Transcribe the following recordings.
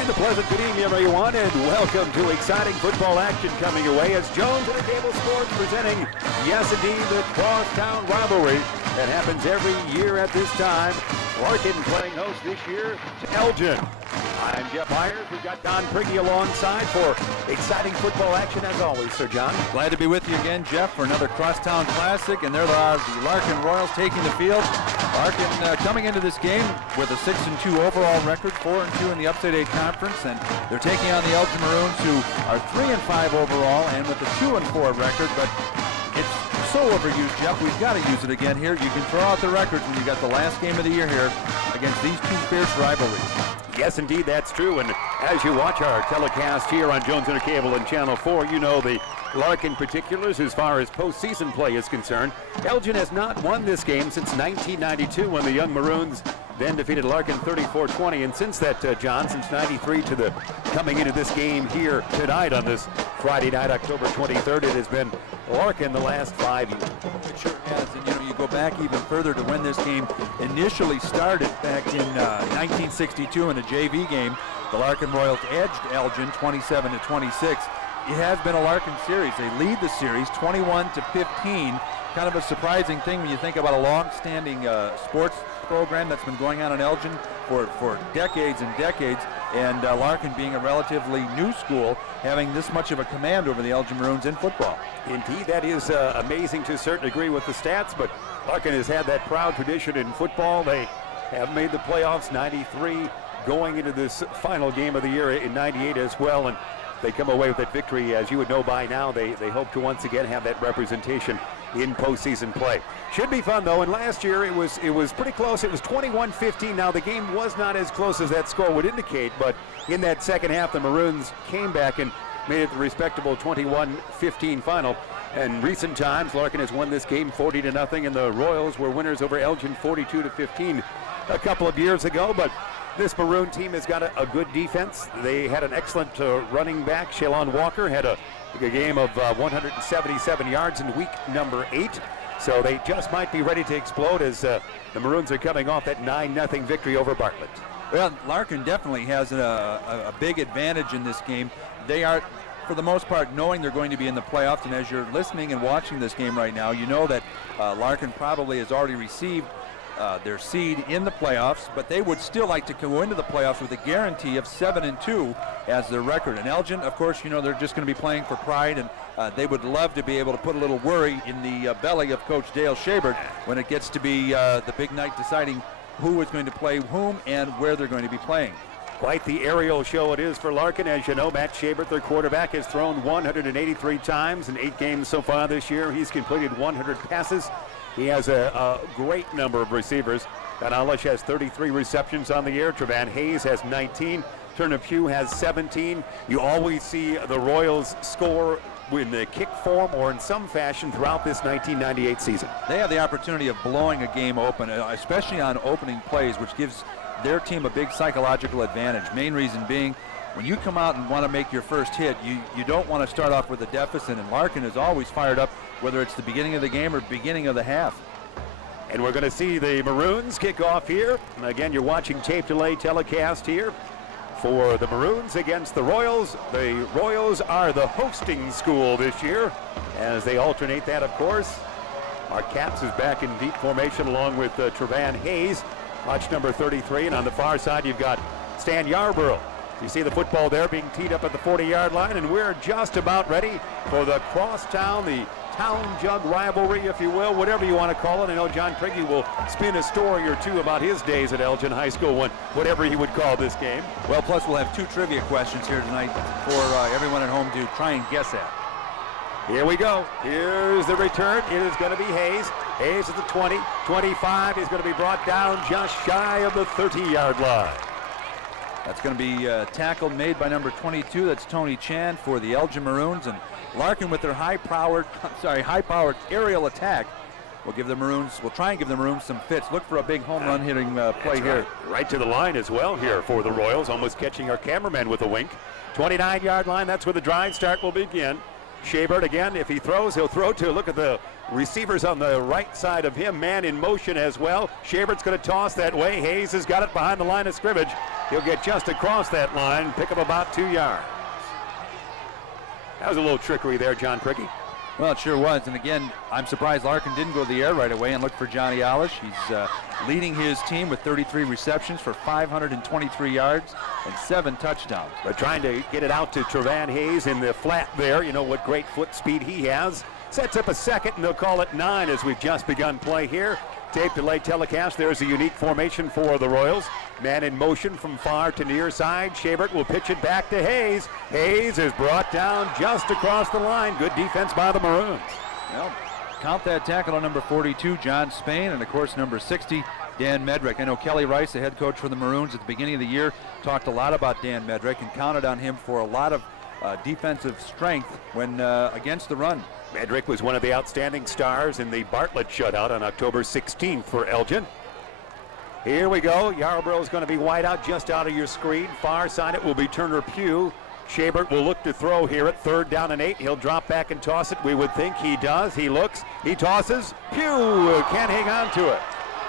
And a pleasant good evening, everyone, and welcome to exciting football action coming your way as Jones and Cable Sports presenting, yes indeed, the crosstown rivalry that happens every year at this time. Larkin playing host this year to Elgin. I'm Jeff Myers. We've got Don Prigge alongside for exciting football action as always, Sir John. Glad to be with you again, Jeff, for another crosstown classic, and there are the Larkin Royals taking the field. Larkin coming into this game with a 6-2 overall record, 4-2 in the Upstate 8 Conference, and they're taking on the Elgin Maroons, who are 3-5 overall and with a 2-4 record, but it's so overused, Jeff. We've got to use it again here. You can throw out the records when you got the last game of the year here against these two fierce rivalries. Yes, indeed, that's true. And as you watch our telecast here on Jones Intercable and Channel 4, you know the Larkin particulars as far as postseason play is concerned. Elgin has not won this game since 1992 when the Young Maroons then defeated Larkin 34-20. And since that, John, since 93 to the coming into this game here tonight on this Friday night, October 23rd, it has been Larkin the last 5 years. It sure has, and you know, you go back even further to when this game initially started back in 1962 in a JV game. The Larkin Royals edged Elgin 27-26. It has been a Larkin series. They lead the series 21-15. Kind of a surprising thing when you think about a long-standing sports program that's been going on in Elgin for decades and decades, and Larkin being a relatively new school, having this much of a command over the Elgin Maroons in football. Indeed, that is amazing to a certain degree with the stats, but Larkin has had that proud tradition in football. They have made the playoffs 93, going into this final game of the year in 98 as well, and they come away with that victory. As you would know by now, they hope to once again have that representation in postseason play. Should be fun though, and last year it was pretty close. It was 21-15. Now the game was not as close as that score would indicate, but in that second half the Maroons came back and made it the respectable 21-15 final. And recent times Larkin has won this game 40-0, and the Royals were winners over Elgin 42-15 a couple of years ago. But this Maroon team has got a good defense. They had an excellent running back. Shalon Walker had a game of 177 yards in week number 8. So they just might be ready to explode as the Maroons are coming off that 9-0 victory over Bartlett. Well, Larkin definitely has a big advantage in this game. They are, for the most part, knowing they're going to be in the playoffs, and as you're listening and watching this game right now, you know that Larkin probably has already received their seed in the playoffs, but they would still like to go into the playoffs with a guarantee of 7-2 as their record. And Elgin, of course, you know, they're just going to be playing for pride, and they would love to be able to put a little worry in the belly of Coach Dale Schabert when it gets to be the big night deciding who is going to play whom and where they're going to be playing. Quite the aerial show it is for Larkin. As you know, Matt Schabert, their quarterback, has thrown 183 times in 8 games so far this year. He's completed 100 passes. He has a great number of receivers. Don Alish has 33 receptions on the year. Trevan Hayes has 19. Turner Pugh has 17. You always see the Royals score in the kick form or in some fashion throughout this 1998 season. They have the opportunity of blowing a game open, especially on opening plays, which gives their team a big psychological advantage. Main reason being, when you come out and want to make your first hit, you don't want to start off with a deficit, and Larkin is always fired up, whether it's the beginning of the game or beginning of the half. And we're going to see the Maroons kick off here. And again, you're watching tape delay telecast here for the Maroons against the Royals. The Royals are the hosting school this year as they alternate that, of course. Mark Capps is back in deep formation along with Trevan Hayes, watch number 33. And on the far side, you've got Stan Yarborough. You see the football there being teed up at the 40-yard line, and we're just about ready for the crosstown, the town jug rivalry, if you will, whatever you want to call it. I know John Prigge will spin a story or two about his days at Elgin High School, whatever he would call this game. Well, plus we'll have 2 trivia questions here tonight for everyone at home to try and guess at. Here we go. Here's the return. It is going to be Hayes. Hayes at the 20, 25. He's going to be brought down just shy of the 30-yard line. That's going to be a tackle made by number 22. That's Tony Chan for the Elgin Maroons. And Larkin, with their high-powered aerial attack, will try and give the Maroons some fits. Look for a big home run hitting play here. Right to the line as well here for the Royals, almost catching our cameraman with a wink. 29-yard line, that's where the drive start will begin. Schabert again, if he throws, he'll throw to, look at the receivers on the right side of him, man in motion as well. Schabert's going to toss that way. Hayes has got it behind the line of scrimmage. He'll get just across that line, pick up about 2 yards. That was a little trickery there, John Prickey. Well, it sure was. And again, I'm surprised Larkin didn't go to the air right away and look for Johnny Alish. He's leading his team with 33 receptions for 523 yards and 7 touchdowns. But trying to get it out to Trevan Hayes in the flat there. You know what great foot speed he has. Sets up a second, and they'll call it 9 as we've just begun play here. Tape delay telecast. There's a unique formation for the Royals. Man in motion from far to near side. Shabert will pitch it back to Hayes. Hayes is brought down just across the line. Good defense by the Maroons. Well, count that tackle on number 42, John Spain, and of course number 60, Dan Medrick. I know Kelly Rice, the head coach for the Maroons at the beginning of the year, talked a lot about Dan Medrick and counted on him for a lot of defensive strength when against the run. Medrick was one of the outstanding stars in the Bartlett shutout on October 16th for Elgin. Here we go. Yarbrough's going to be wide out just out of your screen. Far side it will be Turner Pugh. Shabert will look to throw here at 3rd down and 8. He'll drop back and toss it. We would think he does. He looks. He tosses. Pugh can't hang on to it.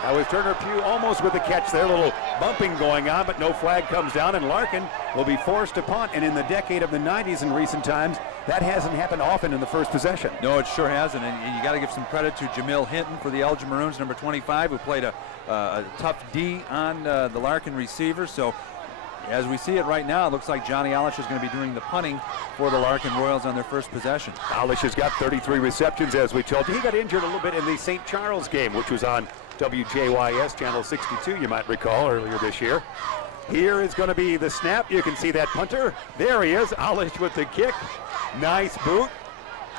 That was Turner Pugh almost with the catch there. A little bumping going on, but no flag comes down, and Larkin will be forced to punt. And in the decade of the 90s in recent times, that hasn't happened often in the first possession. No, it sure hasn't, and you got to give some credit to Jamil Hinton for the Elgin Maroons, number 25, who played a tough D on the Larkin receiver. So as we see it right now, it looks like Johnny Alish is going to be doing the punting for the Larkin Royals on their first possession. Alish has got 33 receptions, as we told you. He got injured a little bit in the St. Charles game, which was on WJYS Channel 62, you might recall, earlier this year. Here is going to be the snap. You can see that punter. There he is, Alish with the kick. Nice boot.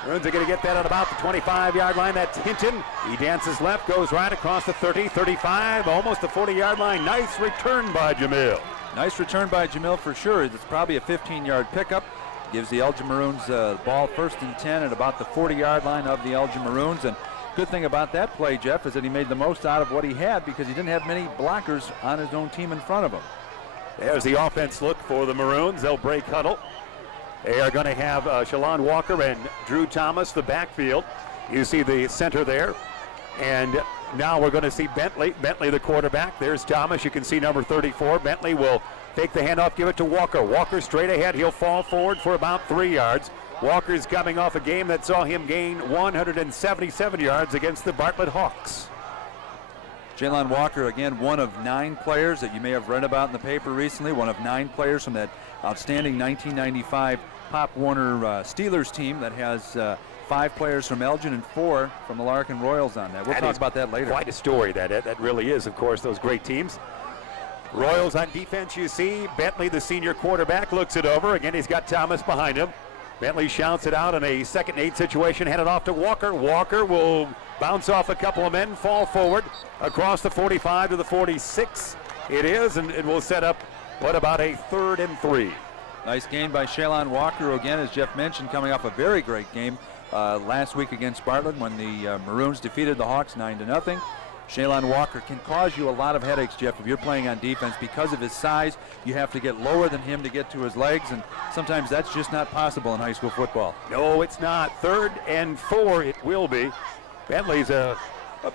Maroons are going to get that at about the 25-yard line. That's Hinton. He dances left, goes right across the 30, 35, almost the 40-yard line. Nice return by Jamil. Nice return by Jamil for sure. It's probably a 15-yard pickup. Gives the Elgin Maroons ball 1st and 10 at about the 40-yard line of the Elgin Maroons. And good thing about that play, Jeff, is that he made the most out of what he had because he didn't have many blockers on his own team in front of him. There's the offense look for the Maroons. They'll break huddle. They are going to have Shalon Walker and Drew Thomas, the backfield. You see the center there. And now we're going to see Bentley. Bentley, the quarterback. There's Thomas. You can see number 34. Bentley will take the handoff, give it to Walker. Walker straight ahead. He'll fall forward for about 3 yards. Walker's coming off a game that saw him gain 177 yards against the Bartlett Hawks. Jalon Walker, again, one of 9 players that you may have read about in the paper recently, one of 9 players from that outstanding 1995 Pop Warner Steelers team that has 5 players from Elgin and 4 from the Larkin Royals on that. We'll talk about that later. Quite a story, that really is, of course, those great teams. Royals on defense, you see. Bentley, the senior quarterback, looks it over. Again, he's got Thomas behind him. Bentley shouts it out in a 2nd and 8 situation, handed off to Walker. Walker will bounce off a couple of men, fall forward across the 45 to the 46. It is, and it will set up, what about a 3rd and 3. Nice gain by Shalon Walker, again, as Jeff mentioned, coming off a very great game last week against Bartlett when the Maroons defeated the Hawks 9-0. Shalon Walker can cause you a lot of headaches, Jeff, if you're playing on defense. Because of his size, you have to get lower than him to get to his legs, and sometimes that's just not possible in high school football. No, it's not. 3rd and 4 it will be. Bentley's a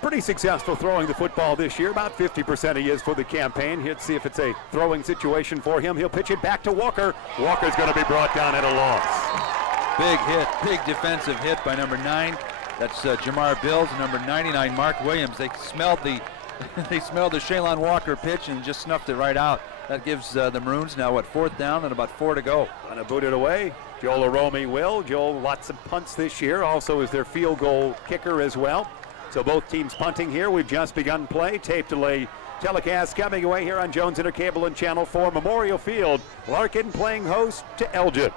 pretty successful throwing the football this year. About 50% he is for the campaign. Let's see if it's a throwing situation for him. He'll pitch it back to Walker. Walker's going to be brought down at a loss. Big hit, big defensive hit by number 9. That's Jamar Bills, number 99, Mark Williams. They smelled the Shalon Walker pitch and just snuffed it right out. That gives the Maroons now, 4th down and about 4 to go. Gonna boot it away. Joel Arome will. Joel, lots of punts this year. Also is their field goal kicker as well. So both teams punting here. We've just begun play. Tape delay telecast coming away here on Jones Intercable and Channel 4 Memorial Field. Larkin playing host to Elgin.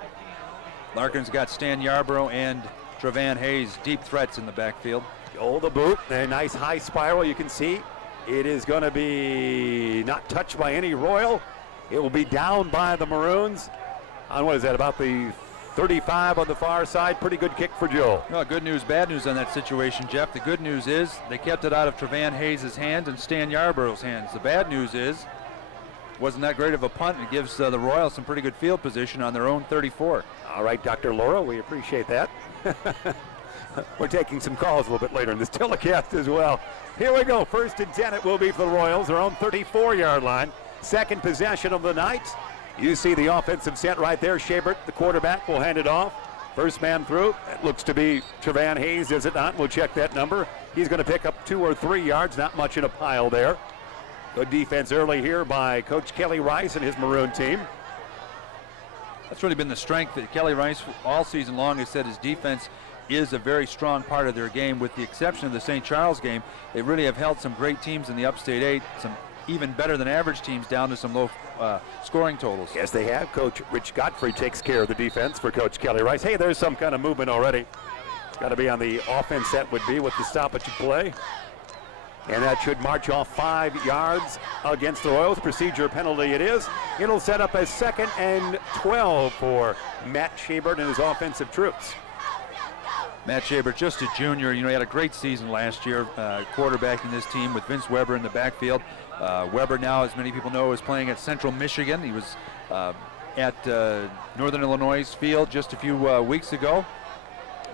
Larkin's got Stan Yarbrough and Trevan Hayes, deep threats in the backfield. Joel the boot. A nice high spiral you can see. It is going to be not touched by any Royal. It will be down by the Maroons. On what is that, about the 35 on the far side. Pretty good kick for Joel. Well, good news, bad news on that situation, Jeff. The good news is they kept it out of Trevan Hayes' hands and Stan Yarbrough's hands. The bad news is wasn't that great of a punt. It gives the Royals some pretty good field position on their own 34. All right, Dr. Laura, we appreciate that. We're taking some calls a little bit later in this telecast as well. Here we go. 1st and 10 it will be for the Royals. Their own 34-yard line. second possession of the night. You see the offensive set right there. Shabert, the quarterback, will hand it off. First man through. It looks to be Trevan Hayes, is it not? We'll check that number. He's going to pick up 2 or 3 yards, not much in a pile there. Good defense early here by Coach Kelly Rice and his Maroon team. That's really been the strength that Kelly Rice all season long has said his defense is a very strong part of their game. With the exception of the St. Charles game, they really have held some great teams in the Upstate 8, some even better than average teams down to some low scoring totals. Yes, they have. Coach Rich Godfrey takes care of the defense for Coach Kelly Rice. Hey, there's some kind of movement already. It's got to be on the offense, that would be, with the stoppage of play. And that should march off 5 yards against the Royals. Procedure penalty it is. It'll set up a 2nd and 12 for Matt Shabert and his offensive troops. Matt Shabert, just a junior, he had a great season last year quarterbacking this team with Vince Weber in the backfield. Weber now, as many people know, is playing at Central Michigan. He was at Northern Illinois field just a few weeks ago.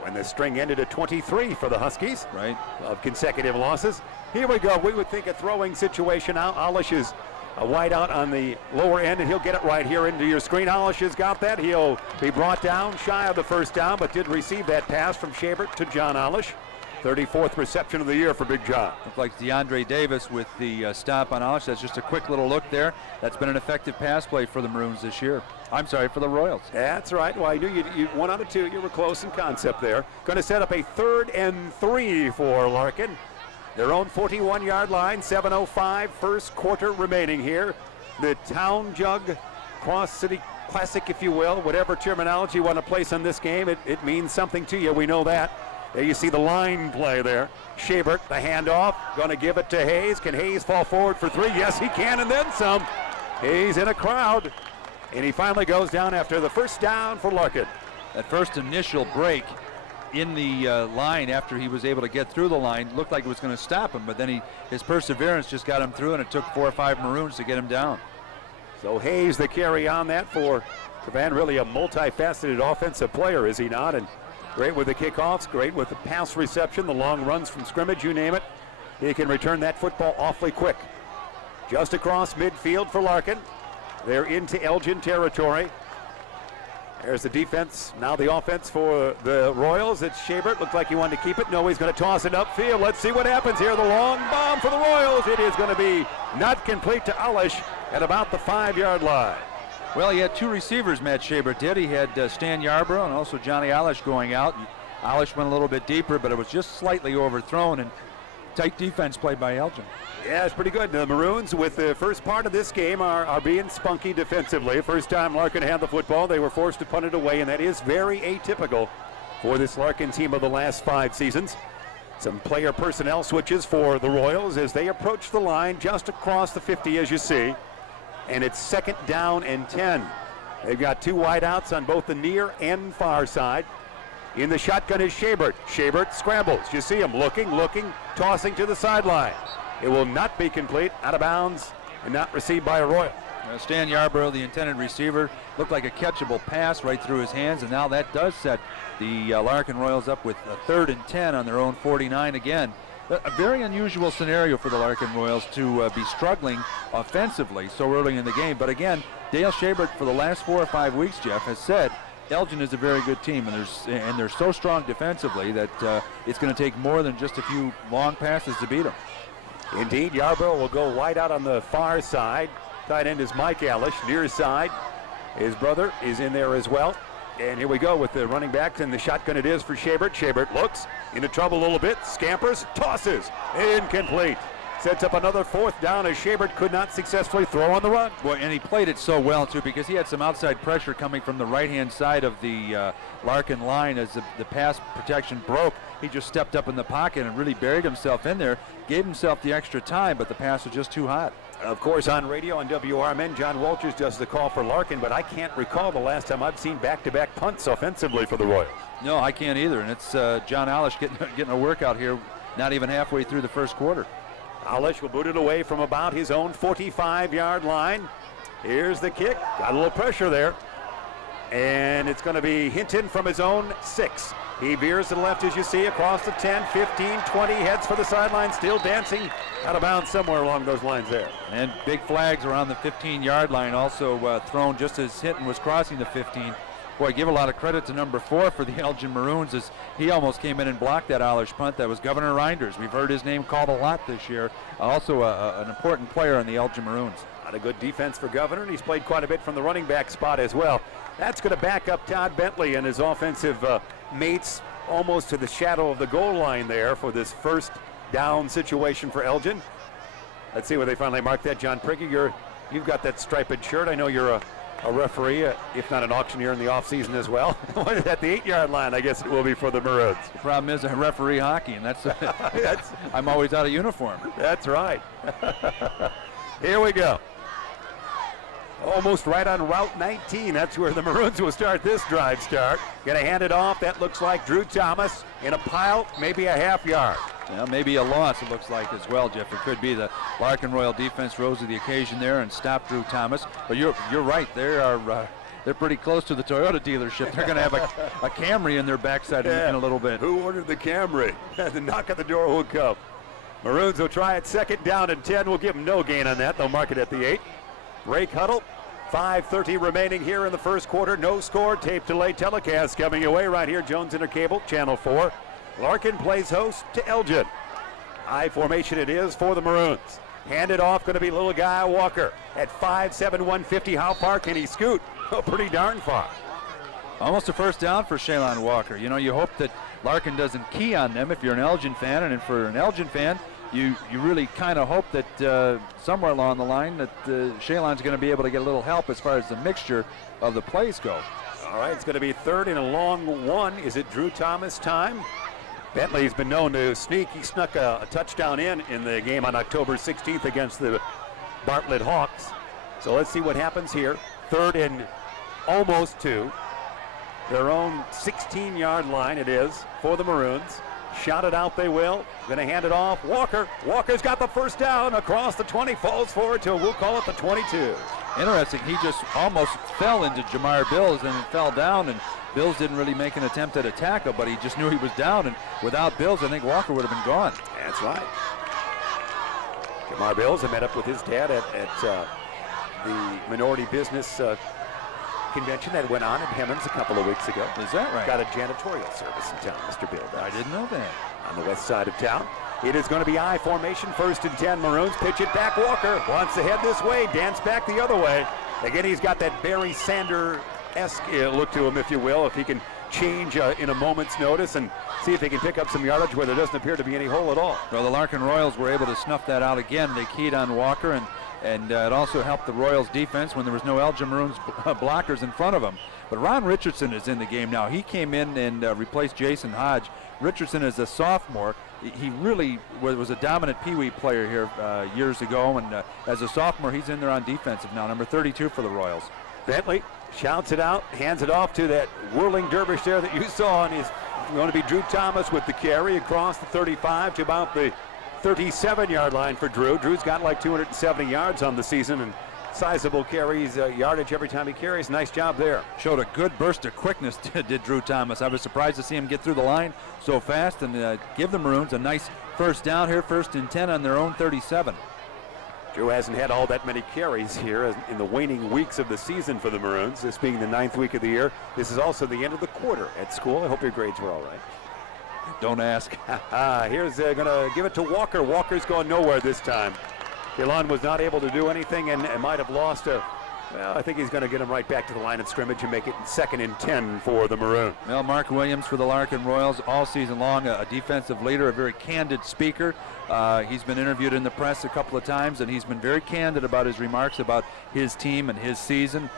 When the string ended at 23 for the Huskies. Right. Of consecutive losses. Here we go. We would think a throwing situation now. Alish is a wide out on the lower end, and he'll get it right here into your screen. Alish has got that. He'll be brought down shy of the first down, but did receive that pass from Shabert to John Alish. 34th reception of the year for Big John. Looked like DeAndre Davis with the stop on Alish. That's just a quick little look there. That's been an effective pass play for the Maroons this year. I'm sorry, for the Royals. That's right. Well, I knew you 1 out of 2. You were close in concept there. Going to set up a 3rd and 3 for Larkin. Their own 41-yard line, 7:05, first quarter remaining here. The Town Jug Cross-City Classic, if you will, whatever terminology you want to place on this game, it means something to you. We know that. There you see the line play there. Shabert, the handoff, going to give it to Hayes. Can Hayes fall forward for 3? Yes, he can, and then some. Hayes in a crowd, and he finally goes down after the first down for Larkin. That first initial break in the line after he was able to get through the line looked like it was going to stop him, but then his perseverance just got him through, and it took 4 or 5 Maroons to get him down. So Hayes the carry on that for Trevan, really a multifaceted offensive player, is he not? And great with the kickoffs, great with the pass reception, the long runs from scrimmage, you name it. He can return that football awfully quick. Just across midfield for Larkin. They're into Elgin territory. There's the defense, now the offense for the Royals. It's Shabert, looks like he wanted to keep it. No, he's going to toss it upfield. Let's see what happens here. The long bomb for the Royals. It is going to be not complete to Alish at about the 5-yard line. Well, he had 2 receivers, Matt Shabert did. He had Stan Yarborough and also Johnny Alish going out. Alish went a little bit deeper, but it was just slightly overthrown, and tight defense played by Elgin. Yeah, it's pretty good. The Maroons, with the first part of this game, are being spunky defensively. First time Larkin had the football, they were forced to punt it away, and that is very atypical for this Larkin team of the last 5 seasons. Some player personnel switches for the Royals as they approach the line just across the 50, as you see. And it's 2nd down and 10. They've got 2 wideouts on both the near and far side. In the shotgun is Shabert. Shabert scrambles. You see him looking, tossing to the sideline. It will not be complete, out of bounds, and not received by a Royal. Stan Yarborough, the intended receiver, looked like a catchable pass right through his hands, and now that does set the Larkin Royals up with a 3rd and 10 on their own 49 again. A very unusual scenario for the Larkin Royals to be struggling offensively so early in the game. But again, Dale Shabert for the last 4 or 5 weeks, Jeff, has said Elgin is a very good team, and they're so strong defensively that it's going to take more than just a few long passes to beat them. Indeed, Yarborough will go wide out on the far side. Tight end is Mike Alish. Near side, his brother is in there as well. And here we go with the running backs, and the shotgun it is for Shabert. Shabert looks into trouble a little bit, scampers, tosses, incomplete. Sets up another 4th down as Shabert could not successfully throw on the run. Boy, and he played it so well, too, because he had some outside pressure coming from the right-hand side of the Larkin line as the pass protection broke. He just stepped up in the pocket and really buried himself in there, gave himself the extra time, but the pass was just too hot. Of course, on radio on WRMN, John Walters does the call for Larkin, but I can't recall the last time I've seen back-to-back punts offensively for the Royals. No, I can't either, and it's John Alish getting a workout here, not even halfway through the first quarter. Alish will boot it away from about his own 45-yard line. Here's the kick. Got a little pressure there. And it's going to be Hinton from his own 6. He veers to the left as you see, across the 10, 15, 20, heads for the sideline, still dancing out of bounds somewhere along those lines there. And big flags around the 15-yard line also thrown just as Hinton was crossing the 15. Boy, give a lot of credit to number 4 for the Elgin Maroons, as he almost came in and blocked that Irish punt. That was Governor Reinders. We've heard his name called a lot this year. Also an important player on the Elgin Maroons. Not a good defense for Governor, and he's played quite a bit from the running back spot as well. That's going to back up Todd Bentley and his offensive mates almost to the shadow of the goal line there for this first down situation for Elgin. Let's see where they finally mark that. John Prigge, you've got that striped shirt. I know you're a referee, if not an auctioneer in the offseason as well. At the 8-yard line, I guess it will be for the Maroons. The problem is I referee hockey, and that's I'm always out of uniform. That's right. Here we go. Almost right on Route 19. That's where the Maroons will start this drive start. Going to hand it off. That looks like Drew Thomas in a pile, maybe a half yard. Yeah, maybe a loss, it looks like as well, Jeff. It could be the Larkin Royal defense rose to the occasion there and stopped Drew Thomas. But you're right. They're pretty close to the Toyota dealership. They're going to have a Camry in their backside in a little bit. Who ordered the Camry? The knock at the door will come. Maroons will try it, second down and 10. We'll give them no gain on that. They'll mark it at the 8. Break huddle. 5:30 remaining here in the first quarter. No score. Tape delay telecast coming away right here. Jones Intercable, Channel 4. Larkin plays host to Elgin. I formation it is for the Maroons. Handed off, going to be little guy Walker at 5'7", 150. How far can he scoot? Oh, pretty darn far. Almost a first down for Shaylon Walker. You know, you hope that Larkin doesn't key on them if you're an Elgin fan, and for an Elgin fan, you really kind of hope that somewhere along the line that Shaylon's going to be able to get a little help as far as the mixture of the plays go. All right, it's going to be third and a long one. Is it Drew Thomas time? Bentley's been known to sneak. He snuck a touchdown in the game on October 16th against the Bartlett Hawks. So let's see what happens here. Third and almost 2. Their own 16-yard line it is for the Maroons. Shot it out they will. Going to hand it off. Walker. Walker's got the first down across the 20. Falls forward to, we'll call it the 22. Interesting. He just almost fell into Jamar Bills and fell down, and Bills didn't really make an attempt at a tackle, but he just knew he was down, and without Bills, I think Walker would have been gone. That's right. Jamar Bills, I met up with his dad at the minority business convention that went on in Hemmons a couple of weeks ago. Is that right? Got a janitorial service in town, Mr. Bill. I didn't know that. On the west side of town. It is going to be I formation, first and 10. Maroons pitch it back. Walker wants to head this way, dance back the other way. Again, he's got that Barry Sanders-esque look to him, if you will, if he can change in a moment's notice and see if he can pick up some yardage where there doesn't appear to be any hole at all. Well, the Larkin Royals were able to snuff that out again. They keyed on Walker, and it also helped the Royals defense when there was no Elgin Maroons blockers in front of them. But Ron Richardson is in the game now. He came in and replaced Jason Hodge. Richardson is a sophomore. He really was a dominant peewee player here years ago, and as a sophomore, he's in there on defensive now, number 32 for the Royals. Bentley shouts it out, hands it off to that whirling dervish there that you saw, and is going to be Drew Thomas with the carry across the 35 to about the 37-yard line for Drew. Drew's got like 270 yards on the season, and sizable carries, yardage every time he carries. Nice job there. Showed a good burst of quickness, did Drew Thomas. I was surprised to see him get through the line so fast and give the Maroons a nice first down here, first and 10 on their own 37. Drew hasn't had all that many carries here in the waning weeks of the season for the Maroons, this being the 9th week of the year. This is also the end of the quarter at school. I hope your grades were all right. Don't ask. Here's going to give it to Walker. Walker's going nowhere this time. Elon was not able to do anything and might have lost well, I think he's going to get him right back to the line of scrimmage and make it 2nd and 10 for the Maroon. Well, Mark Williams for the Larkin Royals all season long, a defensive leader, a very candid speaker. He's been interviewed in the press a couple of times, and he's been very candid about his remarks about his team and his season.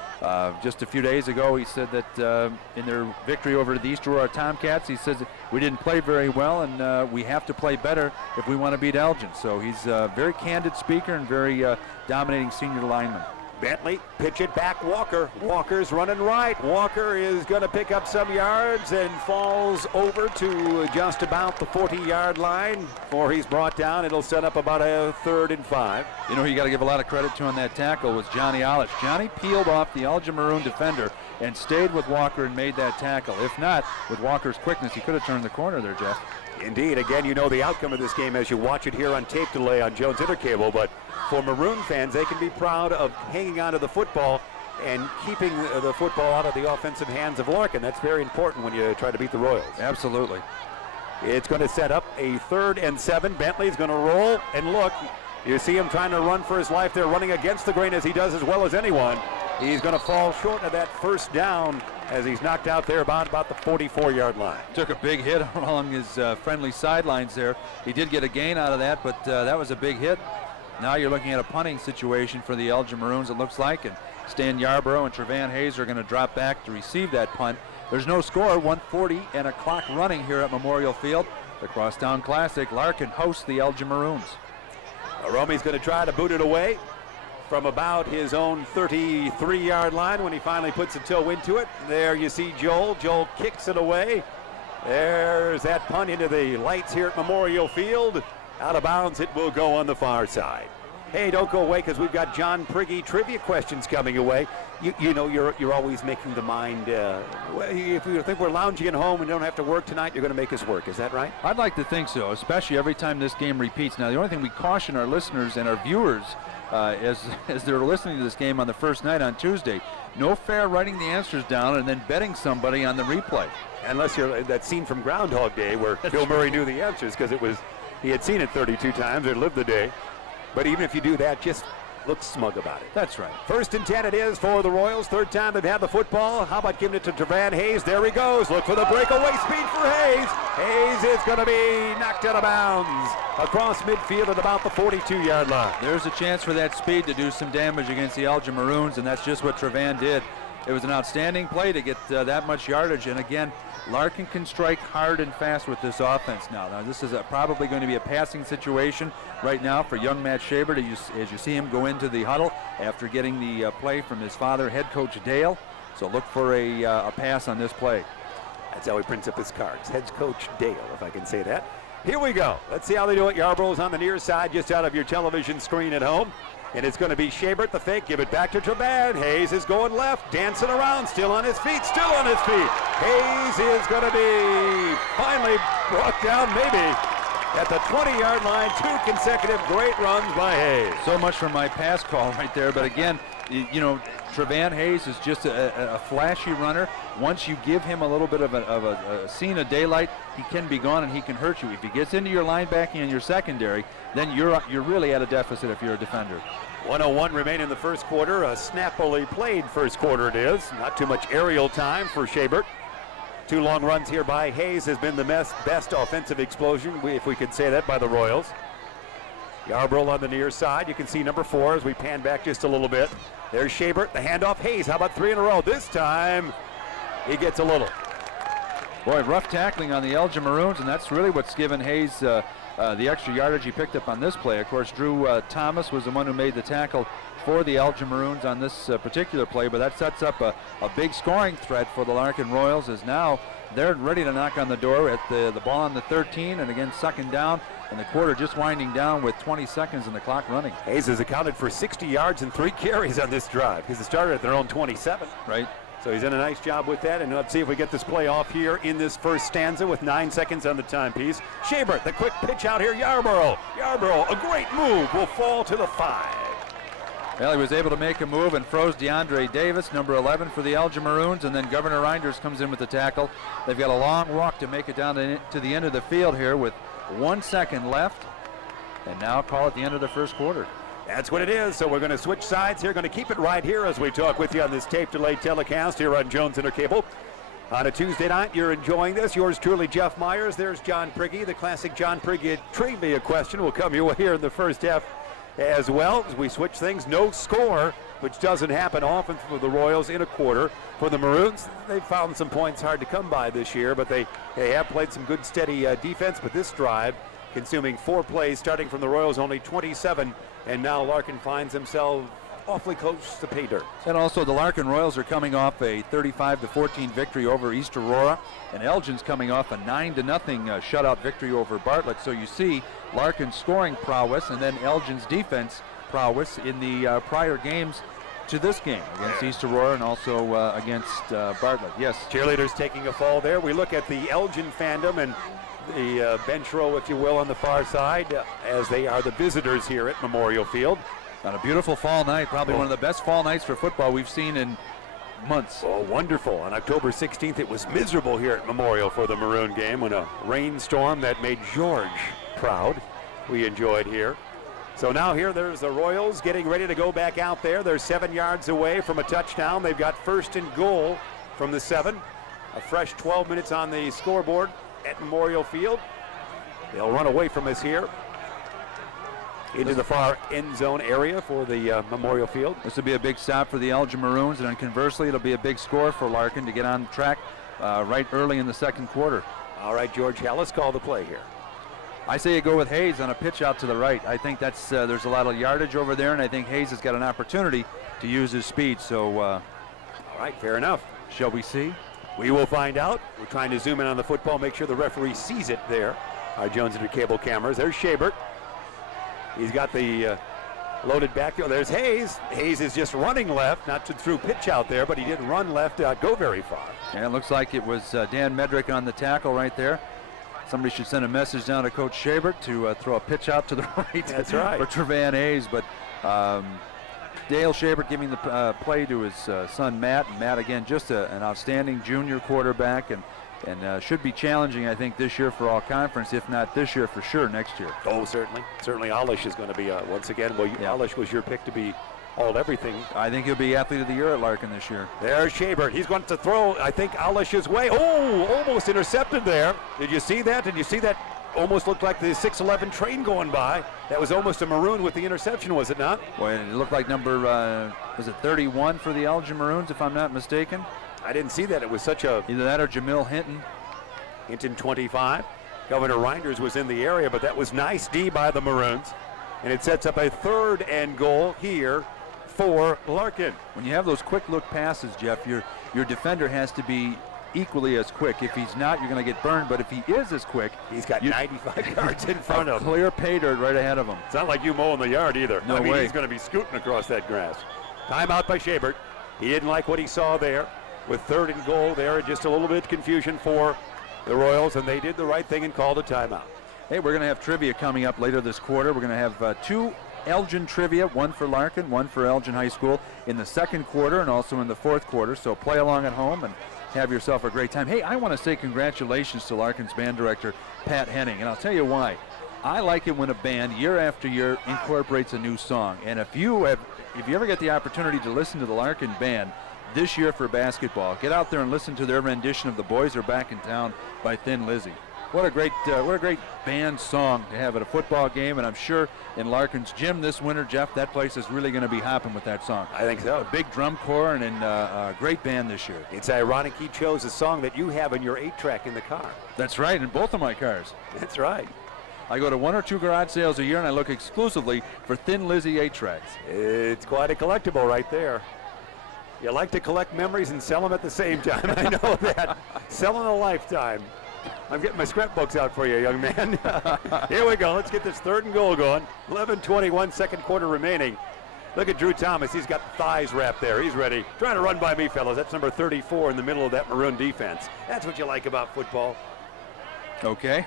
Just a few days ago, he said that in their victory over the East Aurora Tomcats, he says we didn't play very well, and we have to play better if we want to beat Elgin. So he's a very candid speaker and very dominating senior lineman. Bentley, pitch it back, Walker. Walker's running right. Walker is going to pick up some yards and falls over to just about the 40-yard line. Before he's brought down, it'll set up about a 3rd and 5. You know, you got to give a lot of credit to on that tackle was Johnny Olish. Johnny peeled off the Elgin Maroon defender and stayed with Walker and made that tackle. If not, with Walker's quickness, he could have turned the corner there, Jeff. Indeed. Again, you know the outcome of this game as you watch it here on tape delay on Jones Intercable, but for Maroon fans, they can be proud of hanging on to the football and keeping the football out of the offensive hands of Larkin. That's very important when you try to beat the Royals. Absolutely. It's going to set up a 3rd and 7. Bentley's going to roll, and look, you see him trying to run for his life there, running against the grain as he does as well as anyone. He's going to fall short of that first down as he's knocked out there about the 44-yard line. Took a big hit along his friendly sidelines there. He did get a gain out of that, but that was a big hit. Now you're looking at a punting situation for the Elgin Maroons, it looks like, and Stan Yarborough and Trevan Hayes are going to drop back to receive that punt. There's no score, 1:40 and a clock running here at Memorial Field. The Crosstown Classic, Larkin hosts the Elgin Maroons. Rome's going to try to boot it away from about his own 33-yard line when he finally puts a toe into it. There you see Joel. Joel kicks it away. There's that punt into the lights here at Memorial Field. Out of bounds, it will go on the far side. Hey, don't go away because we've got John Prigge trivia questions coming away. You know you're always making the mind. If you think we're lounging at home and don't have to work tonight, you're going to make us work. Is that right? I'd like to think so, especially every time this game repeats. Now, the only thing we caution our listeners and our viewers as they're listening to this game on the first night on Tuesday, no fair writing the answers down and then betting somebody on the replay. Unless you're that scene from Groundhog Day where Bill Murray knew the answers because he had seen it 32 times or lived the day. But even if you do that, just look smug about it. That's right. 1st and 10 it is for the Royals. 3rd time they've had the football. How about giving it to Trevan Hayes? There he goes. Look for the breakaway speed for Hayes. Hayes is going to be knocked out of bounds across midfield at about the 42-yard line. There's a chance for that speed to do some damage against the Elgin Maroons, and that's just what Trevan did. It was an outstanding play to get that much yardage, and again, Larkin can strike hard and fast with this offense now. Now this is probably going to be a passing situation right now for young Matt Schaber as you see him go into the huddle after getting the play from his father, head coach Dale. So look for a pass on this play. That's how he prints up his cards. Head coach Dale, if I can say that. Here we go. Let's see how they do it. Yarborough's on the near side, just out of your television screen at home. And it's going to be Schaber, the fake. Give it back to Trevan. Hayes is going left, dancing around, still on his feet. Hayes is going to be finally brought down, maybe at the 20-yard line. 2 consecutive great runs by Hayes. So much for my pass call right there. But again, you know, Trevan Hayes is just a flashy runner. Once you give him a little bit of a scene of daylight, he can be gone and he can hurt you. If he gets into your linebacking and your secondary, then you're really at a deficit if you're a defender. 1:01 remain in the first quarter. A snappily played first quarter it is. Not too much aerial time for Schaber. 2 long runs here by Hayes has been the best offensive explosion, if we could say that, by the Royals. Yarborough on the near side. You can see number 4 as we pan back just a little bit. There's Schaber, the handoff. Hayes, how about 3 in a row? This time he gets a little. Boy, rough tackling on the Elgin Maroons, and that's really what's given Hayes the extra yardage he picked up on this play. Of course, Drew Thomas was the one who made the tackle for the Elgin Maroons on this particular play, but that sets up a big scoring threat for the Larkin Royals, as now they're ready to knock on the door at the ball on the 13, and again sucking down, and the quarter just winding down with 20 seconds and the clock running. Hayes has accounted for 60 yards and 3 carries on this drive because it started at their own 27. Right. So he's done a nice job with that, and let's see if we get this play off here in this first stanza with 9 seconds on the timepiece. Schaber, the quick pitch out here, Yarborough, a great move, will fall to the 5. Well, he was able to make a move and froze DeAndre Davis, number 11 for the Elgin Maroons, and then Governor Reinders comes in with the tackle. They've got a long walk to make it down to the end of the field here with 1 second left, and now call it the end of the first quarter. That's what it is. So we're going to switch sides here. Going to keep it right here as we talk with you on this tape-delayed telecast here on Jones Intercable. On a Tuesday night, you're enjoying this. Yours truly, Jeff Myers. There's John Prigge. The classic John Prigge trivia question will come your way here in the first half as well. As we switch things, no score, which doesn't happen often for the Royals in a quarter. For the Maroons, they've found some points hard to come by this year, but they have played some good, steady defense. But this drive, consuming 4 plays, starting from the Royals only 27, and now Larkin finds himself awfully close to pay dirt. And also the Larkin Royals are coming off a 35-14 victory over East Aurora, and Elgin's coming off a 9-0 shutout victory over Bartlett. So you see Larkin's scoring prowess and then Elgin's defense prowess in the prior games to this game against East Aurora and also against Bartlett. Yes. Cheerleaders taking a fall there. We look at the Elgin fandom and the bench row, if you will, on the far side as they are the visitors here at Memorial Field. On a beautiful fall night, probably one of the best fall nights for football we've seen in months. Oh, wonderful. On October 16th, it was miserable here at Memorial for the Maroon game when a rainstorm that made George proud we enjoyed here. So now here there's the Royals getting ready to go back out there. They're 7 yards away from a touchdown. They've got 1st and goal from the 7. A fresh 12 minutes on the scoreboard at Memorial Field. They'll run away from us here into the far end zone area for the Memorial Field. This will be a big stop for the Elgin Maroons, and then conversely, it'll be a big score for Larkin to get on track right early in the second quarter. All right, George, let's call the play here. I say you go with Hayes on a pitch out to the right. I think that's there's a lot of yardage over there, and I think Hayes has got an opportunity to use his speed. So, all right, fair enough. Shall we see? We will find out. We're trying to zoom in on the football, make sure the referee sees it there. Our Jones Inter cable cameras. There's Schabert. He's got the loaded backfield. There's Hayes. Hayes is just running left, not to through pitch out there, but he didn't run left, go very far. And it looks like it was Dan Medrick on the tackle right there. Somebody should send a message down to Coach Schabert to throw a pitch out to the right. That's right. For Trevan Hayes, but Dale Schabert giving the play to his son Matt. And Matt, again, just an outstanding junior quarterback, and should be challenging, I think, this year for all conference, if not this year, for sure next year. Oh, certainly. Certainly Alish is going to be, once again, well, Alish was your pick to be all everything. I think he'll be Athlete of the Year at Larkin this year. There's Schabert. He's going to throw, I think, Alish's way. Oh, almost intercepted there. Did you see that? Did you see that? Almost looked like the 6'11 train going by. That was almost a Maroon with the interception, was it not? Well, it looked like number, was it 31 for the Elgin Maroons, if I'm not mistaken? I didn't see that. It was such a... Either that or Jamil Hinton. Hinton 25. Governor Reinders was in the area, but that was nice D by the Maroons. And it sets up a 3rd and goal here for Larkin. When you have those quick look passes, Jeff, your defender has to be equally as quick. If he's not, you're going to get burned, but if he is as quick, he's got 95 yards in front of him. Clear pay dirt right ahead of him. It's not like you mowing the yard either. No way. He's going to be scooting across that grass. Timeout by Schabert. He didn't like what he saw there. With 3rd and goal there, just a little bit of confusion for the Royals, and they did the right thing and called a timeout. Hey, we're going to have trivia coming up later this quarter. We're going to have 2 Elgin trivia, one for Larkin, one for Elgin High School in the second quarter and also in the fourth quarter. So play along at home and have yourself a great time. Hey, I want to say congratulations to Larkin's band director, Pat Henning, and I'll tell you why. I like it when a band year after year incorporates a new song. And if you ever get the opportunity to listen to the Larkin band this year for basketball, get out there and listen to their rendition of "The Boys Are Back in Town" by Thin Lizzy. What a great band song to have at a football game, and I'm sure in Larkin's gym this winter, Jeff, that place is really going to be hopping with that song. I think so. A big drum corps and a great band this year. It's ironic he chose a song that you have in your 8-track in the car. That's right, in both of my cars. That's right. I go to 1 or 2 garage sales a year, and I look exclusively for Thin Lizzy 8-tracks. It's quite a collectible right there. You like to collect memories and sell them at the same time. I know that. Selling a lifetime. I'm getting my scrapbooks out for you, young man. Here we go. Let's get this 3rd and goal going. 11:21, second quarter remaining. Look at Drew Thomas. He's got thighs wrapped there. He's ready. Trying to run by me, fellas. That's number 34 in the middle of that Maroon defense. That's what you like about football. Okay.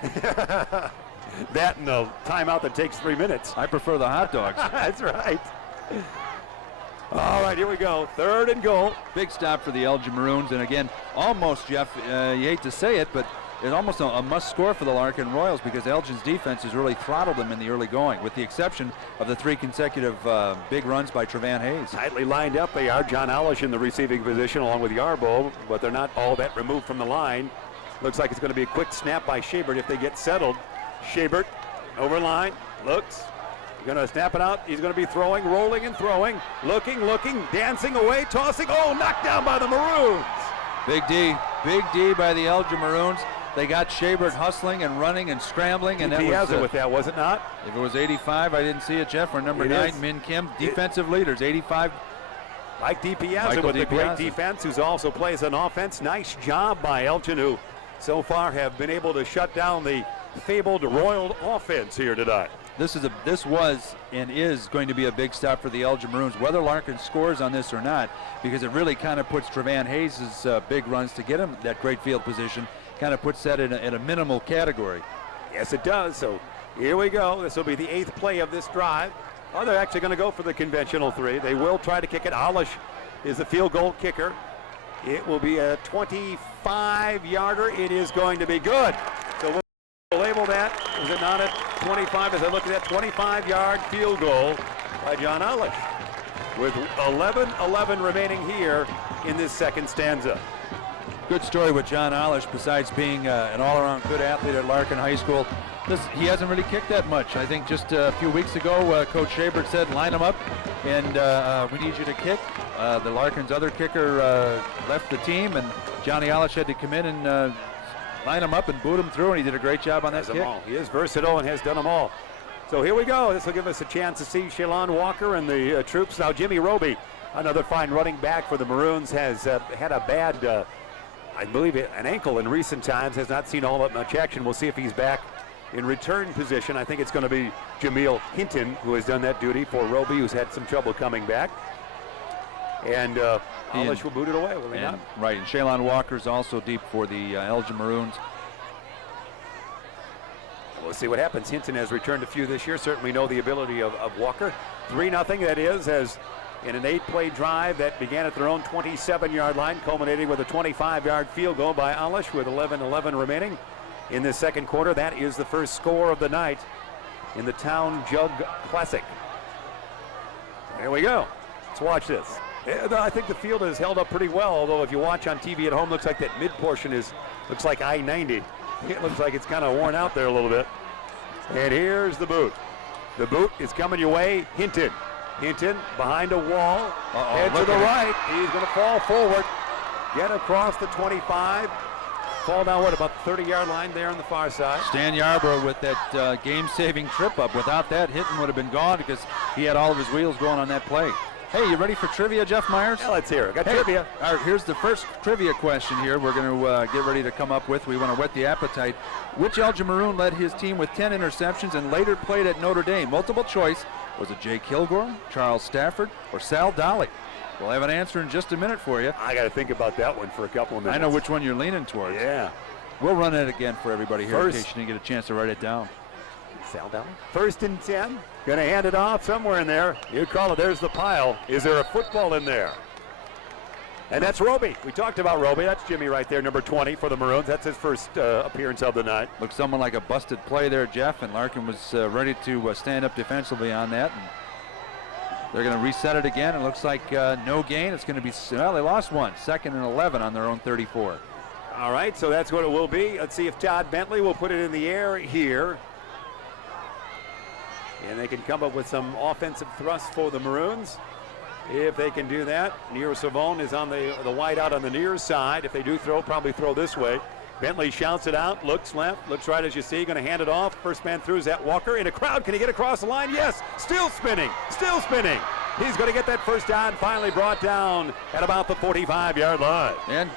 That and the timeout that takes 3 minutes. I prefer the hot dogs. That's right. All right, here we go. 3rd and goal. Big stop for the Elgin Maroons. And again, almost, Jeff, you hate to say it, but it's almost a must score for the Larkin Royals because Elgin's defense has really throttled them in the early going, with the exception of the 3 consecutive big runs by Trevan Hayes. Tightly lined up they are. John Alish in the receiving position along with Yarbo, but they're not all that removed from the line. Looks like it's going to be a quick snap by Schabert if they get settled. Schabert over line, looks. He's going to snap it out. He's going to be throwing, rolling and throwing. Looking, dancing away, tossing. Oh, knocked down by the Maroons. Big D by the Elgin Maroons. they got Shabert hustling and running and scrambling, and that was with that, was it not? If it was 85, I didn't see it, Jeff. Or number 9, Min Kim, defensive leaders, 85. Mike DiPiazza with a great defense, who also plays on offense. Nice job by Elgin, who so far have been able to shut down the fabled Royal offense here tonight. This was and is going to be a big stop for the Elgin Maroons, whether Larkin scores on this or not, because it really kind of puts Trevan Hayes' big runs to get him that great field position, kind of puts that in a minimal category. Yes, it does. So here we go. This will be the 8th play of this drive. Oh, they're actually going to go for the conventional 3. They will try to kick it. Alish is the field goal kicker. It will be a 25-yarder. It is going to be good. So we'll label that. Is it not at 25? As I look at that 25-yard field goal by John Alish, with 11:11 remaining here in this second stanza. Good story with John Alish. Besides being an all-around good athlete at Larkin High School, he hasn't really kicked that much. I think just a few weeks ago, Coach Shabert said, line him up, and we need you to kick. The Larkin's other kicker left the team, and Johnny Alish had to come in and line him up and boot him through, and he did a great job on that kick. He is versatile and has done them all. So here we go. This will give us a chance to see Shalon Walker and the troops. Now Jimmy Roby, another fine running back for the Maroons, has had a bad, I believe, an ankle in recent times, has not seen all that much action. We'll see if he's back in return position. I think it's going to be Jameel Hinton who has done that duty for Roby, who's had some trouble coming back. And Alish will boot it away, will he not? Right, and Shalon Walker's also deep for the Elgin Maroons. We'll see what happens. Hinton has returned a few this year. Certainly know the ability of Walker. 3-0, that is, as in an 8-play drive that began at their own 27-yard line, culminating with a 25-yard field goal by Alish with 11:11 remaining in the second quarter. That is the first score of the night in the Town Jug Classic. There we go. Let's watch this. I think the field has held up pretty well, although if you watch on TV at home, looks like that mid portion looks like I-90. It looks like it's kind of worn out there a little bit. And here's the boot. The boot is coming your way. Hinton behind a wall. Head to the right. He's going to fall forward. Get across the 25. Fall down, about the 30-yard line there on the far side. Stan Yarbrough with that game-saving trip up. Without that, Hinton would have been gone because he had all of his wheels going on that play. Hey, you ready for trivia, Jeff Myers? Yeah, let's hear it. Got trivia. All right, here's the first trivia question here we're going to get ready to come up with. We want to whet the appetite. Which Elgin Maroon led his team with 10 interceptions and later played at Notre Dame? Multiple choice. Was it Jay Kilgore, Charles Stafford, or Sal Dolly? We'll have an answer in just a minute for you. I got to think about that one for a couple of minutes. I know which one you're leaning towards. Yeah. We'll run it again for everybody here in case you didn't get a chance to write it down. Sal Dolly. 1st and 10. Going to hand it off somewhere in there. You call it. There's the pile. Is there a football in there? And that's Roby. We talked about Roby. That's Jimmy right there, number 20 for the Maroons. That's his first appearance of the night. Looks somewhat like a busted play there, Jeff, and Larkin was ready to stand up defensively on that. And they're going to reset it again. It looks like no gain. It's going to be, well, they lost one. 2nd and 11 on their own 34. All right, so that's what it will be. Let's see if Todd Bentley will put it in the air here. And they can come up with some offensive thrust for the Maroons. If they can do that, Nero Savone is on the wide out on the near side. If they do throw, probably throw this way. Bentley shouts it out, looks left, looks right as you see, going to hand it off. First man through is that Walker in a crowd. Can he get across the line? Yes, still spinning, still spinning. He's going to get that first down, finally brought down at about the 45-yard line. And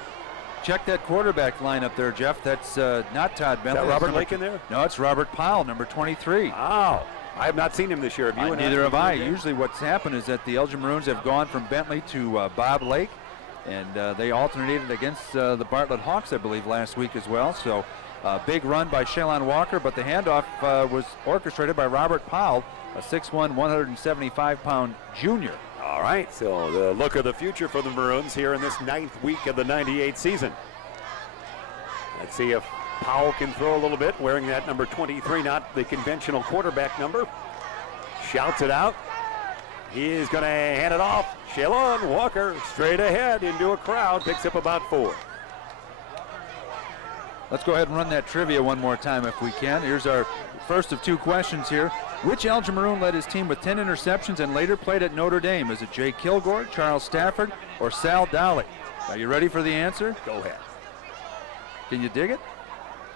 check that quarterback line up there, Jeff. That's not Todd Bentley. Is that Robert Larkin there? No, it's Robert Powell, number 23. Wow. I have not seen him this year. Have you? Neither have I. Usually what's happened is that the Elgin Maroons have gone from Bentley to Bob Lake, and they alternated against the Bartlett Hawks, I believe, last week as well. So big run by Shalon Walker, but the handoff was orchestrated by Robert Powell, a 6'1", 175-pound junior. All right, so the look of the future for the Maroons here in this 9th week of the 98 season. Let's see if Powell can throw a little bit, wearing that number 23, not the conventional quarterback number. Shouts it out. He is going to hand it off. Shalon Walker straight ahead into a crowd, picks up about 4. Let's go ahead and run that trivia one more time if we can. Here's our first of 2 questions here. Which Elgin Maroon led his team with 10 interceptions and later played at Notre Dame? Is it Jay Kilgore, Charles Stafford, or Sal Dolly? Are you ready for the answer? Go ahead. Can you dig it?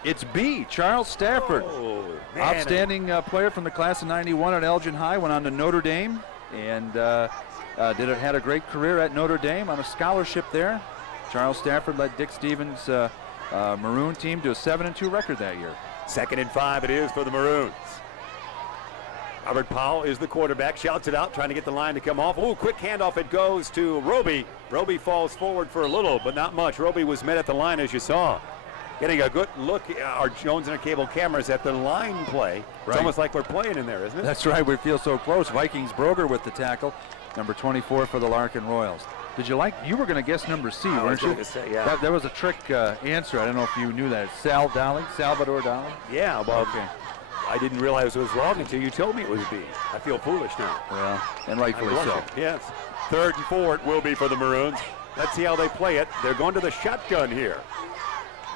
It's B, Charles Stafford. Oh, man. Outstanding player from the class of 91 at Elgin High, went on to Notre Dame and had a great career at Notre Dame on a scholarship there. Charles Stafford led Dick Stevens' Maroon team to a 7-2 record that year. 2nd and 5 it is for the Maroons. Robert Powell is the quarterback, shouts it out, trying to get the line to come off. Oh, quick handoff, it goes to Roby. Roby falls forward for a little, but not much. Roby was met at the line, as you saw. Getting a good look, our Jones and our cable cameras at the line play. It's almost like we're playing in there, isn't it? That's right, we feel so close. Vikings Broger with the tackle, number 24 for the Larkin Royals. You were going to guess number C, weren't you? Say, yeah. That was a trick answer. I don't know if you knew that. It's Salvador Dali. Yeah, well, okay. I didn't realize it was wrong until you told me it was B. I feel foolish now. Well, and rightfully so. Yes. 3rd and 4 it will be for the Maroons. Let's see how they play it. They're going to the shotgun here.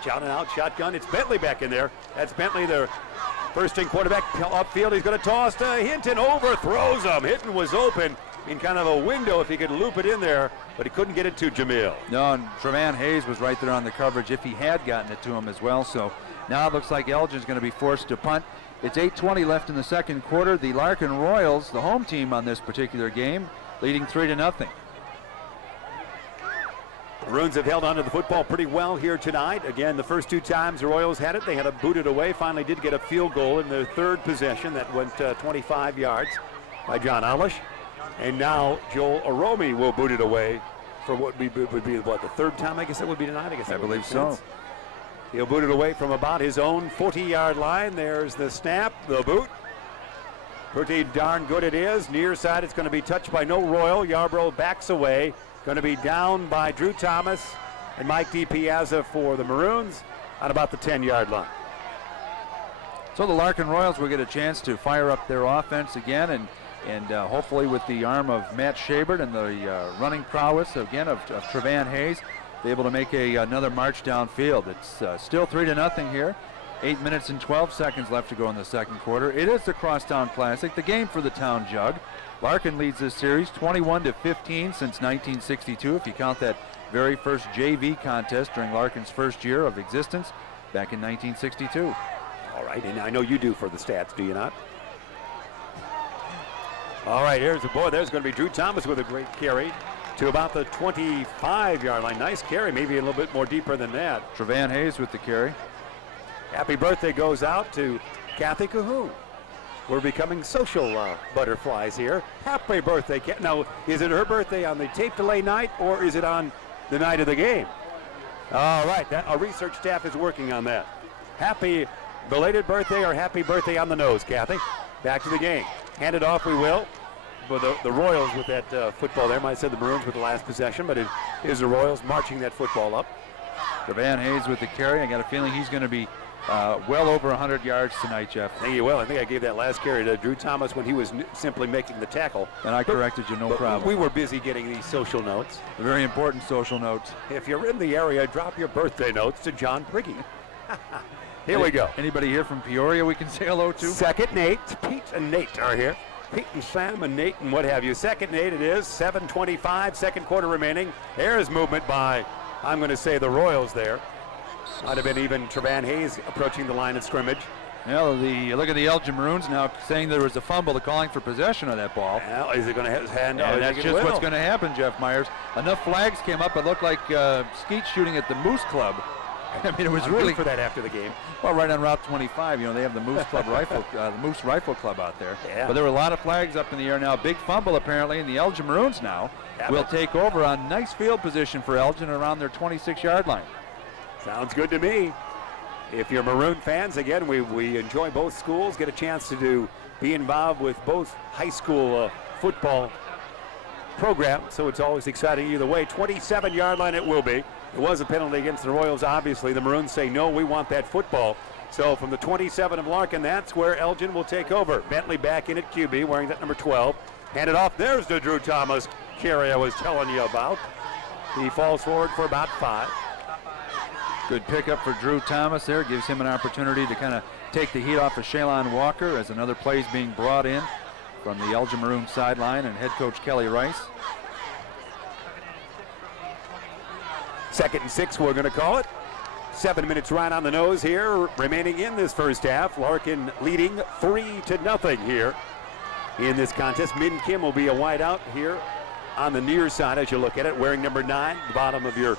Shouting out, shotgun. It's Bentley back in there. That's Bentley, the first-string quarterback. Upfield, he's going to toss to Hinton. Overthrows him. Hinton was open in kind of a window if he could loop it in there, but he couldn't get it to Jamil. No, and Trevan Hayes was right there on the coverage if he had gotten it to him as well. So now it looks like Elgin's going to be forced to punt. It's 8:20 left in the second quarter. The Larkin Royals, the home team on this particular game, leading 3-0. Maroons have held on to the football pretty well here tonight. Again, the first 2 times the Royals had it, they had to boot it away. Finally did get a field goal in their 3rd possession that went 25 yards by John Alish. And now Joel Aromi will boot it away for what would be the 3rd time, I guess it would be tonight. I believe so. He'll boot it away from about his own 40-yard line. There's the snap, the boot. Pretty darn good it is. Near side, it's going to be touched by no Royal. Yarbrough backs away. Going to be down by Drew Thomas and Mike DiPiazza for the Maroons at about the 10-yard line. So the Larkin Royals will get a chance to fire up their offense again, and hopefully with the arm of Matt Schabert and the running prowess again of Trevan Hayes, be able to make another march downfield. It's still 3-0 here. 8 minutes and 12 seconds left to go in the second quarter. It is the Crosstown Classic, the game for the town jug. Larkin leads this series 21-15 since 1962, if you count that very first JV contest during Larkin's first year of existence back in 1962. All right, and I know you do for the stats, do you not? All right, there's going to be Drew Thomas with a great carry to about the 25-yard line. Nice carry, maybe a little bit more deeper than that. Trevan Hayes with the carry. Happy birthday goes out to Kathy Cahoon. We're becoming social butterflies here. Happy birthday, Kathy. Now, is it her birthday on the tape delay night, or is it on the night of the game? All right, our research staff is working on that. Happy belated birthday or happy birthday on the nose, Kathy. Back to the game. Hand it off, we will. But the Royals with that football there. Might have said the Maroons with the last possession, but it is the Royals marching that football up. Trevan Hayes with the carry. I got a feeling he's going to be well over 100 yards tonight, Jeff. I think he will. I think I gave that last carry to Drew Thomas when he was simply making the tackle. And I corrected you, no problem. We were busy getting these social notes. Very important social notes. If you're in the area, drop your birthday notes to John Priggy. Here we go. Anybody here from Peoria we can say hello to? Second, Nate. Pete and Nate are here. Pete and Sam and Nate and what have you. Second, Nate, it is 7:25, second quarter remaining. There's movement by, I'm going to say, the Royals there. Might have been even Trevan Hayes approaching the line of scrimmage. Well, look at the Elgin Maroons now saying there was a fumble. They're calling for possession of that ball. Well, is it going to have his hand? And that's just what's going to happen, Jeff Myers. Enough flags came up. It looked like skeet shooting at the Moose Club. I mean, it was really for that after the game. Well, right on Route 25, they have the Moose Club rifle, the Moose Rifle Club out there. Yeah. But there were a lot of flags up in the air now. Big fumble apparently, and the Elgin Maroons now will take over on nice field position for Elgin around their 26-yard line. Sounds good to me. If you're Maroon fans, again, we enjoy both schools, get a chance to be involved with both high school football programs, so it's always exciting either way. 27-yard line it will be. It was a penalty against the Royals, obviously. The Maroons say, no, we want that football. So from the 27 of Larkin, that's where Elgin will take over. Bentley back in at QB, wearing that number 12. Handed off. There's the Drew Thomas carry I was telling you about. He falls forward for about 5. Good pickup for Drew Thomas there. Gives him an opportunity to kind of take the heat off of Shaylon Walker as another play is being brought in from the Elgin Maroon sideline and head coach Kelly Rice. 2nd and 6, we're going to call it. 7 minutes right on the nose here, remaining in this first half. Larkin leading 3-0 here in this contest. Min Kim will be a wide out here on the near side as you look at it, wearing number 9, the bottom of your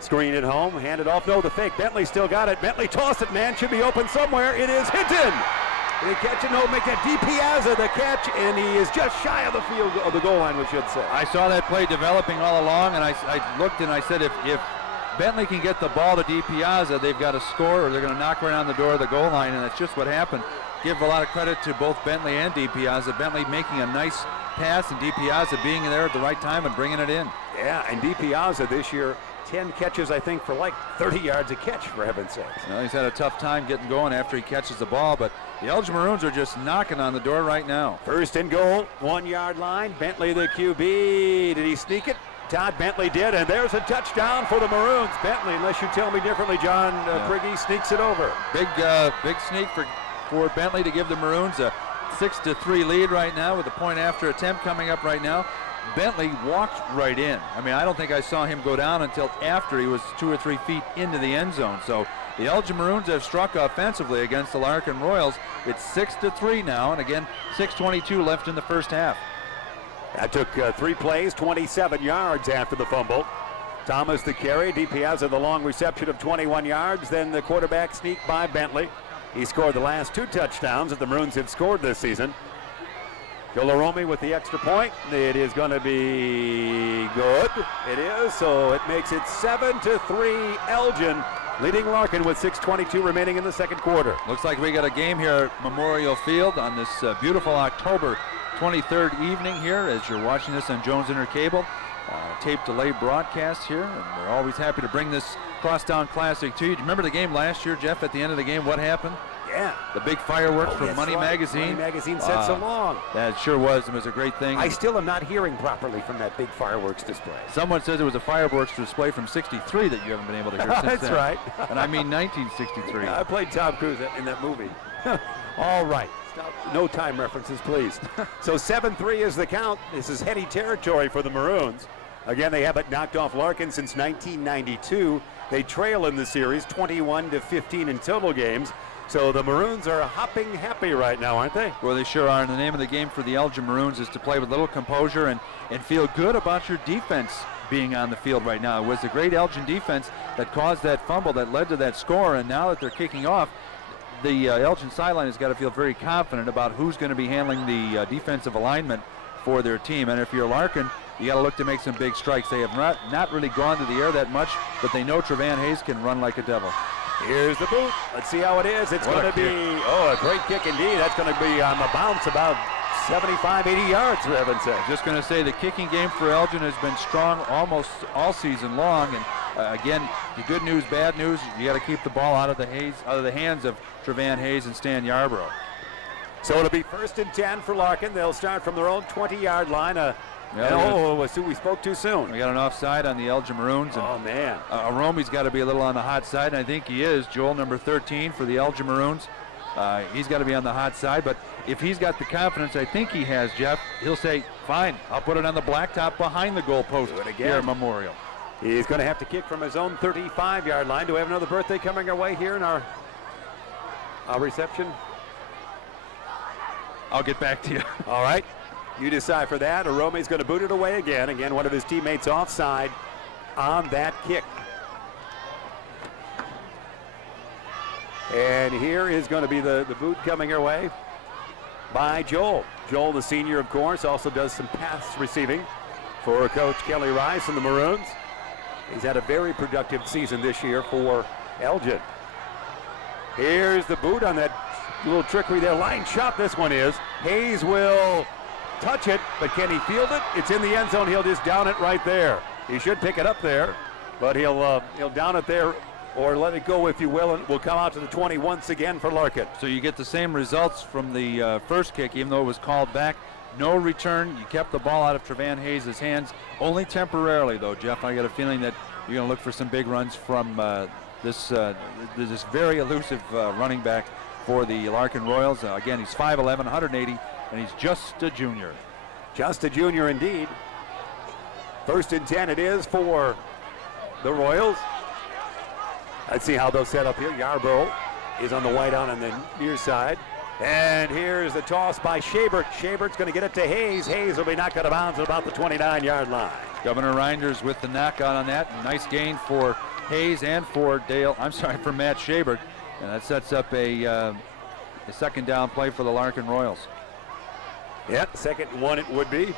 screen at home. Handed off, no, the fake. Bentley still got it. Bentley tossed it, man. Should be open somewhere. It is Hinton. They catch it, no, make that DiPiazza the catch, and he is just shy of the field of the goal line, we should say. I saw that play developing all along, and I looked and I said, if Bentley can get the ball to DiPiazza, they've got to score, or they're going to knock right on the door of the goal line, and that's just what happened. Give a lot of credit to both Bentley and DiPiazza. Bentley making a nice pass, and DiPiazza being there at the right time and bringing it in. Yeah, and DiPiazza this year, 10 catches, I think, for like 30 yards a catch, for heaven's sakes. Well, he's had a tough time getting going after he catches the ball, but the Elgin Maroons are just knocking on the door right now. First and goal, 1 yard line. Bentley the QB. Did he sneak it? Todd Bentley did, and there's a touchdown for the Maroons. Bentley, unless you tell me differently, John, Priggy sneaks it over. Big sneak for Bentley to give the Maroons a 6-3 lead right now with a point after attempt coming up right now. Bentley walked right in. I mean, I don't think I saw him go down until after he was 2 or 3 feet into the end zone. So the Elgin Maroons have struck offensively against the Larkin Royals. It's 6-3 now, and again, 6:22 left in the first half. That took 3 plays, 27 yards after the fumble. Thomas the carry, DiPiazza the long reception of 21 yards, then the quarterback sneak by Bentley. He scored the last 2 touchdowns that the Maroons have scored this season. Joe Larome with the extra point. It is going to be good. It is, so it makes it 7-3 Elgin, leading Larkin with 6:22 remaining in the second quarter. Looks like we got a game here at Memorial Field on this beautiful October 23rd evening here as you're watching this on Jones Inter Cable. Tape delay broadcast here, and we're always happy to bring this Crosstown Classic to you. Do you remember the game last year, Jeff? At the end of the game, what happened? Yeah. The big fireworks from Money Magazine. Money Magazine said so long. That sure was. It was a great thing. I still am not hearing properly from that big fireworks display. Someone says it was a fireworks display from '63 that you haven't been able to hear since That's then. right. And I mean 1963. I played Tom Cruise in that movie. All right. No time references, please. So 7-3 is the count. This is heady territory for the Maroons. Again, they haven't knocked off Larkin since 1992. They trail in the series 21-15 in total games. So the Maroons are hopping happy right now, aren't they? Well, they sure are. And the name of the game for the Elgin Maroons is to play with little composure and feel good about your defense being on the field right now. It was the great Elgin defense that caused that fumble that led to that score, and now that they're kicking off, the Elgin sideline has got to feel very confident about who's going to be handling the defensive alignment for their team. And if you're Larkin, you got to look to make some big strikes. They have not really gone to the air that much, but they know Trevan Hayes can run like a devil. Here's the boot. Let's see how it is. It's going to be, a great kick indeed. That's going to be on the bounce about 75, 80 yards, for heaven's sake. Just going to say the kicking game for Elgin has been strong almost all season long. And again, the good news, bad news, you got to keep the ball out of the hands of Trevan Hayes and Stan Yarbrough. So it'll be 1st and 10 for Larkin. They'll start from their own 20-yard line. We spoke too soon. We got an offside on the Elgin Maroons. And, oh, man. Aromi's got to be a little on the hot side, and I think he is. Joel, number 13 for the Elgin Maroons. He's got to be on the hot side, but if he's got the confidence I think he has, Jeff, he'll say, fine, I'll put it on the blacktop behind the goalpost here at Memorial. He's going to have to kick from his own 35-yard line. Do we have another birthday coming our way here in our reception? I'll get back to you. All right. You decide for that. Arome's going to boot it away again. Again, one of his teammates offside on that kick. And here is going to be the boot coming our way by Joel. Joel, the senior, of course, also does some pass receiving for Coach Kelly Rice and the Maroons. He's had a very productive season this year for Elgin. Here's the boot on that little trickery there. Line shot, this one is. Hayes will touch it, but can he field it? It's in the end zone. He'll just down it right there. He should pick it up there, but he'll down it there or let it go, if you will, and it will come out to the 20 once again for Larkin. So you get the same results from the first kick, even though it was called back. No return. You kept the ball out of Trevan Hayes' hands, only temporarily, though, Jeff. I got a feeling that you're going to look for some big runs from this very elusive running back for the Larkin Royals. Again, he's 5'11", 180, and he's just a junior. Just a junior indeed. 1st and 10 it is for the Royals. Let's see how they'll set up here. Yarbrough is on the white out on the near side. And here's the toss by Shabert. Shabert's going to get it to Hayes. Hayes will be knocked out of bounds at about the 29-yard line. Governor Reinders with the knockout on that. Nice gain for Hayes and for Matt Shabert. And that sets up a second down play for the Larkin Royals. Yeah, second one it would be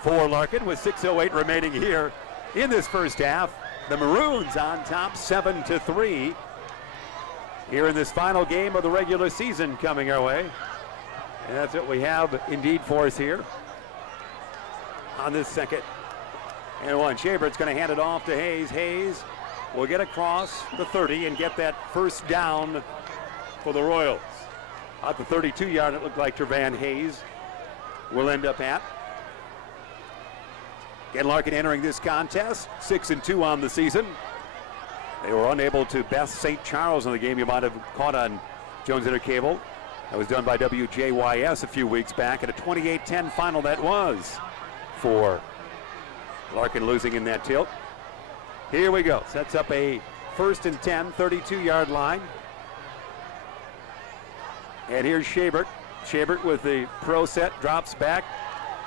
for Larkin with 6:08 remaining here in this first half. The Maroons on top 7-3 here in this final game of the regular season coming our way. And that's what we have indeed for us here on this second and one. Shabert's going to hand it off to Hayes. Hayes will get across the 30 and get that first down for the Royals. At the 32-yard, it looked like Trevan Hayes will end up at. Again, Larkin entering this contest, 6-2 on the season. They were unable to best St. Charles in the game you might have caught on Jones Intercable. That was done by WJYS a few weeks back, and a 28-10 final that was for Larkin losing in that tilt. Here we go. Sets up a 1st and 10, 32-yard line. And here's Shabert. Shabert with the pro set, drops back,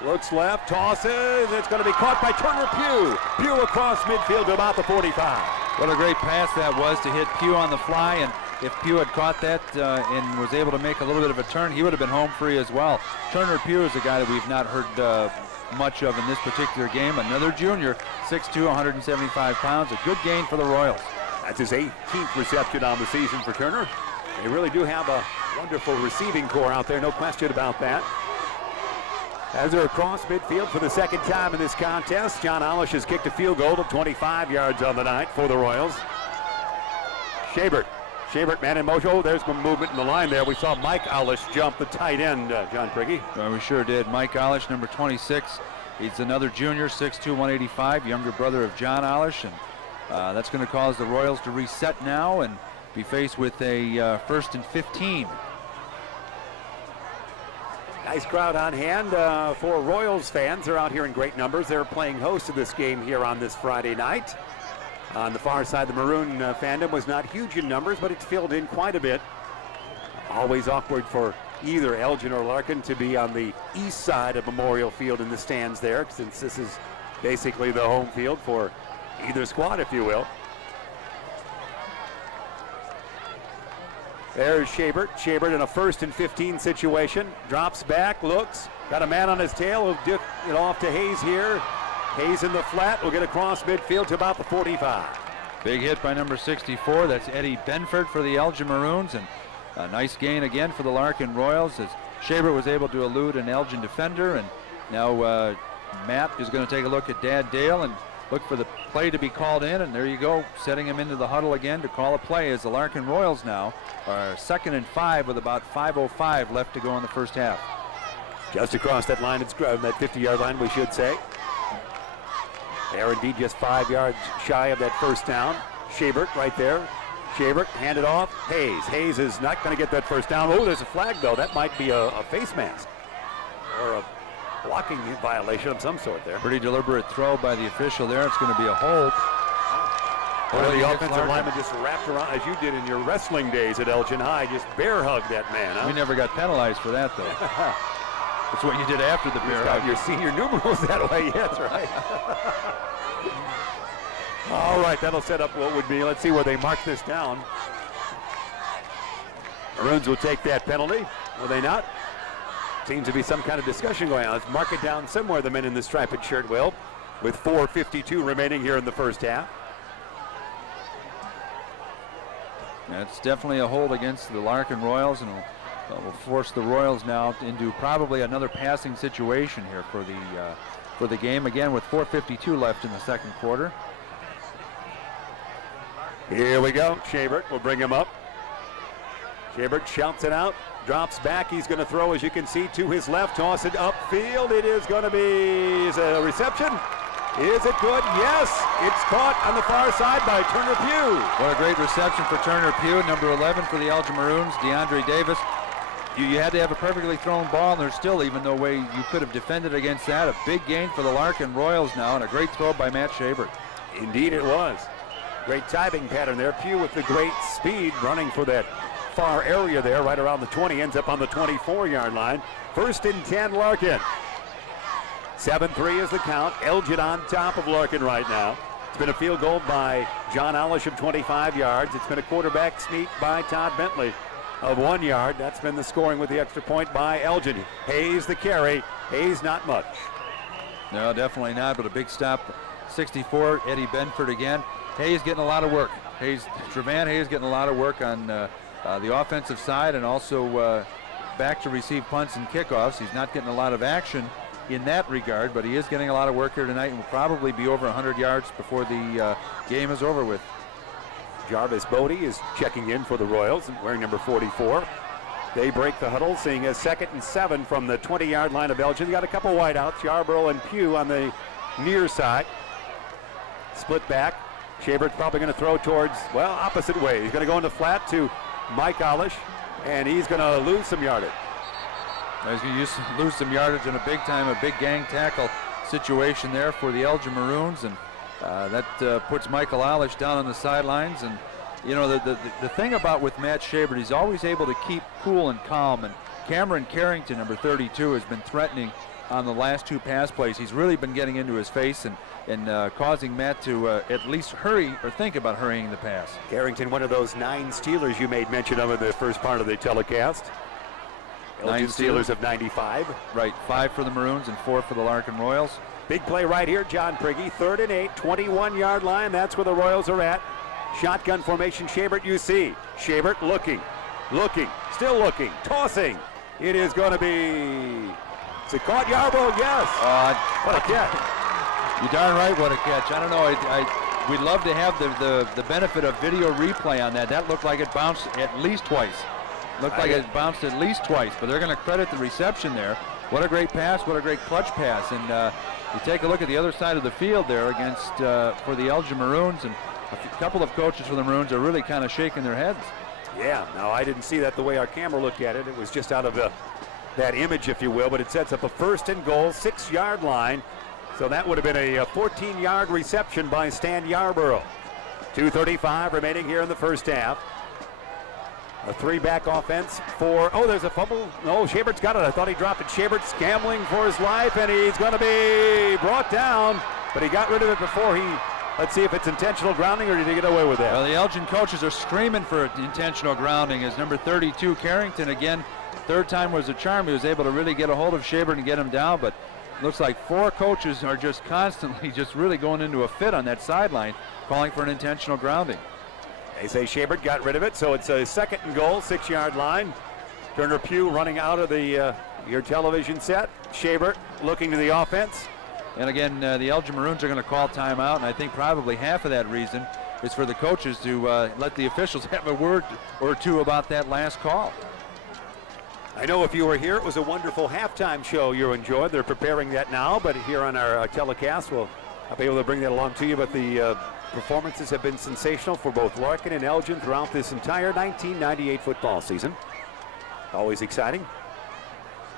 looks left, tosses. It's going to be caught by Turner Pugh. Pugh across midfield to about the 45. What a great pass that was to hit Pugh on the fly. And if Pugh had caught that and was able to make a little bit of a turn, he would have been home free as well. Turner Pugh is a guy that we've not heard much of in this particular game. Another junior, 6'2", 175 pounds. A good gain for the Royals. That's his 18th reception on the season for Turner. They really do have a wonderful receiving core out there, no question about that. As they're across midfield for the second time in this contest, John Olish has kicked a field goal of 25 yards on the night for the Royals. Shabert, man in motion. Oh, there's some movement in the line there. We saw Mike Olish jump the tight end, John Prigge. Well, we sure did. Mike Olish, number 26. He's another junior, 6'2", 185, younger brother of John Olish. And that's going to cause the Royals to reset now and be faced with a 1st and 15. Nice crowd on hand for Royals fans. They're out here in great numbers. They're playing host to this game here on this Friday night. On the far side, the Maroon fandom was not huge in numbers, but it's filled in quite a bit. Always awkward for either Elgin or Larkin to be on the east side of Memorial Field in the stands there, since this is basically the home field for either squad, if you will. There's Shabert. Shabert in a 1st and 15 situation. Drops back, looks, got a man on his tail. He'll dip it off to Hayes here. Hayes in the flat will get across midfield to about the 45. Big hit by number 64. That's Eddie Benford for the Elgin Maroons. And a nice gain again for the Larkin Royals as Shabert was able to elude an Elgin defender. And now Matt is going to take a look at Dad Dale and look for the play to be called in, and there you go, setting him into the huddle again to call a play as the Larkin Royals now are 2nd and 5 with about 5:05 left to go in the first half. Just across that line, it's that 50-yard line, we should say. They're indeed just 5 yards shy of that first down. Shabert right there. Shabert handed off. Hayes. Hayes is not going to get that first down. Oh, there's a flag, though. That might be a face mask or a blocking violation of some sort there. Pretty deliberate throw by the official there. It's going to be a hold. One of the offensive linemen just wrapped around, as you did in your wrestling days at Elgin High, just bear hugged that man, huh? We never got penalized for that, though. That's what you did after the bear hug. Your senior numerals that way, yeah, that's right. All right, that'll set up what would be, let's see where they mark this down. Maroons will take that penalty, will they not? Seems to be some kind of discussion going on. Let's mark it down somewhere, the men in the striped shirt will, with 4:52 remaining here in the first half. That's definitely a hold against the Larkin Royals, and will force the Royals now into probably another passing situation here for the game, again with 4:52 left in the second quarter. Here we go. Shabert will bring him up. Shabert shouts it out, drops back. He's going to throw, as you can see, to his left, toss it upfield. It is going to be a reception. Is it good? Yes, it's caught on the far side by Turner Pugh. What a great reception for Turner Pugh, number 11 for the Elgin Maroons, DeAndre Davis. You had to have a perfectly thrown ball, and there's still even no way you could have defended against that. A big gain for the Larkin Royals now, and a great throw by Matt Shabert. Indeed it was. Great timing pattern there. Pugh with the great speed running for that far area there, right around the 20, ends up on the 24-yard line. 1st and 10, Larkin. 7-3 is the count. Elgin on top of Larkin right now. It's been a field goal by John Alish of 25 yards. It's been a quarterback sneak by Todd Bentley of 1 yard. That's been the scoring with the extra point by Elgin. Hayes the carry. Hayes not much. No, definitely not, but a big stop. 64, Eddie Benford again. Hayes getting a lot of work. Trevan Hayes getting a lot of work on the offensive side, and also back to receive punts and kickoffs. He's not getting a lot of action in that regard, but he is getting a lot of work here tonight and will probably be over 100 yards before the game is over with. Jarvis Bodie is checking in for the Royals, wearing number 44. They break the huddle, seeing a 2nd and 7 from the 20-yard line of Elgin. They got a couple wideouts, Yarborough and Pugh on the near side. Split back. Shabert's probably going to throw towards, well, opposite way. He's going to go into flat to Mike Alish, and he's going to lose some yardage. He's going to lose some yardage in a big gang tackle situation there for the Elgin Maroons, and that puts Michael Alish down on the sidelines. And you know, the thing about with Matt Shabert, he's always able to keep cool and calm. And Cameron Carrington, number 32, has been threatening on the last 2 pass plays. He's really been getting into his face and causing Matt to at least hurry or think about hurrying the pass. Carrington, one of those 9 Steelers you made mention of in the first part of the telecast. Elgin Steelers of 95. Right, 5 for the Maroons and 4 for the Larkin Royals. Big play right here, John Prigge. 3rd and 8, 21-yard line. That's where the Royals are at. Shotgun formation, Shabert, you see. Shabert looking, still looking, tossing. It is going to be, is it caught, Yarborough? Yes. What a catch. You're darn right, what a catch. I don't know, we'd love to have the benefit of video replay on that. That looked like it bounced at least twice. But they're going to credit the reception there. What a great pass, what a great clutch pass. And you take a look at the other side of the field there against, for the Elgin Maroons, and a couple of coaches for the Maroons are really kind of shaking their heads. Yeah, no, I didn't see that the way our camera looked at it. It was just out of that image, if you will, but it sets up a 1st and goal, 6-yard line. So that would have been a 14-yard reception by Stan Yarborough. 2:35 remaining here in the first half. A 3-back offense for, there's a fumble. No, Shabert's got it. I thought he dropped it. Shabert scrambling for his life, and he's going to be brought down, but he got rid of it before he, let's see if it's intentional grounding, or did he get away with that? Well, the Elgin coaches are screaming for intentional grounding as number 32, Carrington, again, 3rd time was a charm. He was able to really get a hold of Shabert and get him down, but looks like 4 coaches are just constantly just really going into a fit on that sideline, calling for an intentional grounding. They say Shabert got rid of it, so it's a 2nd and goal, 6-yard line. Turner Pugh running out of the your television set. Shabert looking to the offense. And again, the Elgin Maroons are going to call timeout, and I think probably half of that reason is for the coaches to let the officials have a word or two about that last call. I know if you were here, it was a wonderful halftime show you enjoyed. They're preparing that now, but here on our telecast, I'll be able to bring that along to you. But the performances have been sensational for both Larkin and Elgin throughout this entire 1998 football season. Always exciting.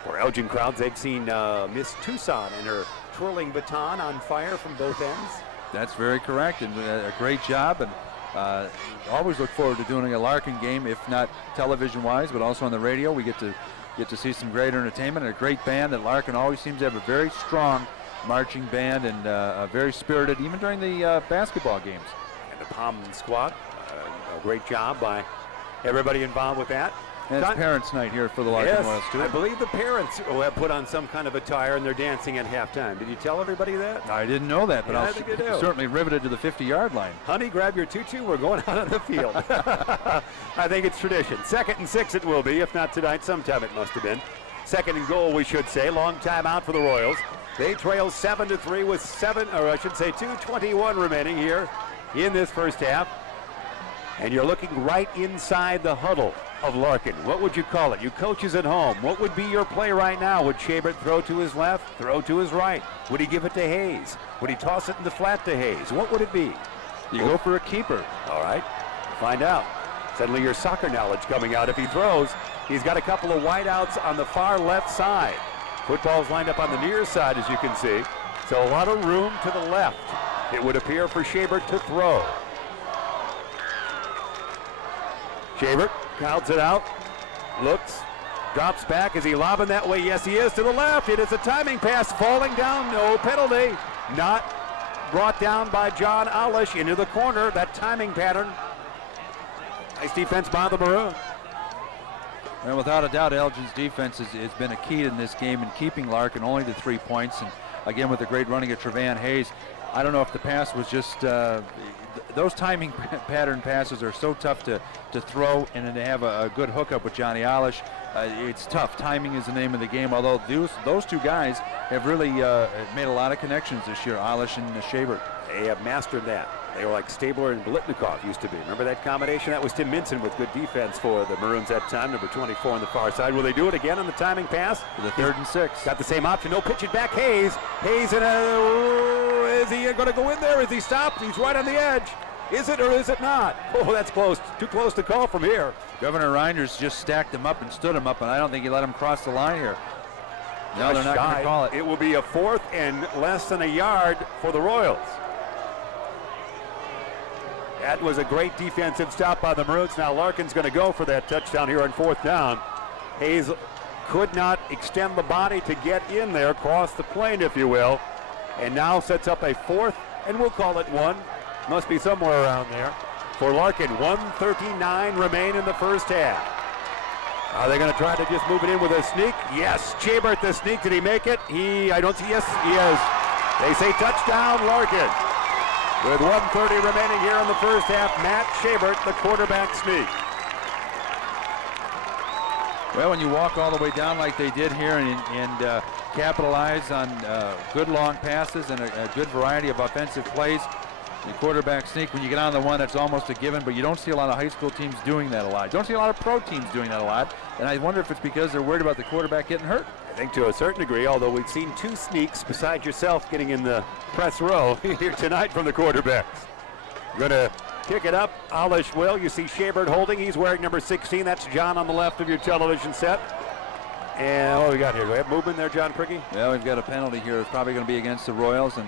For Elgin crowds, they've seen Miss Tucson and her twirling baton on fire from both ends. That's very correct, and a great job. And always look forward to doing a Larkin game, if not television-wise, but also on the radio. We get to see some great entertainment and a great band. That Larkin always seems to have a very strong marching band and very spirited, even during the basketball games. And the Palm Squad, a great job by everybody involved with that. And it's Parents' Night here for the Larkin Royals, too. I believe the parents will have put on some kind of attire and they're dancing at halftime. Did you tell everybody that? I didn't know that, but yeah, I'll certainly riveted to the 50-yard line. Honey, grab your tutu. We're going out on the field. I think it's tradition. 2nd and 6 it will be, if not tonight, sometime it must have been. 2nd and goal, we should say. Long time out for the Royals. They trail 7-3 with 2:21 remaining here in this first half. And you're looking right inside the huddle of Larkin. What would you call it? You coaches at home, what would be your play right now? Would Shabert throw to his left, throw to his right? Would he give it to Hayes? Would he toss it in the flat to Hayes? What would it be? You go for a keeper. All right, find out. Suddenly your soccer knowledge coming out. If he throws, he's got a couple of wideouts on the far left side. Football's lined up on the near side, as you can see. So a lot of room to the left, it would appear, for Shabert to throw. Shabert counts it out, looks, drops back. Is he lobbing that way? Yes, he is, to the left. It is a timing pass, falling down, no penalty. Not brought down by John Alish into the corner, that timing pattern. Nice defense by the Maroons. And without a doubt, Elgin's defense has been a key in this game in keeping Larkin only to 3 points. And again, with the great running of Trevan Hayes, I don't know if the pass was just, those timing pattern passes are so tough to throw, and then to have a good hookup with Johnny Alish. It's tough. Timing is the name of the game, although those two guys have really made a lot of connections this year, Alish and Shabert. They have mastered that. They were like Stabler and Blitnikoff used to be. Remember that combination? That was Tim Minson with good defense for the Maroons that time, number 24 on the far side. Will they do it again on the timing pass? For the 3rd and 6. Got the same option. No, pitch it back. Hayes. Hayes is he going to go in there? Is he stopped? He's right on the edge. Is it or is it not? Oh, that's close. Too close to call from here. Governor Reinders just stacked him up and stood him up, and I don't think he let him cross the line here. No, they're not going to call it. It will be a 4th and less than a yard for the Royals. That was a great defensive stop by the Maroons. Now Larkin's going to go for that touchdown here on 4th down. Hayes could not extend the body to get in there, cross the plane, if you will, and now sets up a 4th, and we'll call it 1. Must be somewhere around there for Larkin. 1:39 remain in the first half. Are they going to try to just move it in with a sneak? Yes, Shabert the sneak. Did he make it? I don't see. Yes, he is. They say touchdown, Larkin. With 1:30 remaining here in the first half, Matt Shabert, the quarterback sneak. Well, when you walk all the way down like they did here and capitalize on good long passes and a good variety of offensive plays, the quarterback sneak, when you get on the one, that's almost a given, but you don't see a lot of high school teams doing that a lot. You don't see a lot of pro teams doing that a lot, and I wonder if it's because they're worried about the quarterback getting hurt. I think to a certain degree, although we've seen 2 sneaks besides yourself getting in the press row here tonight from the quarterbacks. Going to kick it up. Alish will. You see Shabert holding. He's wearing number 16. That's John on the left of your television set. And what do we got here? Do we have movement there, John Prigge? Well, we've got a penalty here. It's probably going to be against the Royals and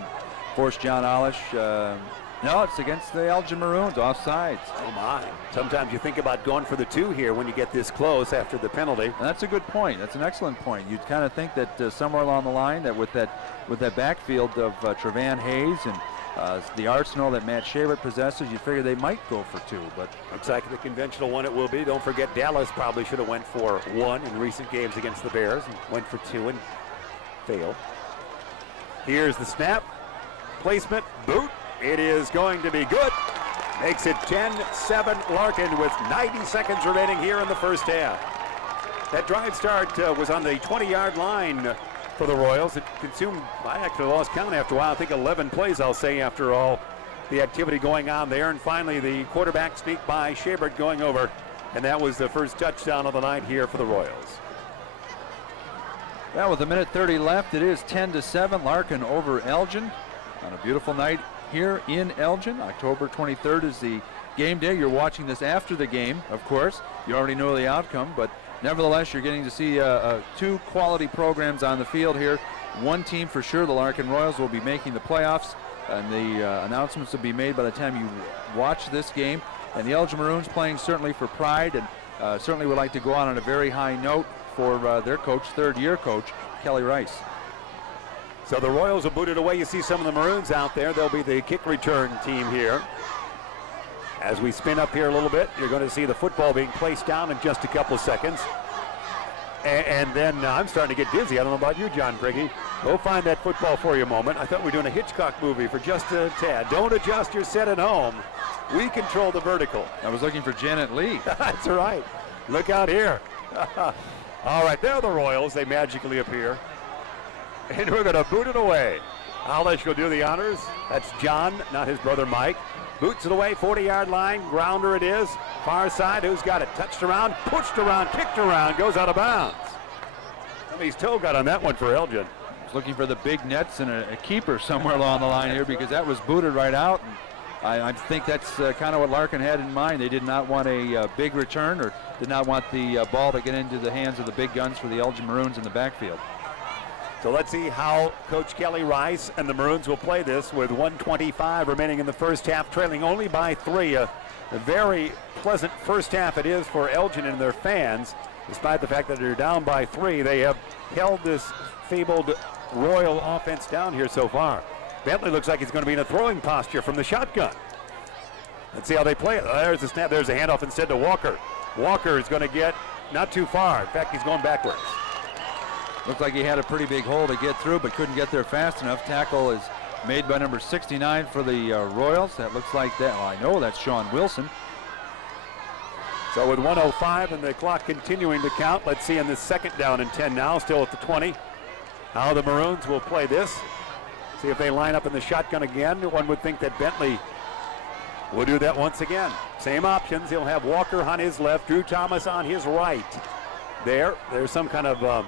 force John Alish. No, it's against the Elgin Maroons, offsides. Oh my. Sometimes you think about going for the 2 here when you get this close after the penalty. And that's a good point. That's an excellent point. You'd kind of think that somewhere along the line that with that backfield of Trevan Hayes and the arsenal that Matt Shabert possesses, you figure they might go for 2, but looks like the conventional one it will be. Don't forget Dallas probably should have went for 1 in recent games against the Bears and went for 2 and failed. Here's the snap. Placement, boot. It is going to be good. Makes it 10-7 Larkin with 90 seconds remaining here in the first half. That drive start was on the 20-yard line for the Royals. It consumed, I actually lost count after a while. I think 11 plays, I'll say, after all the activity going on there. And finally, the quarterback sneak by Shabert going over. And that was the first touchdown of the night here for the Royals. Well, with 1:30 left, it is 10-7. Larkin over Elgin on a beautiful night here in Elgin. October 23rd is the game day. You're watching this after the game, of course. You already know the outcome, but nevertheless, you're getting to see 2 quality programs on the field here. One team for sure, the Larkin Royals, will be making the playoffs, and the announcements will be made by the time you watch this game. And the Elgin Maroons playing certainly for pride, and certainly would like to go out on a very high note for their coach, 3rd-year coach, Kelly Rice. So the Royals will boot it away. You see some of the Maroons out there. They'll be the kick return team here. As we spin up here a little bit, you're going to see the football being placed down in just a couple of seconds. And then I'm starting to get dizzy. I don't know about you, John Prigge. Go find that football for you a moment. I thought we were doing a Hitchcock movie for just a tad. Don't adjust your set at home. We control the vertical. I was looking for Janet Lee. That's right. Look out here. All right, there are the Royals. They magically appear. And we're going to boot it away. Alish will do the honors. That's John, not his brother Mike. Boots it away, 40-yard line. Grounder it is. Far side, who's got it? Touched around, pushed around, kicked around, goes out of bounds. Somebody's toe got on that one for Elgin. He's looking for the big nets and a keeper somewhere along the line here, because that was booted right out. And I think that's kind of what Larkin had in mind. They did not want a big return, or did not want the ball to get into the hands of the big guns for the Elgin Maroons in the backfield. So let's see how Coach Kelly Rice and the Maroons will play this with 1:25 remaining in the first half, trailing only by 3. A very pleasant first half it is for Elgin and their fans. Despite the fact that they're down by 3, they have held this fabled Royal offense down here so far. Bentley looks like he's going to be in a throwing posture from the shotgun. Let's see how they play it. There's the snap. There's a handoff instead to Walker. Walker is going to get not too far. In fact, he's going backwards. Looks like he had a pretty big hole to get through, but couldn't get there fast enough. Tackle is made by number 69 for the Royals. That looks like that. Well, I know that's Sean Wilson. So with 1:05 and the clock continuing to count, let's see in this second down and 10 now, still at the 20, how the Maroons will play this. See if they line up in the shotgun again. One would think that Bentley will do that once again. Same options. He'll have Walker on his left, Drew Thomas on his right. There's some kind of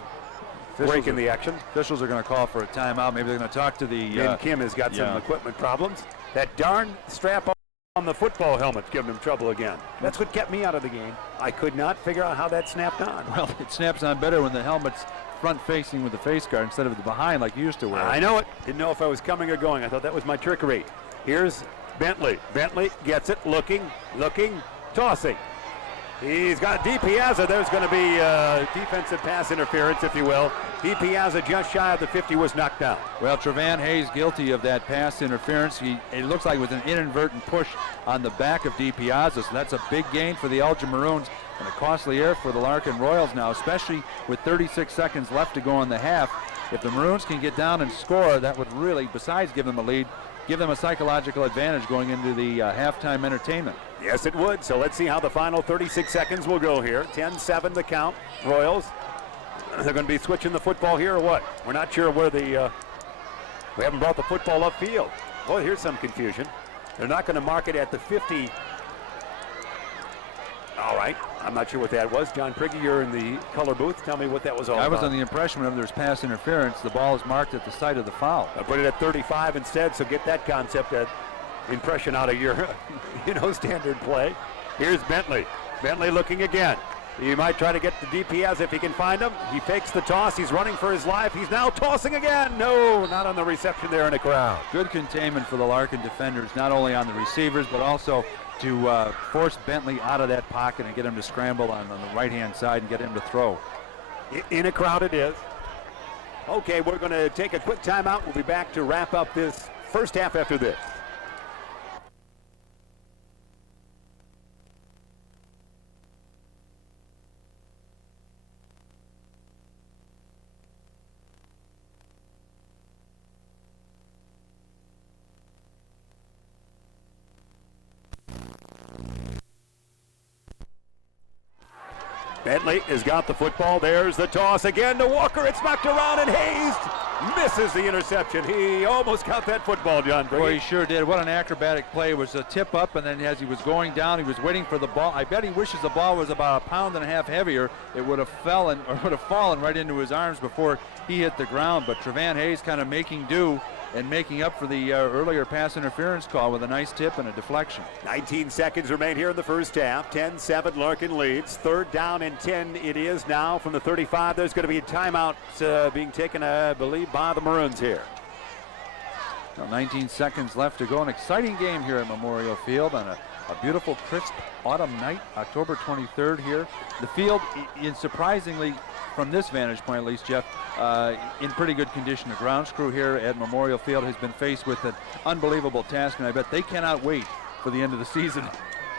break in the action. Officials are going to call for a timeout. Maybe they're going to talk to the... And Kim has got some equipment problems. That darn strap on the football helmet's giving him trouble again. That's what kept me out of the game. I could not figure out how that snapped on. Well, it snaps on better when the helmet's front-facing with the face guard instead of the behind like you used to wear. I know it. Didn't know if I was coming or going. I thought that was my trickery. Here's Bentley. Bentley gets it, looking, tossing. He's got DiPiazza. There's going to be defensive pass interference, if you will. DiPiazza just shy of the 50 was knocked down. Well, Trevan Hayes guilty of that pass interference. It looks like it was an inadvertent push on the back of DiPiazza, so that's a big gain for the Elgin Maroons and a costly error for the Larkin Royals now, especially with 36 seconds left to go in the half. If the Maroons can get down and score, that would really, besides give them a lead, give them a psychological advantage going into the halftime entertainment. Yes, it would. So let's see how the final 36 seconds will go here. 10-7 the count. Royals, they're going to be switching the football here or what? We're not sure where we haven't brought the football upfield. Boy, here's some confusion. They're not going to mark it at the 50. All right. I'm not sure what that was. John Prigge, you're in the color booth. Tell me what that was all about. I was on the impression whenever there's pass interference, the ball is marked at the site of the foul. I put it at 35 instead, so get that concept, that impression out of your standard play. Here's Bentley. Bentley looking again. He might try to get to DiPiazza if he can find him. He fakes the toss. He's running for his life. He's now tossing again. No, not on the reception there in the crowd. Good containment for the Larkin defenders, not only on the receivers, but also to force Bentley out of that pocket and get him to scramble on the right-hand side and get him to throw. In a crowd it is. Okay, we're going to take a quick timeout. We'll be back to wrap up this first half after this. Bentley has got the football. There's the toss again to Walker. It's knocked around and Hayes misses the interception. He almost got that football, John Brady. Boy, he sure did. What an acrobatic play. It was a tip up, and then as he was going down, he was waiting for the ball. I bet he wishes the ball was about 1.5 pounds heavier. It would have fallen right into his arms before he hit the ground. But Trevan Hayes kind of making do and making up for the earlier pass interference call with a nice tip and a deflection. 19 seconds remain here in the first half. 10-7 Larkin leads. Third down and 10 it is now from the 35. There's going to be a timeout being taken, I believe, by the Maroons here. Well, 19 seconds left to go. An exciting game here at Memorial Field on a beautiful, crisp autumn night, October 23rd here. The field, surprisingly, from this vantage point at least, Jeff, in pretty good condition. The grounds crew here at Memorial Field has been faced with an unbelievable task, and I bet they cannot wait for the end of the season.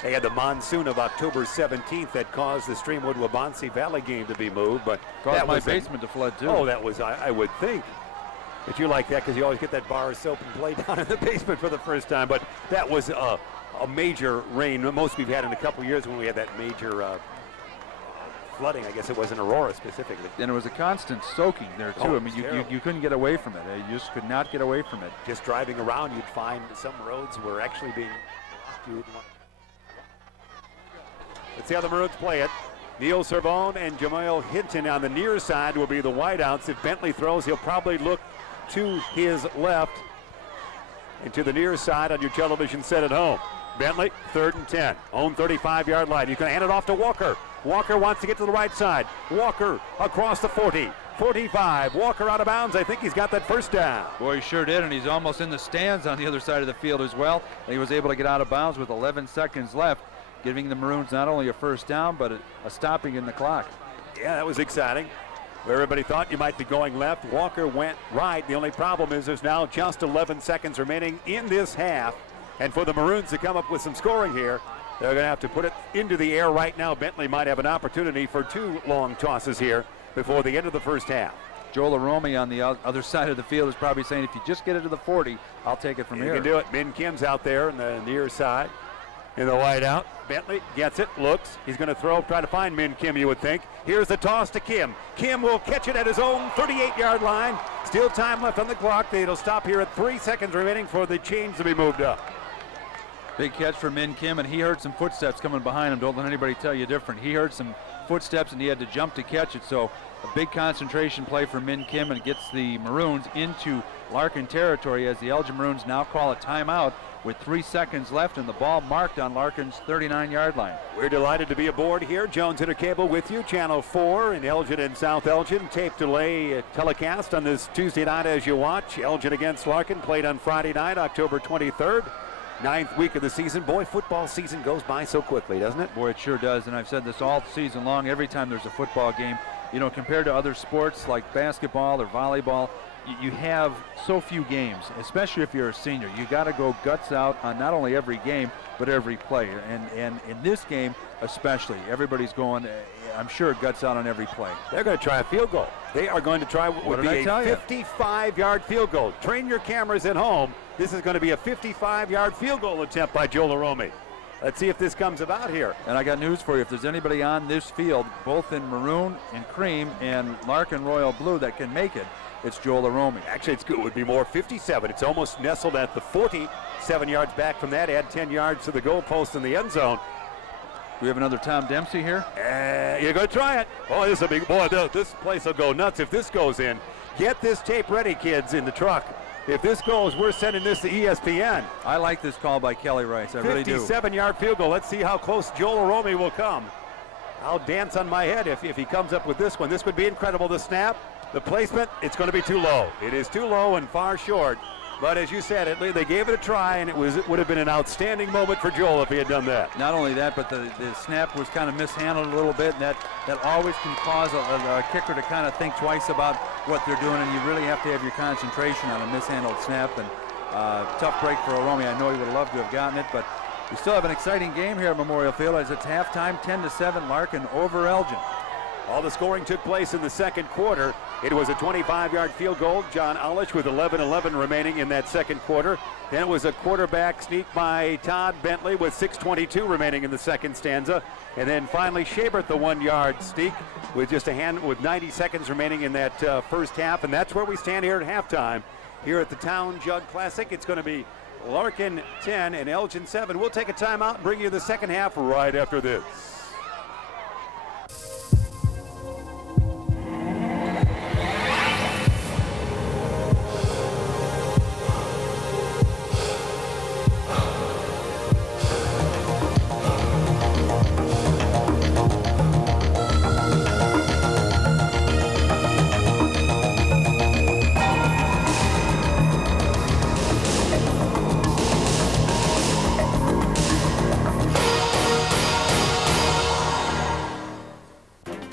They had the monsoon of October 17th that caused the Streamwood-Wabansie Valley game to be moved, but caused my basement to flood too. Oh, that was, I would think that you like that because you always get that bar of soap and play down in the basement for the first time, but that was a major rain, the most we've had in a couple years when we had that major flooding. I guess it was in Aurora specifically. And it was a constant soaking there too. Oh, I mean, you couldn't get away from it. You just could not get away from it. Just driving around, you'd find some roads were actually being blocked. Let's see how the Maroons play it. Neil Servone and Jamel Hinton on the near side will be the wideouts. If Bentley throws, he'll probably look to his left and to the near side on your television set at home. Bentley, 3rd and 10, own 35-yard line. He's going to hand it off to Walker. Walker wants to get to the right side. Walker across the 40, 45. Walker out of bounds. I think he's got that first down. Boy, he sure did, and he's almost in the stands on the other side of the field as well. And he was able to get out of bounds with 11 seconds left, giving the Maroons not only a first down, but a stopping in the clock. Yeah, that was exciting. Where everybody thought you might be going left, Walker went right. The only problem is there's now just 11 seconds remaining in this half. And for the Maroons to come up with some scoring here, they're going to have to put it into the air right now. Bentley might have an opportunity for 2 long tosses here before the end of the first half. Joel Arome on the other side of the field is probably saying, if you just get it to the 40, I'll take it from here. You can do it. Min Kim's out there in the near side in the wide out. Bentley gets it, looks. He's going to throw, try to find Min Kim, you would think. Here's the toss to Kim. Kim will catch it at his own 38-yard line. Still time left on the clock. It'll stop here at 3 seconds remaining for the chains to be moved up. Big catch for Min Kim, and he heard some footsteps coming behind him. Don't let anybody tell you different. He heard some footsteps, and he had to jump to catch it. So a big concentration play for Min Kim, and gets the Maroons into Larkin territory as the Elgin Maroons now call a timeout with 3 seconds left and the ball marked on Larkin's 39-yard line. We're delighted to be aboard here. Jones Intercable with you, Channel 4 in Elgin and South Elgin. Tape delay telecast on this Tuesday night as you watch. Elgin against Larkin played on Friday night, October 23rd. 9th week of the season. Boy, football season goes by so quickly, doesn't it? Boy, it sure does, and I've said this all season long. Every time there's a football game, you know, compared to other sports like basketball or volleyball, you have so few games, especially if you're a senior. You got to go guts out on not only every game, but every play. And in this game especially, everybody's going, I'm sure, guts out on every play. They're going to try a field goal. They are going to try what would be a 55-yard field goal. Train your cameras at home. This is going to be a 55-yard field goal attempt by Joel Arome. Let's see if this comes about here. And I got news for you. If there's anybody on this field, both in maroon and cream and Larkin royal blue, that can make it, it's Joel Arome. Actually, it would be more 57. It's almost nestled at the 40. 7 yards back from that. Add 10 yards to the goalpost in the end zone. We have another Tom Dempsey here. You're going to try it. Oh, this is a big boy. This place will go nuts if this goes in. Get this tape ready, kids, in the truck. If this goes, we're sending this to ESPN. I like this call by Kelly Rice. I really do. 57-yard field goal. Let's see how close Joel Arome will come. I'll dance on my head if he comes up with this one. This would be incredible. The snap, the placement, it's going to be too low. It is too low and far short. But as you said, they gave it a try, and it would have been an outstanding moment for Joel if he had done that. Not only that, but the snap was kind of mishandled a little bit, and that always can cause a kicker to kind of think twice about what they're doing, and you really have to have your concentration on a mishandled snap. And tough break for Arome. I know he would have loved to have gotten it, but we still have an exciting game here at Memorial Field as it's halftime, 10-7, Larkin over Elgin. All the scoring took place in the second quarter. It was a 25-yard field goal. John Olish with 11:11 remaining in that second quarter. Then it was a quarterback sneak by Todd Bentley with 6:22 remaining in the second stanza. And then finally Shabert the 1-yard sneak with just with 90 seconds remaining in that first half. And that's where we stand here at halftime. Here at the Town Jug Classic, it's going to be Larkin 10 and Elgin 7. We'll take a timeout and bring you the second half right after this.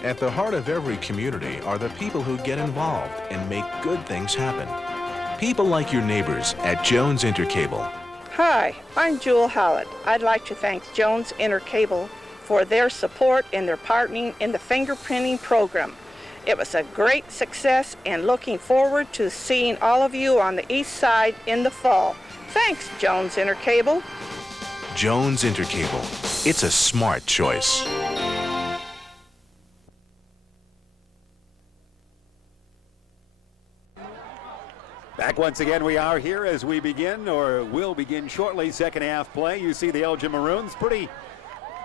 At the heart of every community are the people who get involved and make good things happen. People like your neighbors at Jones Intercable. Hi, I'm Jewel Howlett. I'd like to thank Jones Intercable for their support and their partnering in the fingerprinting program. It was a great success and looking forward to seeing all of you on the east side in the fall. Thanks, Jones Intercable. Jones Intercable. It's a smart choice. Back once again, we are here as we begin, or will begin shortly, second half play. You see the Elgin Maroons, pretty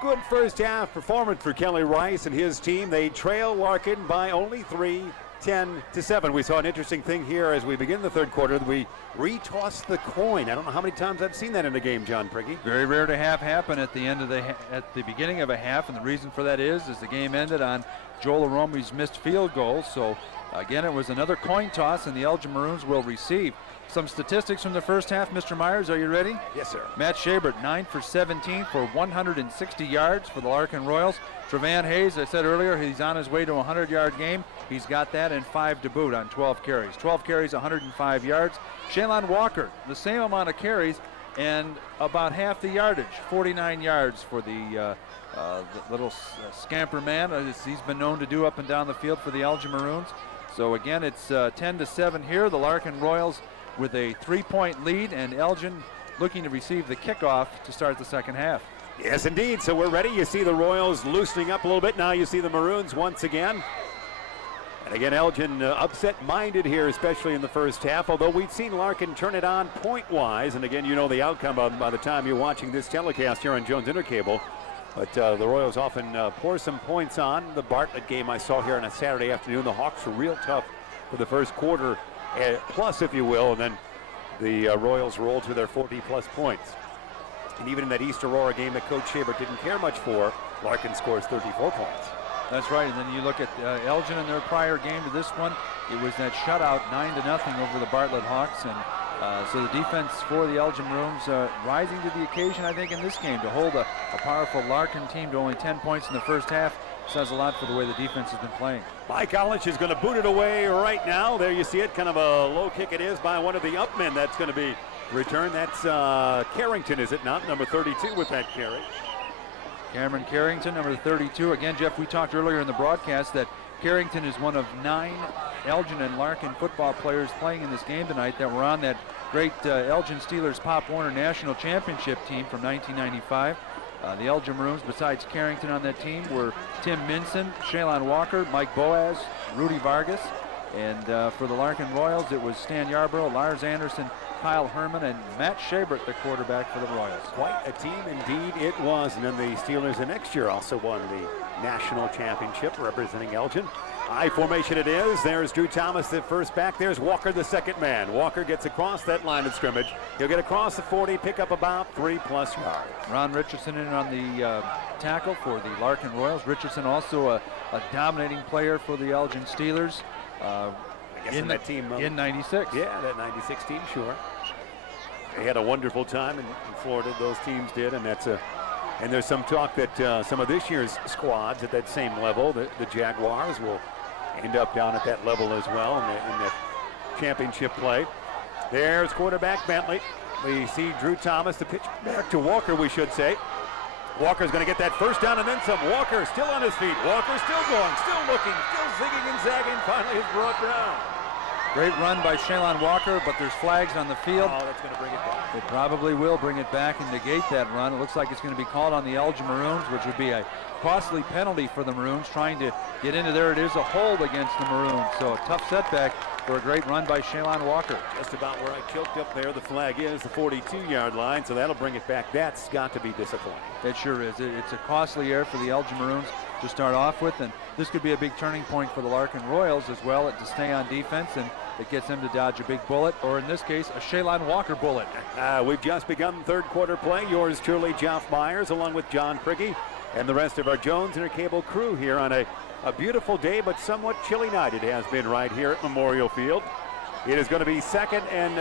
good first half performance for Kelly Rice and his team. They trail Larkin by only 3, 10-7. We saw an interesting thing here as we begin the third quarter. We retossed the coin. I don't know how many times I've seen that in a game, John Prigge. Very rare to have happen at the beginning of a half, and the reason for that is the game ended on Joel Arome's missed field goal. So Again, it was another coin toss, and the Elgin Maroons will receive. Some statistics from the first half. Mr. Myers, are you ready? Yes, sir. Matt Schabert, 9 for 17 for 160 yards for the Larkin Royals. Trevan Hayes, I said earlier, he's on his way to a 100-yard game. He's got that and 5 to boot on 12 carries. 12 carries, 105 yards. Shaylon Walker, the same amount of carries and about half the yardage, 49 yards for the little scamper man, as he's been known to do up and down the field for the Elgin Maroons. So again, it's 10-7 here. The Larkin Royals with a 3-point lead, and Elgin looking to receive the kickoff to start the second half. Yes, indeed. So we're ready. You see the Royals loosening up a little bit. Now you see the Maroons once again. And again, Elgin upset-minded here, especially in the first half, although we've seen Larkin turn it on point-wise. And again, you know the outcome by the time you're watching this telecast here on Jones Intercable. But the Royals often pour some points on. The Bartlett game I saw here on a Saturday afternoon, the Hawks were real tough for the first quarter, plus, if you will, and then the Royals rolled to their 40-plus points. And even in that East Aurora game that Coach Schabert didn't care much for, Larkin scores 34 points. That's right, and then you look at Elgin in their prior game to this one. It was that shutout, 9-0 over the Bartlett Hawks, and so the defense for the Elgin Maroons rising to the occasion, I think, in this game. To hold a powerful Larkin team to only 10 points in the first half says a lot for the way the defense has been playing. Mike Collins is going to boot it away right now. There you see it, kind of a low kick it is by one of the upmen. That's going to be returned. That's Carrington, is it not? Number 32 with that carry. Cameron Carrington, number 32. Again, Jeff, we talked earlier in the broadcast that Carrington is one of 9 Elgin and Larkin football players playing in this game tonight that were on that great Elgin Steelers Pop Warner National Championship team from 1995. The Elgin Maroons, besides Carrington on that team, were Tim Minson, Shaylon Walker, Mike Boaz, Rudy Vargas. And for the Larkin Royals, it was Stan Yarborough, Lars Anderson, Kyle Herman, and Matt Schabert, the quarterback for the Royals. Quite a team indeed it was. And then the Steelers the next year also won the national championship representing Elgin. I formation it is. There's Drew Thomas, the first back. There's Walker, the second man. Walker gets across that line of scrimmage. He'll get across the 40, pick up about 3+ yards. Ron Richardson in on the tackle for the Larkin Royals. Richardson also a dominating player for the Elgin Steelers. In that team. In 96. Yeah, that 96 team, sure. They had a wonderful time in Florida, those teams did, and there's some talk that some of this year's squads at that same level, the Jaguars, will end up down at that level as well in the championship play. There's quarterback Bentley. We see Drew Thomas, the pitch back to Walker, we should say. Walker's going to get that first down and then some. Walker still on his feet. Walker still going, still looking, still zigging and zagging. Finally is brought down. Great run by Shaylon Walker, but there's flags on the field. Oh, that's going to bring it back. It probably will bring it back and negate that run. It looks like it's going to be called on the Elgin Maroons, which would be a costly penalty for the Maroons trying to get into there. It is a hold against the Maroons, so a tough setback for a great run by Shaylon Walker. Just about where I choked up there. The flag is the 42-yard line, so that'll bring it back. That's got to be disappointing. It sure is. It's a costly error for the Elgin Maroons to start off with, and this could be a big turning point for the Larkin Royals as well, to stay on defense, and it gets them to dodge a big bullet, or in this case, a Shaylon Walker bullet. We've just begun third quarter play. Yours truly, Jeff Myers, along with John Prigge and the rest of our Jones Intercable crew here on a beautiful day, but somewhat chilly night it has been right here at Memorial Field. It is going to be second, and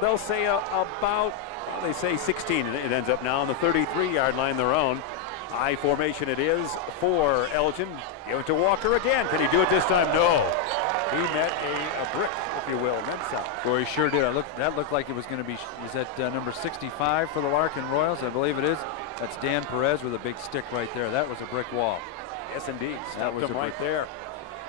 they'll say about, they say 16, and it ends up now on the 33-yard line, their own. I formation it is for Elgin. Give it to Walker again. Can he do it this time? No. He met a brick, if you will, and then some. Boy, he sure did. That looked like it was going to be, is that number 65 for the Larkin Royals? I believe it is. That's Dan Perez with a big stick right there. That was a brick wall. Yes, indeed. That was him right there.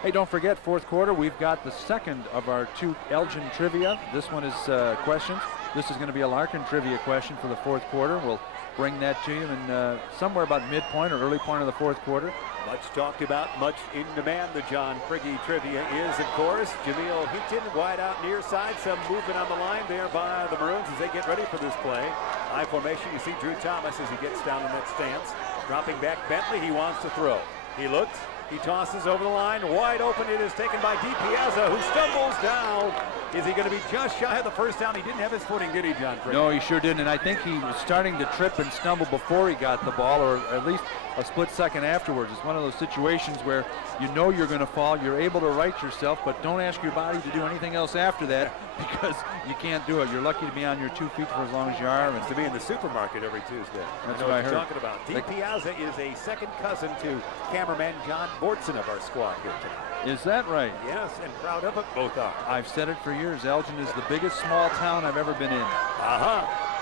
Hey, don't forget, fourth quarter, we've got the second of our 2 Elgin trivia. This one is questions. This is going to be a Larkin trivia question for the fourth quarter. We'll bring that to you in somewhere about midpoint or early point of the fourth quarter. Much talked about, much in demand. The John Prigge trivia is, of course, Jameel Heaton wide out near side. Some movement on the line there by the Maroons as they get ready for this play. High formation, you see Drew Thomas as he gets down in that stance. Dropping back Bentley, he wants to throw. He looks, he tosses over the line, wide open. It is taken by DiPiazza, who stumbles down Is he going to be just shy of the first down? He didn't have his footing, did he, John? No, he sure didn't, and I think he was starting to trip and stumble before he got the ball, or at least a split second afterwards. It's one of those situations where you know you're going to fall, you're able to right yourself, but don't ask your body to do anything else after that because you can't do it. You're lucky to be on your 2 feet for as long as you are. And to be in the supermarket every Tuesday. That's what I heard. Talking about. Dee Piazza is a second cousin to cameraman John Bortson of our squad here tonight. Is that right? Yes, and proud of it, both are. I've said it for years. Elgin is the biggest small town I've ever been in.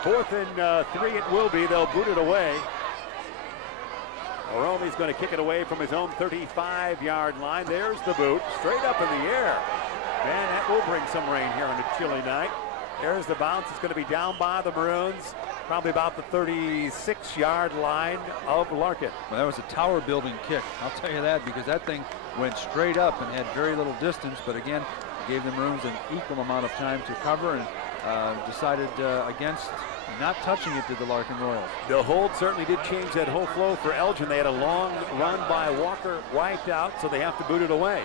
Fourth and 3 it will be. They'll boot it away. Oromi's going to kick it away from his own 35-yard line. There's the boot, straight up in the air. Man, that will bring some rain here on a chilly night. There's the bounce. It's going to be down by the Maroons, probably about the 36-yard line of Larkin. Well, that was a tower building kick. I'll tell you that, because that thing went straight up and had very little distance, but again, gave the Maroons an equal amount of time to cover and decided against not touching it to the Larkin Royals. The hold certainly did change that whole flow for Elgin. They had a long run by Walker wiped out, so they have to boot it away.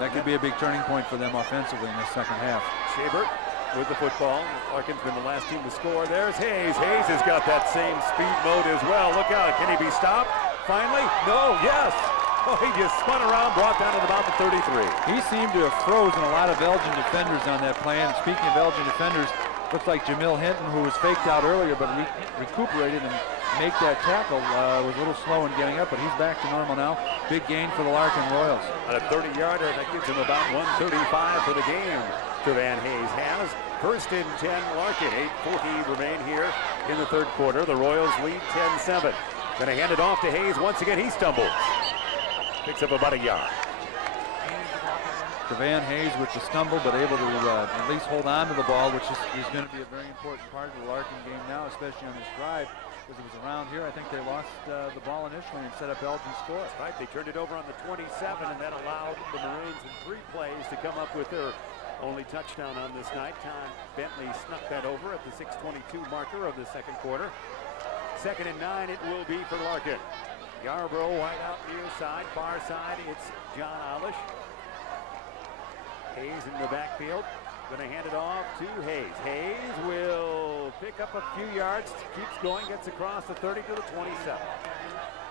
That could be a big turning point for them offensively in the second half. Schabert with the football. Larkin's been the last team to score. There's Hayes. Hayes has got that same speed mode as well. Look out. Can he be stopped? Finally? No. Yes. Oh, he just spun around, brought down to about the 33. He seemed to have frozen a lot of Elgin defenders on that play. And speaking of Elgin defenders, looks like Jamil Hinton, who was faked out earlier but recuperated and make that tackle, was a little slow in getting up, but he's back to normal now. Big gain for the Larkin Royals. On a 30-yarder, that gives him about 135 for the game. Van Hayes has. First and 10, Larkin. 8:40 remain here in the third quarter. The Royals lead 10-7. Going to hand it off to Hayes. Once again, he stumbles. Picks up about a yard. Van Hayes with the stumble, but able to at least hold on to the ball, which is going to be a very important part of the Larkin game now, especially on this drive, because it was around here. I think they lost the ball initially and set up Elgin's score. That's right. They turned it over on the 27, and that allowed the Maroons in 3 plays to come up with their only touchdown on this night. Tom Bentley snuck that over at the 6:22 marker of the second quarter. Second and 9 it will be for Larkin. Yarbrough wide out near side, far side. It's John Alish. Hayes in the backfield. Going to hand it off to Hayes. Hayes will pick up a few yards, keeps going, gets across the 30 to the 27.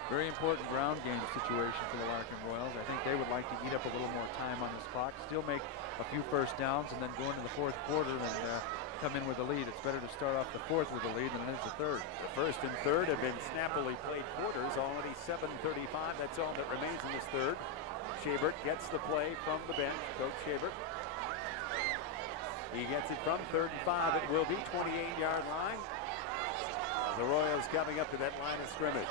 Very important ground game situation for the Larkin Royals. I think they would like to eat up a little more time on this clock, still make a few first downs, and then go into the fourth quarter and come in with a lead. It's better to start off the fourth with a lead than it is the third. The first and third have been snappily played quarters, already 7:35. That's all that remains in this third. Schabert gets the play from the bench, Coach Schabert. He gets it from 3rd and 5. It will be 28-yard line. The Royals coming up to that line of scrimmage.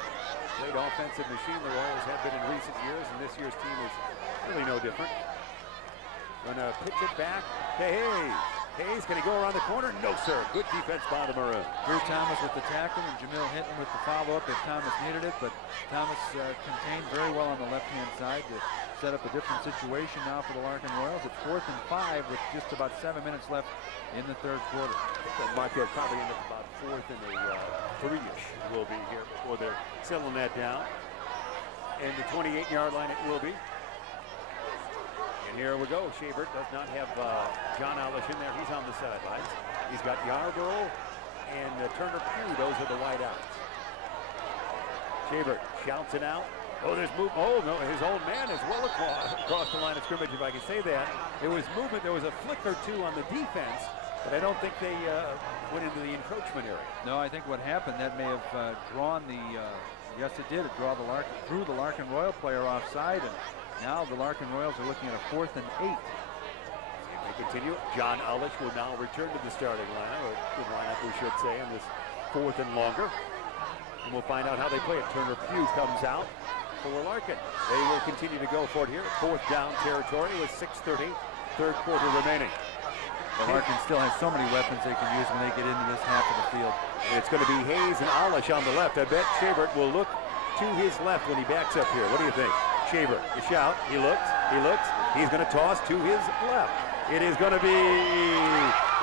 Great offensive machine the Royals have been in recent years, and this year's team is really no different. Gonna pitch it back to Hayes. Hayes, can he go around the corner? No, sir. Good defense by the Maroons. Drew Thomas with the tackle and Jamil Hinton with the follow-up if Thomas needed it, but Thomas contained very well on the left-hand side to set up a different situation now for the Larkin Royals. It's 4th and 5 with just about 7 minutes left in the third quarter. That mark there probably end up about 4th and a 3-ish will be here before they're settling that down. And the 28-yard line it will be. And here we go. Schabert does not have John Alish in there. He's on the sidelines. He's got Yarborough and Turner Pugh. Those are the wideouts. Schabert shouts it out. Oh, there's movement. Oh, no, his old man is well across the line of scrimmage, if I can say that. It was movement. There was a flick or two on the defense, but I don't think they went into the encroachment area. No, I think what happened, that may have drawn the, yes it did, it drew the Larkin Royal player offside, and now the Larkin Royals are looking at a 4th and 8. If they continue, John Alish will now return to the starting lineup, or good lineup we should say, in this 4th and longer. And we'll find out how they play it. Turner Pugh comes out for Larkin. They will continue to go for it here. 4th down territory with 6:30, third quarter remaining. Well, Larkin still has so many weapons they can use when they get into this half of the field. And it's going to be Hayes and Alish on the left. I bet Schabert will look to his left when he backs up here. What do you think? Schabert, the shout. He looks. He's going to toss to his left. It is going to be,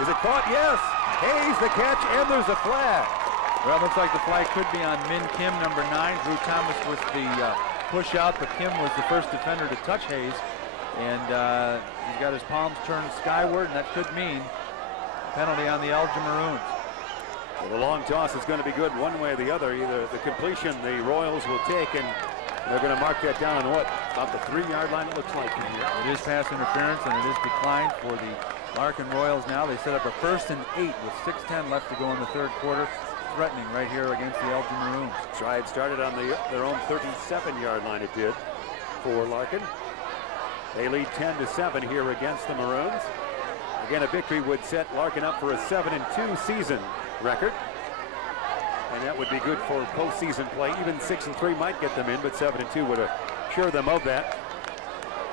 is it caught? Yes. Hayes the catch, and there's a flag. Well, it looks like the flag could be on Min Kim, number 9. Drew Thomas was the push out, but Kim was the first defender to touch Hayes. and he's got his palms turned skyward, and that could mean a penalty on the Elgin Maroons. Well, the long toss is going to be good one way or the other. Either the completion the Royals will take, and they're going to mark that down on what? About the 3-yard line, it looks like. It is pass interference, and it is declined for the Larkin Royals now. They set up a 1st and 8 with 6:10 left to go in the third quarter, threatening right here against the Elgin Maroons. Drive started on their own 37-yard line, it did, for Larkin. They lead 10-7 here against the Maroons. Again, a victory would set Larkin up for a 7-2 season record. And that would be good for postseason play. Even 6-3 might get them in, but 7-2 would assure them of that.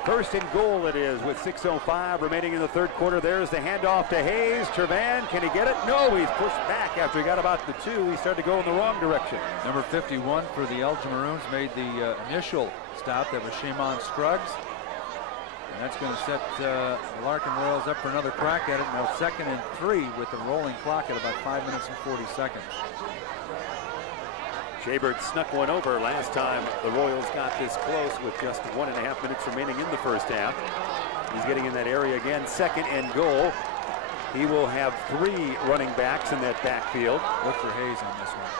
1st and goal it is with 6:05 remaining in the third quarter. There's the handoff to Hayes. Trevan, can he get it? No, he's pushed back after he got about the 2. He started to go in the wrong direction. Number 51 for the Elgin Maroons made the initial stop. That was Shimon Scruggs. And that's going to set the Larkin Royals up for another crack at it. Now 2nd and 3 with the rolling clock at about 5 minutes and 40 seconds. Schaebert snuck one over last time the Royals got this close with just 1.5 minutes remaining in the first half. He's getting in that area again. 2nd and goal. He will have 3 running backs in that backfield. Look for Hayes on this one.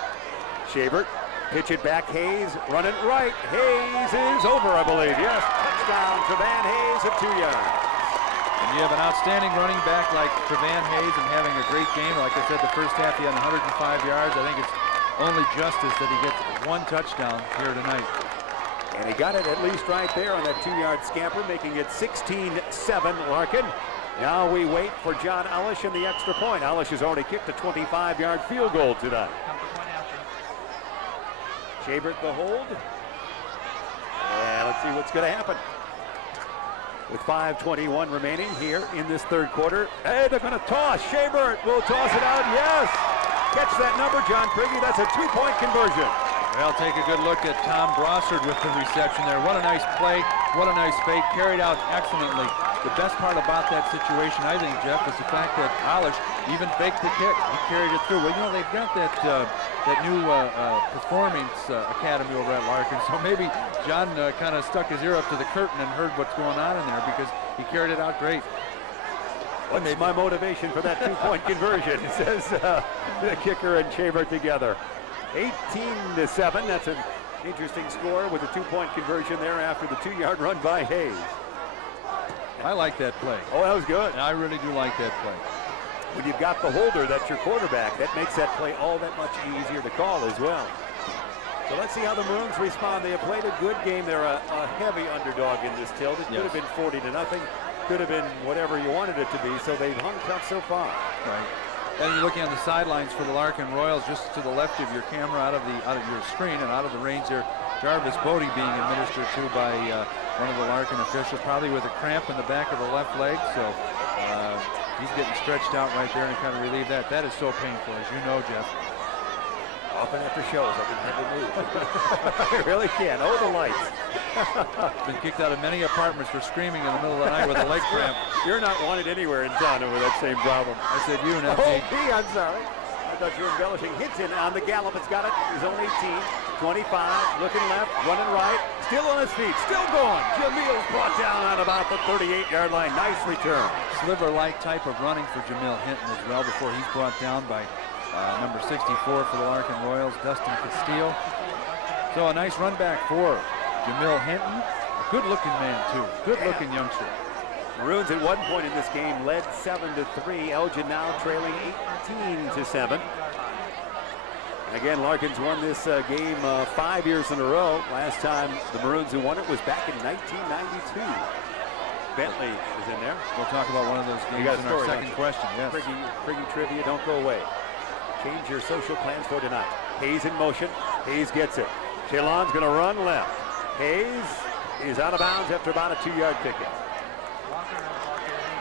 Schaebert, pitch it back. Hayes running right. Hayes is over, I believe. Yes, touchdown, Trevan Hayes at 2 yards. And you have an outstanding running back like Trevan Hayes and having a great game. Like I said, the first half he had 105 yards. I think it's only justice that he gets 1 touchdown here tonight. And he got it at least right there on that 2-yard scamper, making it 16-7 Larkin. Now we wait for John Ellish and the extra point. Ellish has already kicked a 25-yard field goal tonight. Schaebert the hold. And let's see what's going to happen. With 5:21 remaining here in this third quarter. Hey, they're going to toss. Schaebert will toss it out. Yes. Catch that number, John Prigge. That's a 2-point conversion. Well, take a good look at Tom Brossard with the reception there. What a nice play. What a nice fake. Carried out excellently. The best part about that situation, I think, Jeff, is the fact that Alish even faked the kick. He carried it through. Well, you know, they've got that new performance academy over at Larkin, so maybe John kind of stuck his ear up to the curtain and heard what's going on in there because he carried it out great. What's my motivation for that 2-point conversion? It says the kicker and Schaebert together. 18-7. That's an interesting score with a 2-point conversion there after the 2-yard run by Hayes. I like that play. Oh, that was good. I really do like that play. When you've got the holder, that's your quarterback, that makes that play all that much easier to call as well. So let's see how the Maroons respond. They have played a good game. They're a heavy underdog in this tilt. It could have been 40-0. Could have been whatever you wanted it to be, so they've hung tough so far. Right. And you're looking on the sidelines for the Larkin Royals, just to the left of your camera, out of your screen and out of the range there. Jarvis Bodie being administered to by one of the Larkin officials, probably with a cramp in the back of the left leg. So he's getting stretched out right there and kind of relieve that. That is so painful, as you know, Jeff. Often after shows, I can hardly move. I really can't. Oh, the lights. Been kicked out of many apartments for screaming in the middle of the night with a leg cramp. You're not wanted anywhere in town over that same problem. I said you, not me. me. I'm sorry. I thought you were embellishing. Hinton on the gallop. It's got it. His own 18. 25. Looking left. Running right. Still on his feet. Still going. Jamil's brought down on about the 38-yard line. Nice return. Sliver-like type of running for Jamil Hinton as well before he's brought down by number 64 for the Larkin Royals, Dustin Castile. So a nice run back for Jamil Hinton. A good-looking man, too. Good-looking youngster. Maroons at one point in this game led 7-3. Elgin now trailing 18-7. And again, Larkin's won this game 5 years in a row. Last time the Maroons who won it was back in 1992. Bentley is in there. We'll talk about one of those games in our second question. Yes. Prigge trivia, don't go away. Change your social plans for tonight. Hayes in motion. Hayes gets it. Chalon's going to run left. Hayes is out of bounds after about a 2-yard pickup.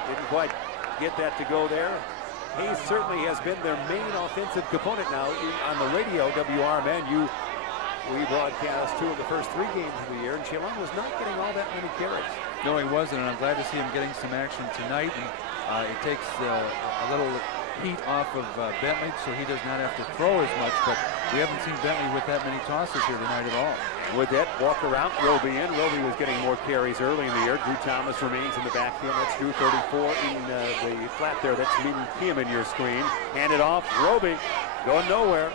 Didn't quite get that to go there. Hayes certainly has been their main offensive component now on the radio. WRMN, we broadcast 2 of the first 3 games of the year, and Chalon was not getting all that many carries. No, he wasn't, and I'm glad to see him getting some action tonight. And it takes a little heat off of Bentley, so he does not have to throw as much, but we haven't seen Bentley with that many tosses here tonight at all. With that walk around, Roby in. Roby was getting more carries early in the year. Drew Thomas remains in the backfield. That's Drew 34 in the flat there. That's Min Kim in your screen. Hand it off. Roby going nowhere.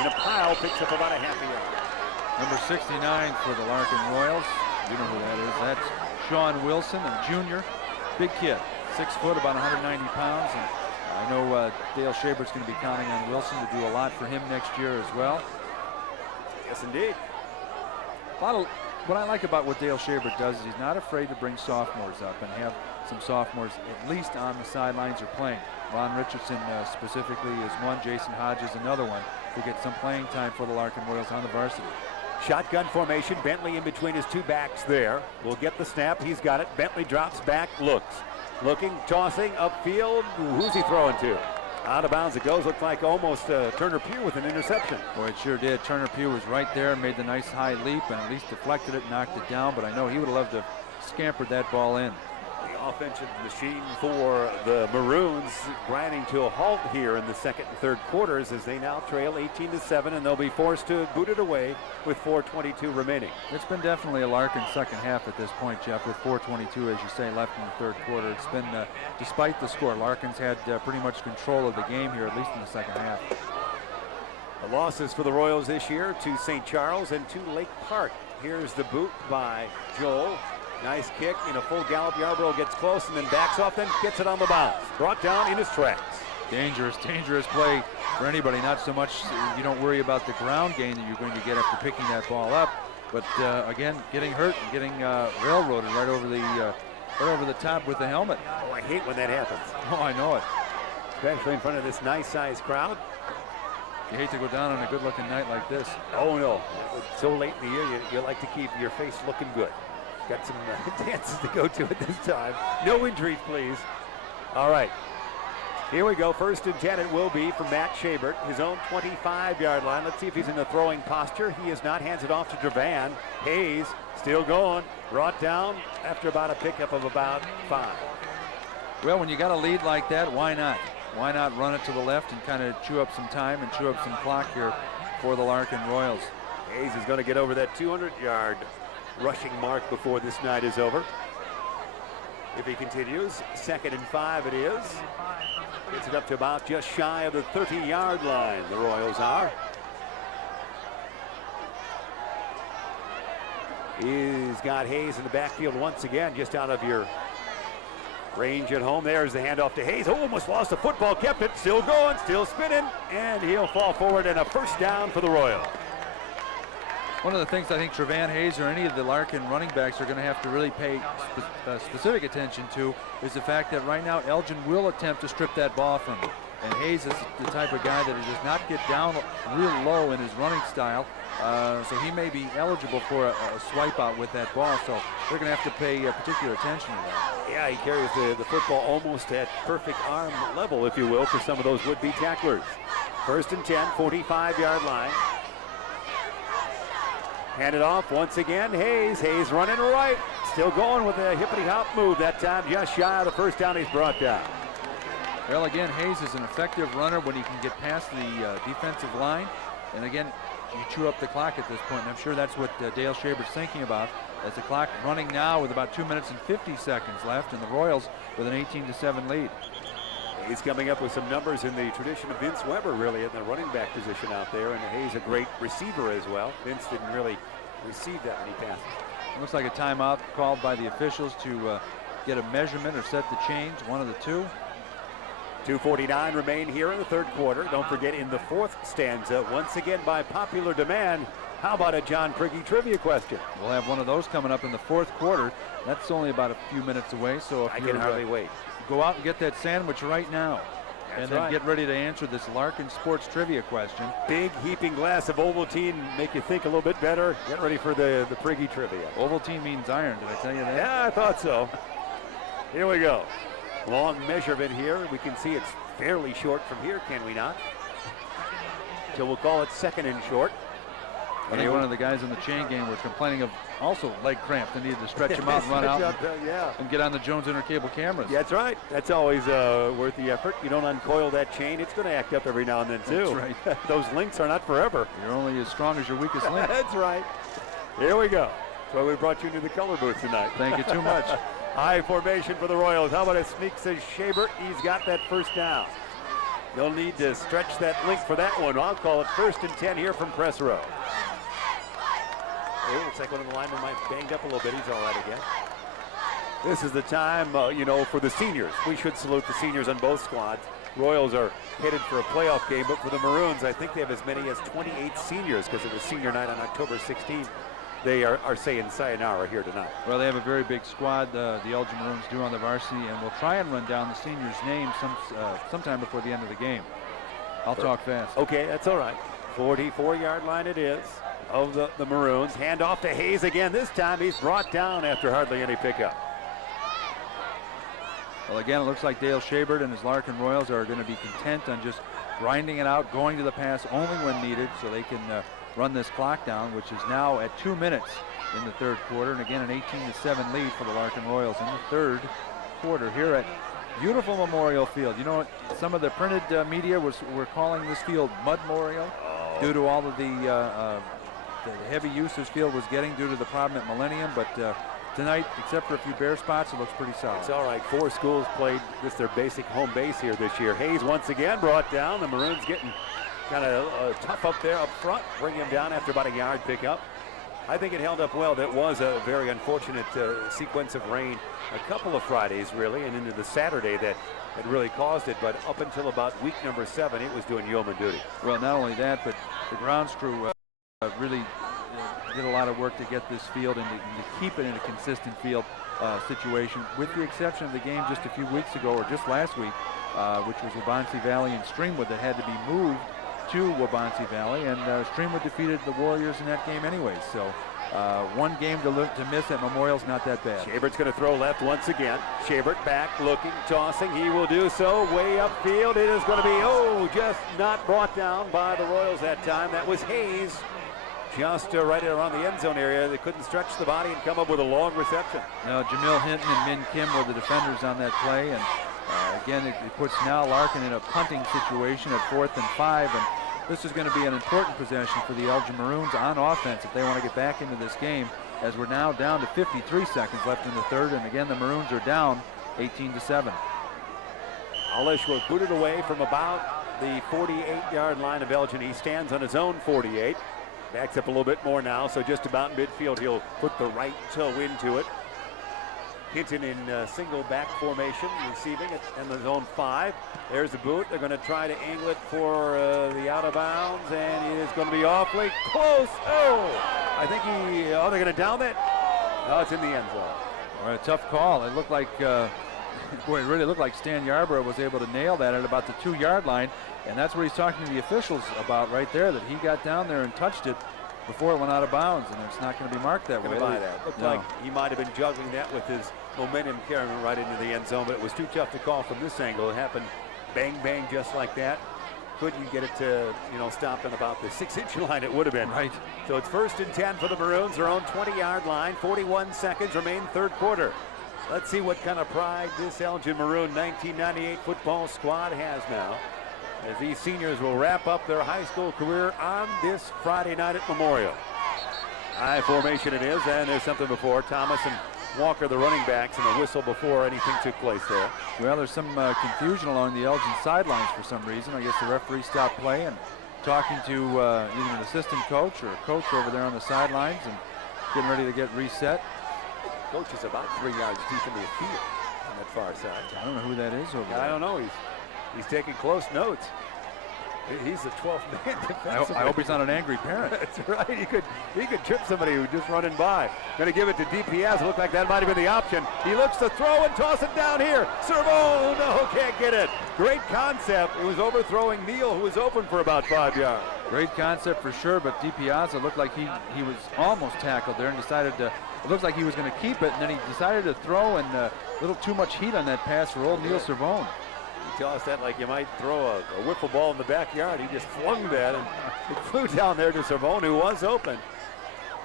In a pile, picks up about a half a yard. Number 69 for the Larkin Royals. You know who that is. That's Sean Wilson, a junior. Big kid, 6 foot, about 190 pounds. And I know Dale Shabert's going to be counting on Wilson to do a lot for him next year as well. Yes, indeed. What I like about what Dale Shabert does is he's not afraid to bring sophomores up and have some sophomores at least on the sidelines or playing. Ron Richardson specifically is one. Jason Hodges another one who gets some playing time for the Larkin Royals on the varsity. Shotgun formation. Bentley in between his two backs there. Will get the snap. He's got it. Bentley drops back, looks. Looking, tossing, upfield. Who's he throwing to? Out of bounds it goes. Looked like almost Turner Pugh with an interception. Boy, it sure did. Turner Pugh was right there, made the nice high leap, and at least deflected it, knocked it down, but I know he would have loved to have scampered that ball in. The offensive machine for the Maroons grinding to a halt here in the second and third quarters as they now trail 18-7, and they'll be forced to boot it away with 4:22 remaining. It's been definitely a Larkin second half at this point, Jeff, with 4:22, as you say, left in the third quarter. It's been, despite the score, Larkin's had pretty much control of the game here, at least in the second half. The losses for the Royals this year to St. Charles and to Lake Park. Here's the boot by Joel. Nice kick in a full gallop. Yarborough gets close and then backs off, then gets it on the bounce. Brought down in his tracks. Dangerous play for anybody. Not so much, you don't worry about the ground gain that you're going to get after picking that ball up. But again, getting hurt and getting railroaded right over the top with the helmet. Oh, I hate when that happens. Oh, I know it. Especially in front of this nice-sized crowd. You hate to go down on a good-looking night like this. Oh, no. It's so late in the year, you like to keep your face looking good. Got some dances to go to at this time. No injuries, please. All right. Here we go. 1st and 10 it will be for Matt Shabert, his own 25-yard line. Let's see if he's in the throwing posture. He is not. Hands it off to Dravan. Hayes still going. Brought down after about a pickup of about 5. Well, when you got a lead like that, why not? Why not run it to the left and kind of chew up some time and chew up some clock here for the Larkin Royals? Hayes is going to get over that 200-yard rushing mark before this night is over. If he continues, 2nd and 5 it is. Gets it up to about just shy of the 30-yard line, the Royals are. He's got Hayes in the backfield once again, just out of your range at home. There's the handoff to Hayes. Oh, almost lost the football, kept it, still going, still spinning, and he'll fall forward and a 1st down for the Royals. One of the things I think Travan Hayes or any of the Larkin running backs are going to have to really pay specific attention to is the fact that right now Elgin will attempt to strip that ball from him. And Hayes is the type of guy that he does not get down real low in his running style. So he may be eligible for a swipe out with that ball. So they're going to have to pay particular attention to that. Yeah, he carries the football almost at perfect arm level, if you will, for some of those would-be tacklers. 1st and 10, 45-yard line. Hand it off once again. Hayes running right. Still going with a hippity-hop move that time. Just shy of the 1st down. He's brought down. Well, again, Hayes is an effective runner when he can get past the defensive line. And again, you chew up the clock at this point. And I'm sure that's what Dale Shabert's thinking about as the clock running now with about 2 minutes and 50 seconds left. And the Royals with an 18-7 lead. He's coming up with some numbers in the tradition of Vince Weber, really, in the running back position out there. And Hayes a great receiver as well. Vince didn't really receive that many passes. Looks like a timeout called by the officials to get a measurement or set the change, one of the two. 2:49 remain here in the third quarter. Don't forget, in the 4th stanza, once again by popular demand, how about a John Prigge trivia question? We'll have one of those coming up in the 4th quarter. That's only about a few minutes away, so if I can hardly wait. Go out and get that sandwich right now. That's and then right. Get ready to answer this Larkin Sports Trivia question. Big heaping glass of Ovaltine, make you think a little bit better. Get ready for the Prigge trivia. Ovaltine means iron, did I tell you that? Yeah, I thought so. Here we go. Long measurement here. We can see it's fairly short from here, can we not? So we'll call it 2nd and short. I think one of the guys in the chain game was complaining of also leg cramped. They needed to stretch him out and run out and get on the Jones Intercable cameras. Yeah, that's right. That's always worth the effort. You don't uncoil that chain, it's going to act up every now and then too. That's right. Those links are not forever. You're only as strong as your weakest link. That's right. Here we go. So we brought you into the color booth tonight. Thank you too much. High formation for the Royals. How about a sneak, says Shabert. He's got that first down. They'll need to stretch that link for that one. I'll call it 1st and 10 here from press row. Oh, looks like one of the linemen might have banged up a little bit. He's all right again. This is the time, for the seniors. We should salute the seniors on both squads. Royals are headed for a playoff game, but for the Maroons, I think they have as many as 28 seniors because it was senior night on October 16th. They are saying sayonara here tonight. Well, they have a very big squad, the Elgin Maroons do on the varsity, and we'll try and run down the seniors' names sometime before the end of the game. I'll talk fast. Okay, that's all right. 44-yard line it is of the Maroons. Hand off to Hayes again. This time he's brought down after hardly any pickup. Well, again, it looks like Dale Shabert and his Larkin Royals are going to be content on just grinding it out, going to the pass only when needed so they can run this clock down, which is now at 2 minutes in the third quarter. And again, an 18-7 lead for the Larkin Royals in the third quarter here at beautiful Memorial Field. You know what? Some of the printed media were calling this field Mudmorial due to all of the heavy use this field was getting due to the problem at Millennium. But tonight, except for a few bare spots, it looks pretty solid. It's all right. 4 schools played this their basic home base here this year. Hayes once again brought down. The Maroons getting kind of tough up there up front, bring him down after about a yard pickup. I think it held up well. That was a very unfortunate sequence of rain a couple of Fridays really and into the Saturday that really caused it, but up until about week number 7 it was doing yeoman duty. Well, not only that, but the grounds crew really did a lot of work to get this field and to keep it in a consistent field situation, with the exception of the game just a few weeks ago or just last week, which was Waubonsee Valley and Streamwood that had to be moved to Waubonsee Valley, and Streamwood defeated the Warriors in that game anyway. So one game to miss at Memorial's not that bad. Shabert's going to throw left once again. Shabert back, looking, tossing. He will do so way upfield. It is going to be, just not brought down by the Royals that time. That was Hayes, just right around the end zone area. They couldn't stretch the body and come up with a long reception. Now, Jamil Hinton and Min Kim were the defenders on that play, and again, it puts now Larkin in a punting situation at 4th and 5, and this is going to be an important possession for the Elgin Maroons on offense if they want to get back into this game, as we're now down to 53 seconds left in the third, and again, the Maroons are down 18-7. Alish was booted away from about the 48-yard line of Elgin. He stands on his own 48. Backs up a little bit more now, so just about midfield. He'll put the right toe into it. Hinton in single back formation, receiving it in the zone 5. There's the boot. They're going to try to angle it for the out of bounds, and it is going to be awfully close. I think they're going to down it. No, it's in the end zone. All right, tough call. It looked like, it really looked like Stan Yarborough was able to nail that at about the 2-yard line, and that's what he's talking to the officials about right there, that he got down there and touched it before it went out of bounds, and it's not going to be marked that way. Looked like he might have been juggling that with his momentum carrying him right into the end zone, but it was too tough to call from this angle. It happened bang, bang, just like that. Couldn't get it to, stop in about the 6-inch line. It would have been. Right. So it's 1st and 10 for the Maroons, their own 20-yard line. 41 seconds remain third quarter. Let's see what kind of pride this Elgin Maroon 1998 football squad has now, as these seniors will wrap up their high school career on this Friday night at Memorial. High formation it is, and there's something before. Thomas and Walker, the running backs, and a whistle before anything took place there. Well, there's some confusion along the Elgin sidelines for some reason. I guess the referee stopped play and talking to either an assistant coach or a coach over there on the sidelines and getting ready to get reset. Coach is about 3 yards deep into the field on that far side. I don't know who that is over there. I don't know. He's taking close notes. He's the 12th man defensively. I hope he's not an angry parent. That's right. He could trip somebody who just running by. Going to give it to DPS. It looked like that might have been the option. He looks to throw and toss it down here. Servo, no, can't get it. Great concept. It was overthrowing Neal, who was open for about 5 yards. Great concept for sure, but DiPiazza looked like he was almost tackled there and decided to. It looks like he was going to keep it, and then he decided to throw, and a little too much heat on that pass for old Neal Servone. You toss that like you might throw a wiffle ball in the backyard. He just flung that, and it flew down there to Servone, who was open.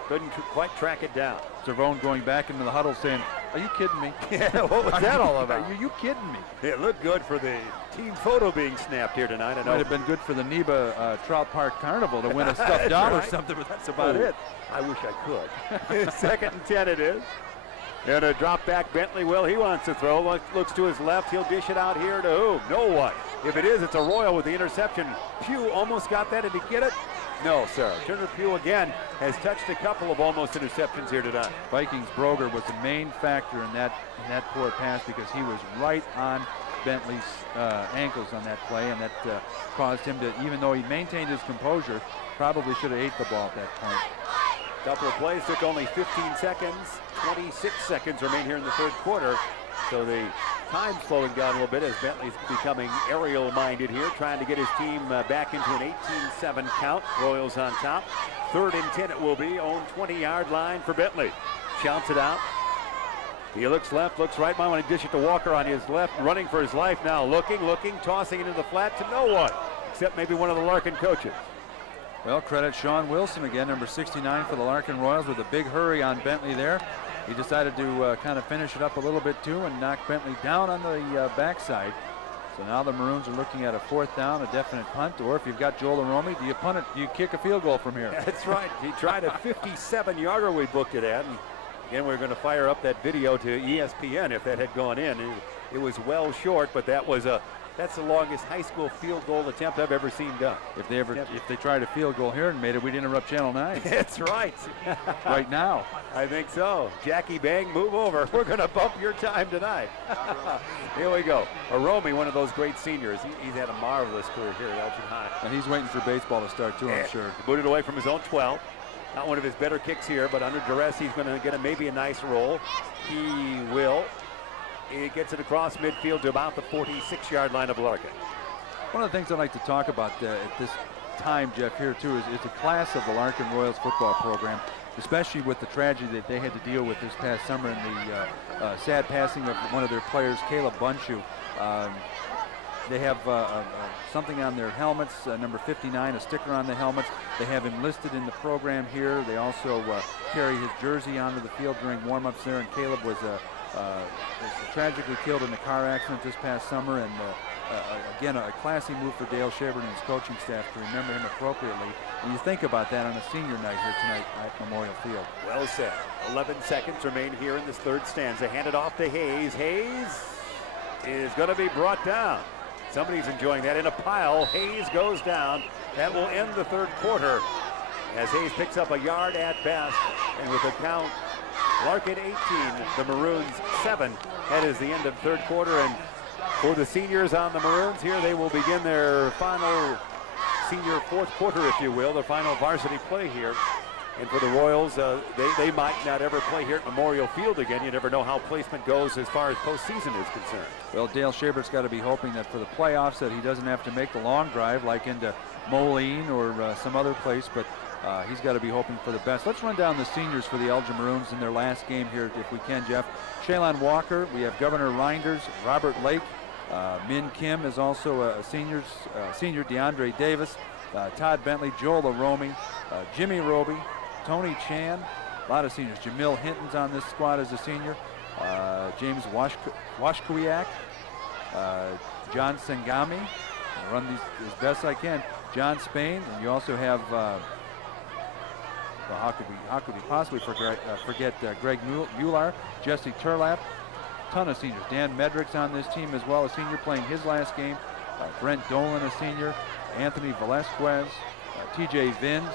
Couldn't quite track it down. Cervone going back into the huddle saying, "Are you kidding me? Yeah, what was that all about? Are you kidding me?" It looked good for the team photo being snapped here tonight. I know. Might have been good for the NEBA Trout Park Carnival to win a stuffed doll or right. something, but that's about it. I wish I could. 2nd and 10 it is. And a drop back Bentley will. He wants to throw. Looks to his left. He'll dish it out here to who? No one. If it is, it's a Royal with the interception. Pugh almost got that. Did he get it? No, sir. Turner Pugh again has touched a couple of almost interceptions here tonight. Vikings Broger was the main factor in that poor pass because he was right on Bentley's ankles on that play, and that caused him to, even though he maintained his composure, probably should have ate the ball at that point. Couple of plays took only 15 seconds. 26 seconds remain here in the third quarter. So the time slowing down a little bit as Bentley's becoming aerial-minded here, trying to get his team back into an 18-7 count. Royals on top. 3rd and 10 it will be. Own 20-yard line for Bentley. Shouts it out. He looks left, looks right. Might want to dish it to Walker on his left, running for his life now. Looking, tossing it into the flat to no one, except maybe one of the Larkin coaches. Well, credit Sean Wilson again, number 69 for the Larkin Royals, with a big hurry on Bentley there. He decided to kind of finish it up a little bit too and knock Bentley down on the backside. So now the Maroons are looking at a 4th down, a definite punt, or if you've got Joel Aromi, do you punt it? Do you kick a field goal from here? That's right. He tried a 57-yarder we booked it at. And again, we're going to fire up that video to ESPN if that had gone in. It was well short, but that's the longest high school field goal attempt I've ever seen done. If they tried a field goal here and made it, we'd interrupt Channel 9. That's right. Right now. I think so. Jackie Bang, move over. We're going to bump your time tonight. Here we go. Aromi, one of those great seniors. He's had a marvelous career here at Elgin High. And he's waiting for baseball to start too, I'm sure. Booted away from his own 12. Not one of his better kicks here, but under duress, he's going to get maybe a nice roll. He will. He gets it across midfield to about the 46-yard line of Larkin. One of the things I'd like to talk about at this time, Jeff, here too, is the class of the Larkin Royals football program, especially with the tragedy that they had to deal with this past summer in the sad passing of one of their players, Caleb Bunchu. They have something on their helmets, number 59, a sticker on the helmets. They have him listed in the program here. They also carry his jersey onto the field during warm-ups there, and Caleb was tragically killed in a car accident this past summer, and again, a classy move for Dale Shaver and his coaching staff to remember him appropriately. And you think about that on a senior night here tonight at Memorial Field. Well said. 11 seconds remain here in this 3rd stanza. Handed off to Hayes. Hayes is going to be brought down. Somebody's enjoying that in a pile. Hayes goes down. That will end the 3rd quarter as Hayes picks up a yard at best, and with a count, Larkin 18, the Maroons 7. That is the end of 3rd quarter, and for the seniors on the Maroons here, they will begin their final senior 4th quarter, if you will, their final varsity play here. And for the Royals, they might not ever play here at Memorial Field again. You never know how placement goes as far as postseason is concerned. Well, Dale Shaver's got to be hoping that for the playoffs that he doesn't have to make the long drive like into Moline or some other place, but he's got to be hoping for the best. Let's run down the seniors for the Elgin Maroons in their last game here, if we can, Jeff. Shaylon Walker, we have Governor Reinders, Robert Lake, Min Kim is also a senior, DeAndre Davis, Todd Bentley, Joel Aromi, Jimmy Roby, Tony Chan, a lot of seniors. Jamil Hinton's on this squad as a senior, James Washkuiak, John Sengami. I'll run these as best I can. John Spain, and you also have well, how could we possibly forget Greg Mueller, Jesse Turlap, ton of seniors. Dan Medrick's on this team as well, a senior playing his last game. Brent Dolan, a senior. Anthony Velasquez, TJ Vins,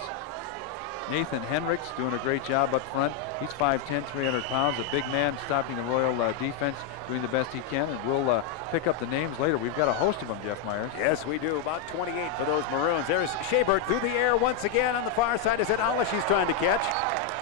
Nathan Henricks doing a great job up front. He's 5'10", 300 pounds, a big man stopping the Royal defense, doing the best he can, and we'll pick up the names later. We've got a host of them, Jeff Myers. Yes, we do. About 28 for those Maroons. There's Shabert through the air once again on the far side. Is it Alish he's trying to catch?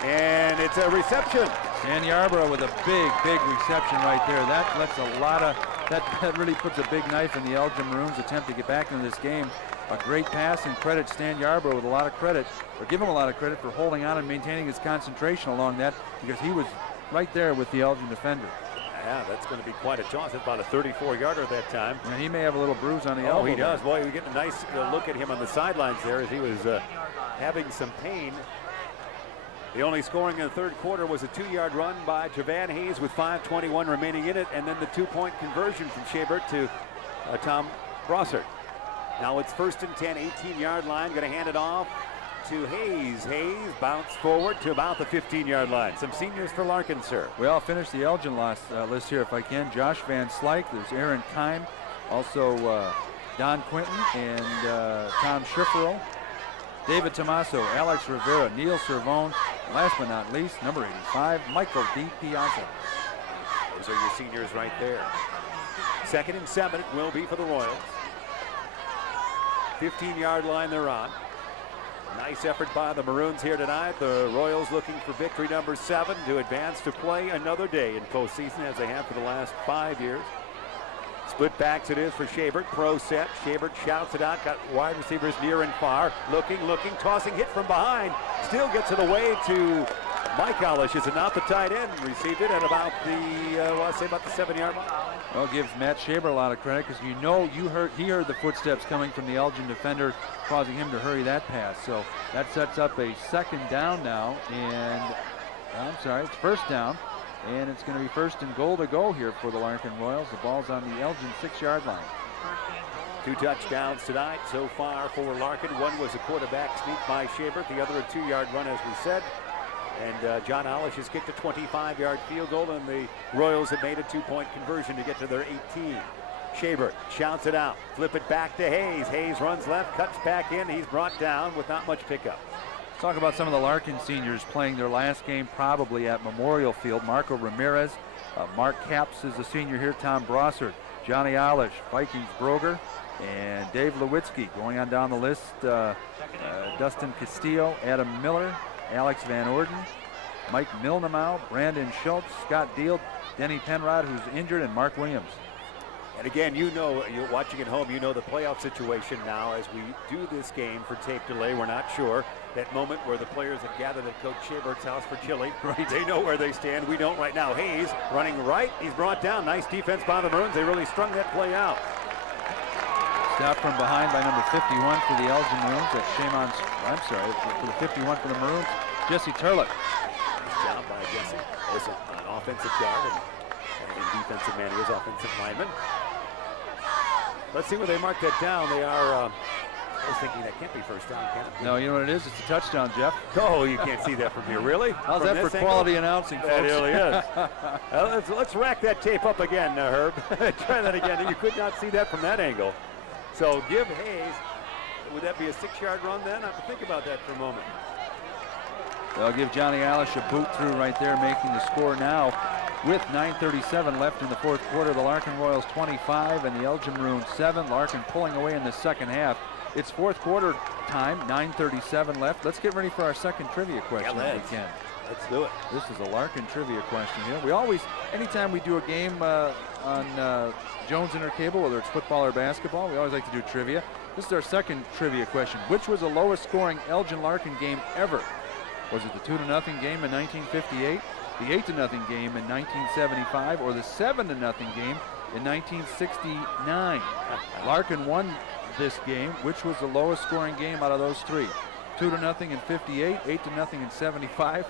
And it's a reception. Dan Yarborough with a big reception right there. That lets a lot of, that really puts a big knife in the Elgin Maroons' attempt to get back into this game. A great pass, and credit Stan Yarborough with a lot of credit, or give him a lot of credit for holding on and maintaining his concentration along that, because he was right there with the Elgin defender. Yeah, that's going to be quite a toss. It's about a 34-yarder at that time. And he may have a little bruise on the elbow. Oh, he does. Boy, we get a nice look at him on the sidelines there as he was having some pain. The only scoring in the third quarter was a 2-yard run by Javan Hayes with 5:21 remaining in it, and then the 2-point conversion from Schaebert to Tom Brossard. Now it's 1st and 10, 18-yard line. Going to hand it off to Hayes. Hayes bounced forward to about the 15-yard line. Some seniors for Larkin, sir. Well, I'll finish the Elgin list here if I can. Josh Van Slyke, there's Aaron Kime, also Don Quinton and Tom Schifferl, David Tomaso, Alex Rivera, Neil Servone, last but not least, number 85, Michael D. Piazza. Those are your seniors right there. 2nd and 7 it will be for the Royals. 15-yard line they're on. Nice effort by the Maroons here tonight. The Royals looking for victory number 7 to advance to play another day in postseason as they have for the last 5 years. Split backs it is for Schaebert. Pro set. Schaebert shouts it out. Got wide receivers near and far. Looking, tossing, hit from behind. Still gets it away to Mike Alish. Is it not the tight end? Received it at about the 7-yard line. Well, gives Matt Schaebert a lot of credit because he heard the footsteps coming from the Elgin defender, causing him to hurry that pass. So that sets up a 2nd down now, and it's 1st down, and it's going to be 1st and goal to go here for the Larkin Royals. The ball's on the Elgin 6-yard line. 2 touchdowns tonight so far for Larkin. One was a quarterback sneak by Schaebert, the other a 2-yard run, as we said. And John Alish has kicked a 25-yard field goal, and the Royals have made a 2-point conversion to get to their 18. Schaebert shouts it out, flip it back to Hayes. Hayes runs left, cuts back in. He's brought down with not much pickup. Let's talk about some of the Larkin seniors playing their last game probably at Memorial Field. Marco Ramirez, Mark Capps is a senior here, Tom Brossard, Johnny Alish, Vikings Broger, and Dave Lewitsky. Going on down the list, Dustin Castillo, Adam Miller, Alex Van Orden, Mike Milnemow, Brandon Schultz, Scott Deal, Denny Penrod, who's injured, and Mark Williams. And again, you're watching at home, you know the playoff situation now as we do this game for tape delay. We're not sure. That moment where the players have gathered at Coach Schaibert's house for chili. Right. They know where they stand. We don't right now. Hayes running right. He's brought down. Nice defense by the Maroons. They really strung that play out. Stop from behind by number 51 for the Elgin Maroons. That's for the 51 for the Maroons, Jesse Turlett. Nice job by Jesse. Listen, an offensive guard and defensive man. He is offensive lineman. Let's see where they mark that down. They are, I was thinking that can't be 1st down, can it? No, you know what it is? It's a touchdown, Jeff. Oh, you can't see that from here, really? How's that for quality announcing, folks? That really is. Let's rack that tape up again, Herb. Try that again. You could not see that from that angle. So give Hayes, would that be a 6-yard run then? I have to think about that for a moment. They'll give Johnny Alish a boot through right there, making the score now with 9:37 left in the 4th quarter. The Larkin Royals 25 and the Elgin Maroons 7. Larkin pulling away in the 2nd half. It's 4th quarter time, 9:37 left. Let's get ready for our second trivia question if we can. Let's do it. This is a Larkin trivia question here. We always, anytime we do a game on Jones Intercable, whether it's football or basketball, we always like to do trivia. This is our second trivia question. Which was the lowest scoring Elgin Larkin game ever? Was it the 2-0 game in 1958, the 8-0 game in 1975, or the 7-0 game in 1969? Larkin won this game. Which was the lowest scoring game out of those 3? 2-0 in 58, 8-0 in 75,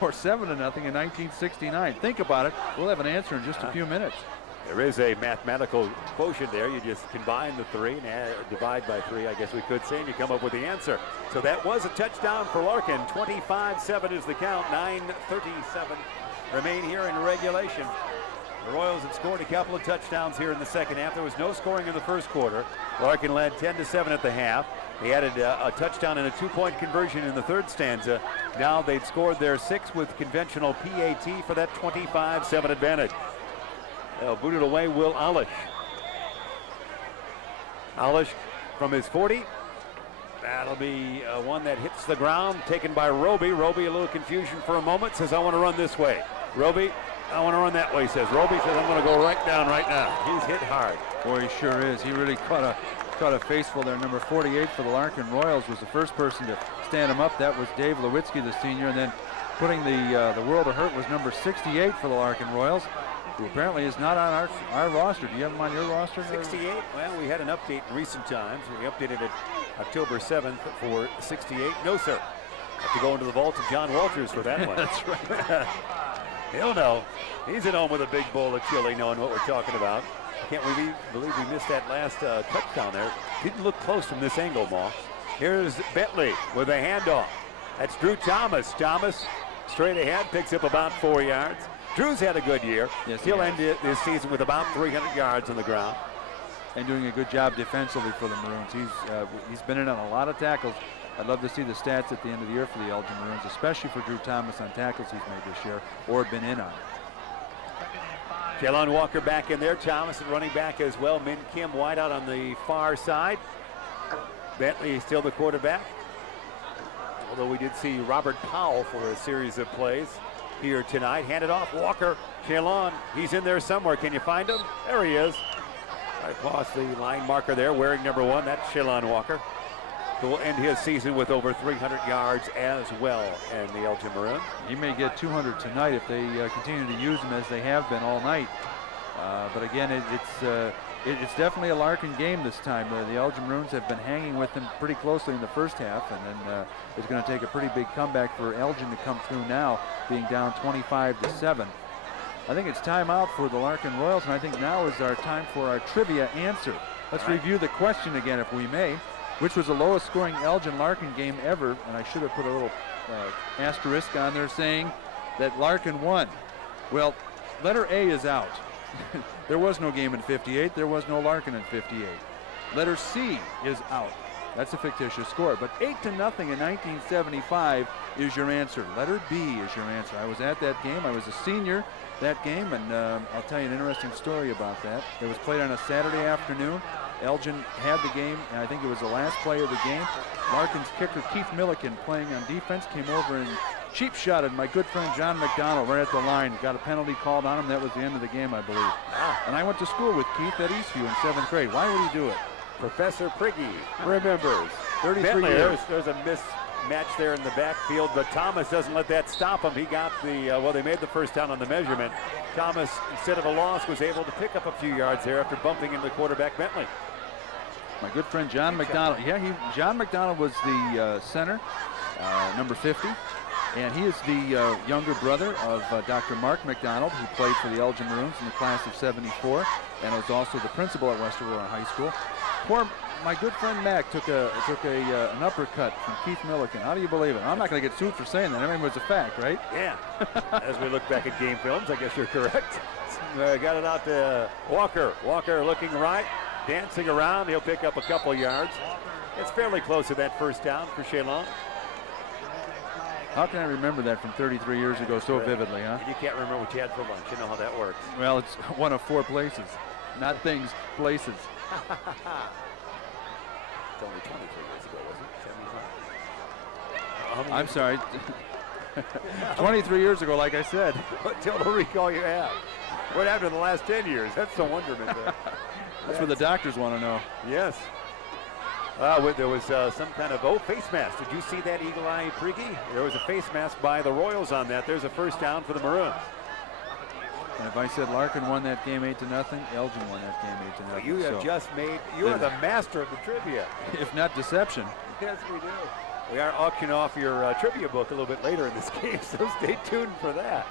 or 7-0 in 1969? Think about it. We'll have an answer in just a few minutes. There is a mathematical quotient there. You just combine the 3 and divide by 3, I guess we could say, and you come up with the answer. So that was a touchdown for Larkin. 25-7 is the count. 9:37 remain here in regulation. The Royals have scored a couple of touchdowns here in the 2nd half. There was no scoring in the 1st quarter. Larkin led 10-7 at the half. They added a touchdown and a 2-point conversion in the 3rd stanza. Now they've scored their 6th with conventional PAT for that 25-7 advantage. They'll boot it away, Will Alish. Alish from his 40. That'll be one that hits the ground, taken by Roby. Roby, a little confusion for a moment, says, I want to run this way. Roby, I want to run that way, says. Roby says, I'm going to go right down right now. He's hit hard. Boy, he sure is. He really caught a faceful there. Number 48 for the Larkin Royals was the first person to stand him up. That was Dave Lewitsky, the senior. And then putting the world of hurt was number 68 for the Larkin Royals, who apparently is not on our roster. Do you have him on your roster? 68? Well, we had an update in recent times. We updated it October 7th for 68. No, sir. Have to go into the vault of John Walters for that one. That's right. He'll know. He's at home with a big bowl of chili, knowing what we're talking about. Can't we believe we missed that last touchdown there. Didn't look close from this angle, Ma. Here's Bentley with a handoff. That's Drew Thomas. Thomas straight ahead, picks up about 4 yards. Drew's had a good year. Yes, He'll end this season with about 300 yards on the ground. And doing a good job defensively for the Maroons. He's been in on a lot of tackles. I'd love to see the stats at the end of the year for the Elgin Maroons, especially for Drew Thomas on tackles he's made this year or been in on. Jalen Walker back in there. Thomas running back as well. Min Kim wide out on the far side. Bentley still the quarterback. Although we did see Robert Powell for a series of plays here tonight. Handed off. Walker. Jalen. He's in there somewhere. Can you find him? There he is. Right across the line marker there, wearing number 1. That's Jalen Walker, who will end his season with over 300 yards as well in the Elgin Maroons. He may get 200 tonight if they continue to use him as they have been all night. But again, it's definitely a Larkin game this time. The Elgin Maroons have been hanging with them pretty closely in the first half, and then it's going to take a pretty big comeback for Elgin to come through now, being down 25-7. I think it's time out for the Larkin Royals, and I think now is our time for our trivia answer. Let's review the question again, if we may. Which was the lowest scoring Elgin Larkin game ever? And I should have put a little asterisk on there saying that Larkin won. Well, letter A is out. There was no game in 58. There was no Larkin in 58. Letter C is out. That's a fictitious score. But 8-0 in 1975 is your answer. Letter B is your answer. I was at that game. I was a senior that game, and I'll tell you an interesting story about that. It was played on a Saturday afternoon. Elgin had the game, and I think it was the last play of the game. Larkin's kicker, Keith Milliken, playing on defense, came over and cheap shotted my good friend John McDonald right at the line. Got a penalty called on him. That was the end of the game, I believe. And I went to school with Keith at Eastview in 7th grade. Why would he do it? Professor Prigge remembers. 33 years. There's a mismatch there in the backfield, but Thomas doesn't let that stop him. He got the, they made the first down on the measurement. Thomas, instead of a loss, was able to pick up a few yards there after bumping into quarterback Bentley. My good friend John McDonald. Yeah, John McDonald was the center, number 50. And he is the younger brother of Dr. Mark McDonald, who played for the Elgin Maroons in the class of 74, and was also the principal at West Aurora High School. My good friend Mac took an uppercut from Keith Milliken. How do you believe it? I'm not going to get sued for saying that. I mean, it was a fact, right? Yeah. As we look back at game films, I guess you're correct. Got it out to Walker. Walker looking right, dancing around. He'll pick up a couple yards. It's fairly close to that first down for Shalon. How can I remember that from 33 years ago so vividly, huh? You can't remember what you had for lunch. You know how that works. Well, it's one of 4 places. Not things, places. It's only 23 years ago, wasn't it? 75? I'm sorry. 23 years ago, like I said. What total recall you have? What happened in the last 10 years? That's the wonderment there. That's what the doctors want to know. Yes. There was some kind of, face mask. Did you see that, Eagle Eye Prigge? There was a face mask by the Royals on that. There's a first down for the Maroons. And if I said Larkin won that game 8-0, Elgin won that game 8-0. You have just made, you are the master of the trivia. If not deception. Yes, we do. We are auctioning off your trivia book a little bit later in this game, so stay tuned for that.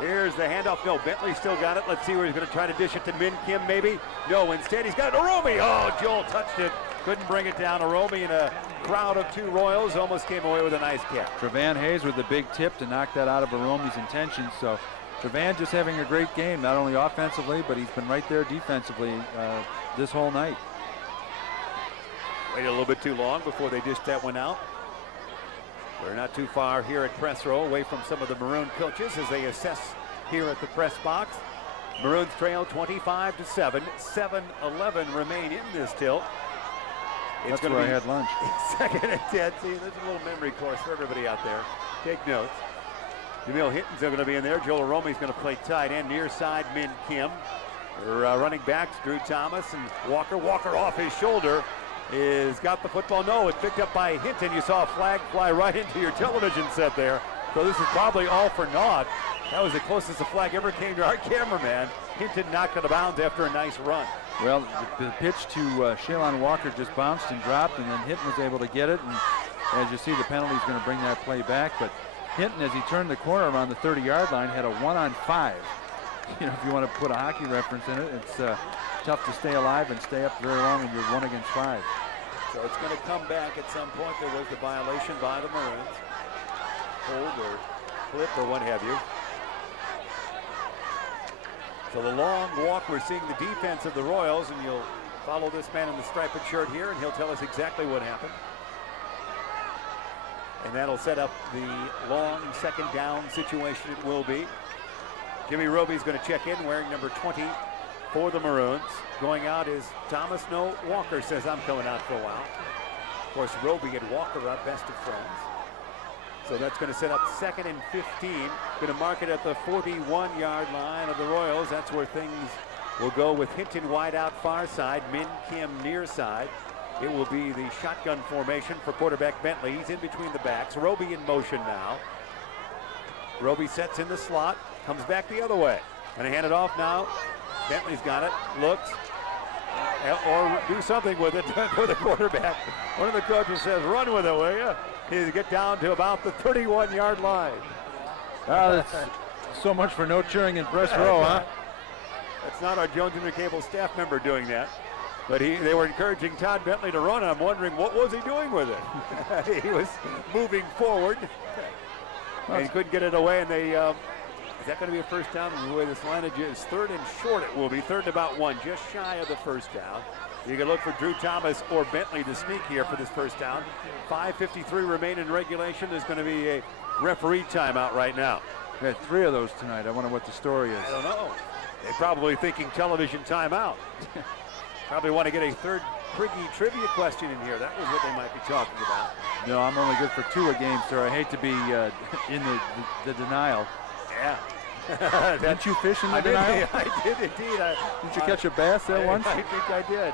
Here's the handoff. No, Bentley still got it. Let's see where he's going to try to dish it to Min Kim, maybe. No, instead he's got it. Aromi. Oh, Joel touched it. Couldn't bring it down. Aromi in a crowd of 2 Royals almost came away with a nice catch. Trevan Hayes with the big tip to knock that out of Aromi's intentions. So Trevan just having a great game, not only offensively, but he's been right there defensively this whole night. Waited a little bit too long before they dished that one out. We're not too far here at press row, away from some of the Maroon coaches as they assess here at the press box. Maroons trail 25-7. 7-11 remain in this tilt. That's where I had lunch. 2nd and 10. See, there's a little memory course for everybody out there. Take notes. Jamil Hinton's going to be in there. Joel Aromi's going to play tight end, near side Min Kim. Running backs, Drew Thomas and Walker. Walker off his shoulder. Is got the football. No, it's picked up by Hinton. You saw a flag fly right into your television set there. So this is probably all for naught. That was the closest the flag ever came to our cameraman. Hinton knocked out of bounds after a nice run. Well, the pitch to Shalon Walker just bounced and dropped, and then Hinton was able to get it. And As you see, the penalty is going to bring that play back, but Hinton, as he turned the corner around the 30-yard line, had a 1-on-5. You know, if you want to put a hockey reference in it, it's tough to stay alive and stay up very long when you're 1 against 5. So it's going to come back at some point. There was the violation by the Maroons. Hold or flip or what have you. So the long walk, we're seeing the defense of the Royals, and you'll follow this man in the striped shirt here, and he'll tell us exactly what happened. And that'll set up the long second down situation it will be. Jimmy Roby's going to check in wearing number 20 for the Maroons. Going out is Thomas. No, Walker says I'm coming out for a while. Of course, Roby and Walker are best of friends. So that's going to set up 2nd and 15. Going to mark it at the 41-yard line of the Royals. That's where things will go with Hinton wide out far side, Min Kim near side. It will be the shotgun formation for quarterback Bentley. He's in between the backs. Roby in motion now. Roby sets in the slot, comes back the other way. Going to hand it off now. Bentley's got it, looks, or do something with it for the quarterback. One of the coaches says, run with it, will you? He's get down to about the 31-yard line. That's so much for no cheering in press row, huh? That's not our Jones Intercable staff member doing that. But they were encouraging Todd Bentley to run. I'm wondering, what was he doing with it? He was moving forward. And he couldn't get it away, and they, is that going to be a first down? The way this lineage is, 3rd and short it will be. 3rd and about 1, just shy of the first down. You can look for Drew Thomas or Bentley to sneak here for this first down. 5:53 remain in regulation. There's going to be a referee timeout right now. We had 3 of those tonight. I wonder what the story is. I don't know. They're probably thinking television timeout. Probably want to get a third Priggy trivia question in here. That was what they might be talking about. No, I'm only good for 2 a game, sir. I hate to be in the denial. Yeah. Didn't you fish in the denial? I did indeed. Didn't you catch a bass there once? I think I did.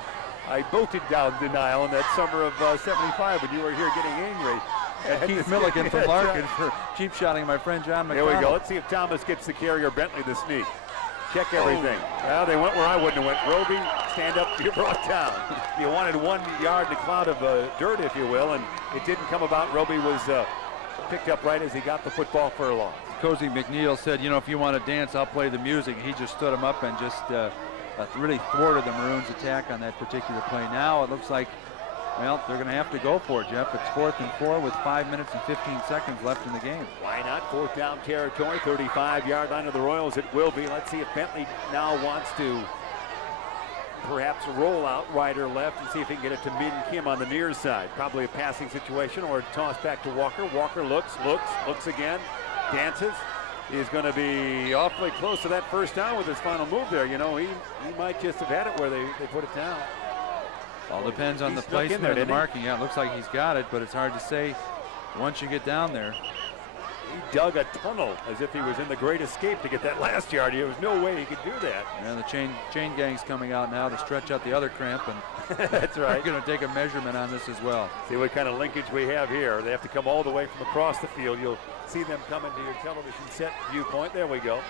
I boated down denial in that summer of '75 when you were here getting angry. And Keith Milliken from Larkin for cheap shotting my friend John McConnell. Here we go. Let's see if Thomas gets the carry or Bentley the sneak. Check everything. Well, they went where I wouldn't have went. Roby, stand up. You're brought down. You wanted 1 yard in a cloud of dirt, if you will, and it didn't come about. Roby was picked up right as he got the football for a loss. Cozy McNeil said, you know, if you want to dance, I'll play the music. He just stood him up and just really thwarted the Maroons' attack on that particular play. Now it looks like, well, they're going to have to go for it, Jeff. It's 4th and 4 with 5 minutes and 15 seconds left in the game. Why not? 4th down territory, 35-yard line of the Royals. It will be. Let's see if Bentley now wants to perhaps roll out right or left and see if he can get it to Min Kim on the near side. Probably a passing situation or a toss back to Walker. Walker looks again, dances. He's going to be awfully close to that first down with his final move there. You know, he might just have had it where they put it down. All depends on the placement of the marking. Yeah, it looks like he's got it, but it's hard to say once you get down there. He dug a tunnel as if he was in the Great Escape to get that last yard. There was no way he could do that. And the chain gang's coming out now to stretch out the other cramp, and that's right. We're going to take a measurement on this as well. See what kind of linkage we have here. They have to come all the way from across the field. You'll see them come into your television set viewpoint. There we go.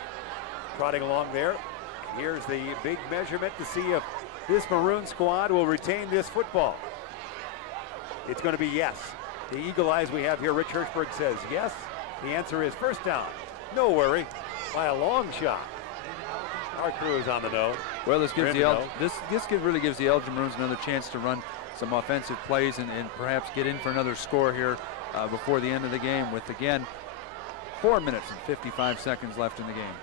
Trotting along there. Here's the big measurement to see if this Maroon squad will retain this football. It's going to be yes. The eagle eyes we have here, Rich Hirschberg says yes. The answer is first down. No worry, by a long shot. Our crew is on the know. Well, this really gives the Elgin Maroons another chance to run some offensive plays and perhaps get in for another score here before the end of the game with, again, 4 minutes and 55 seconds left in the game.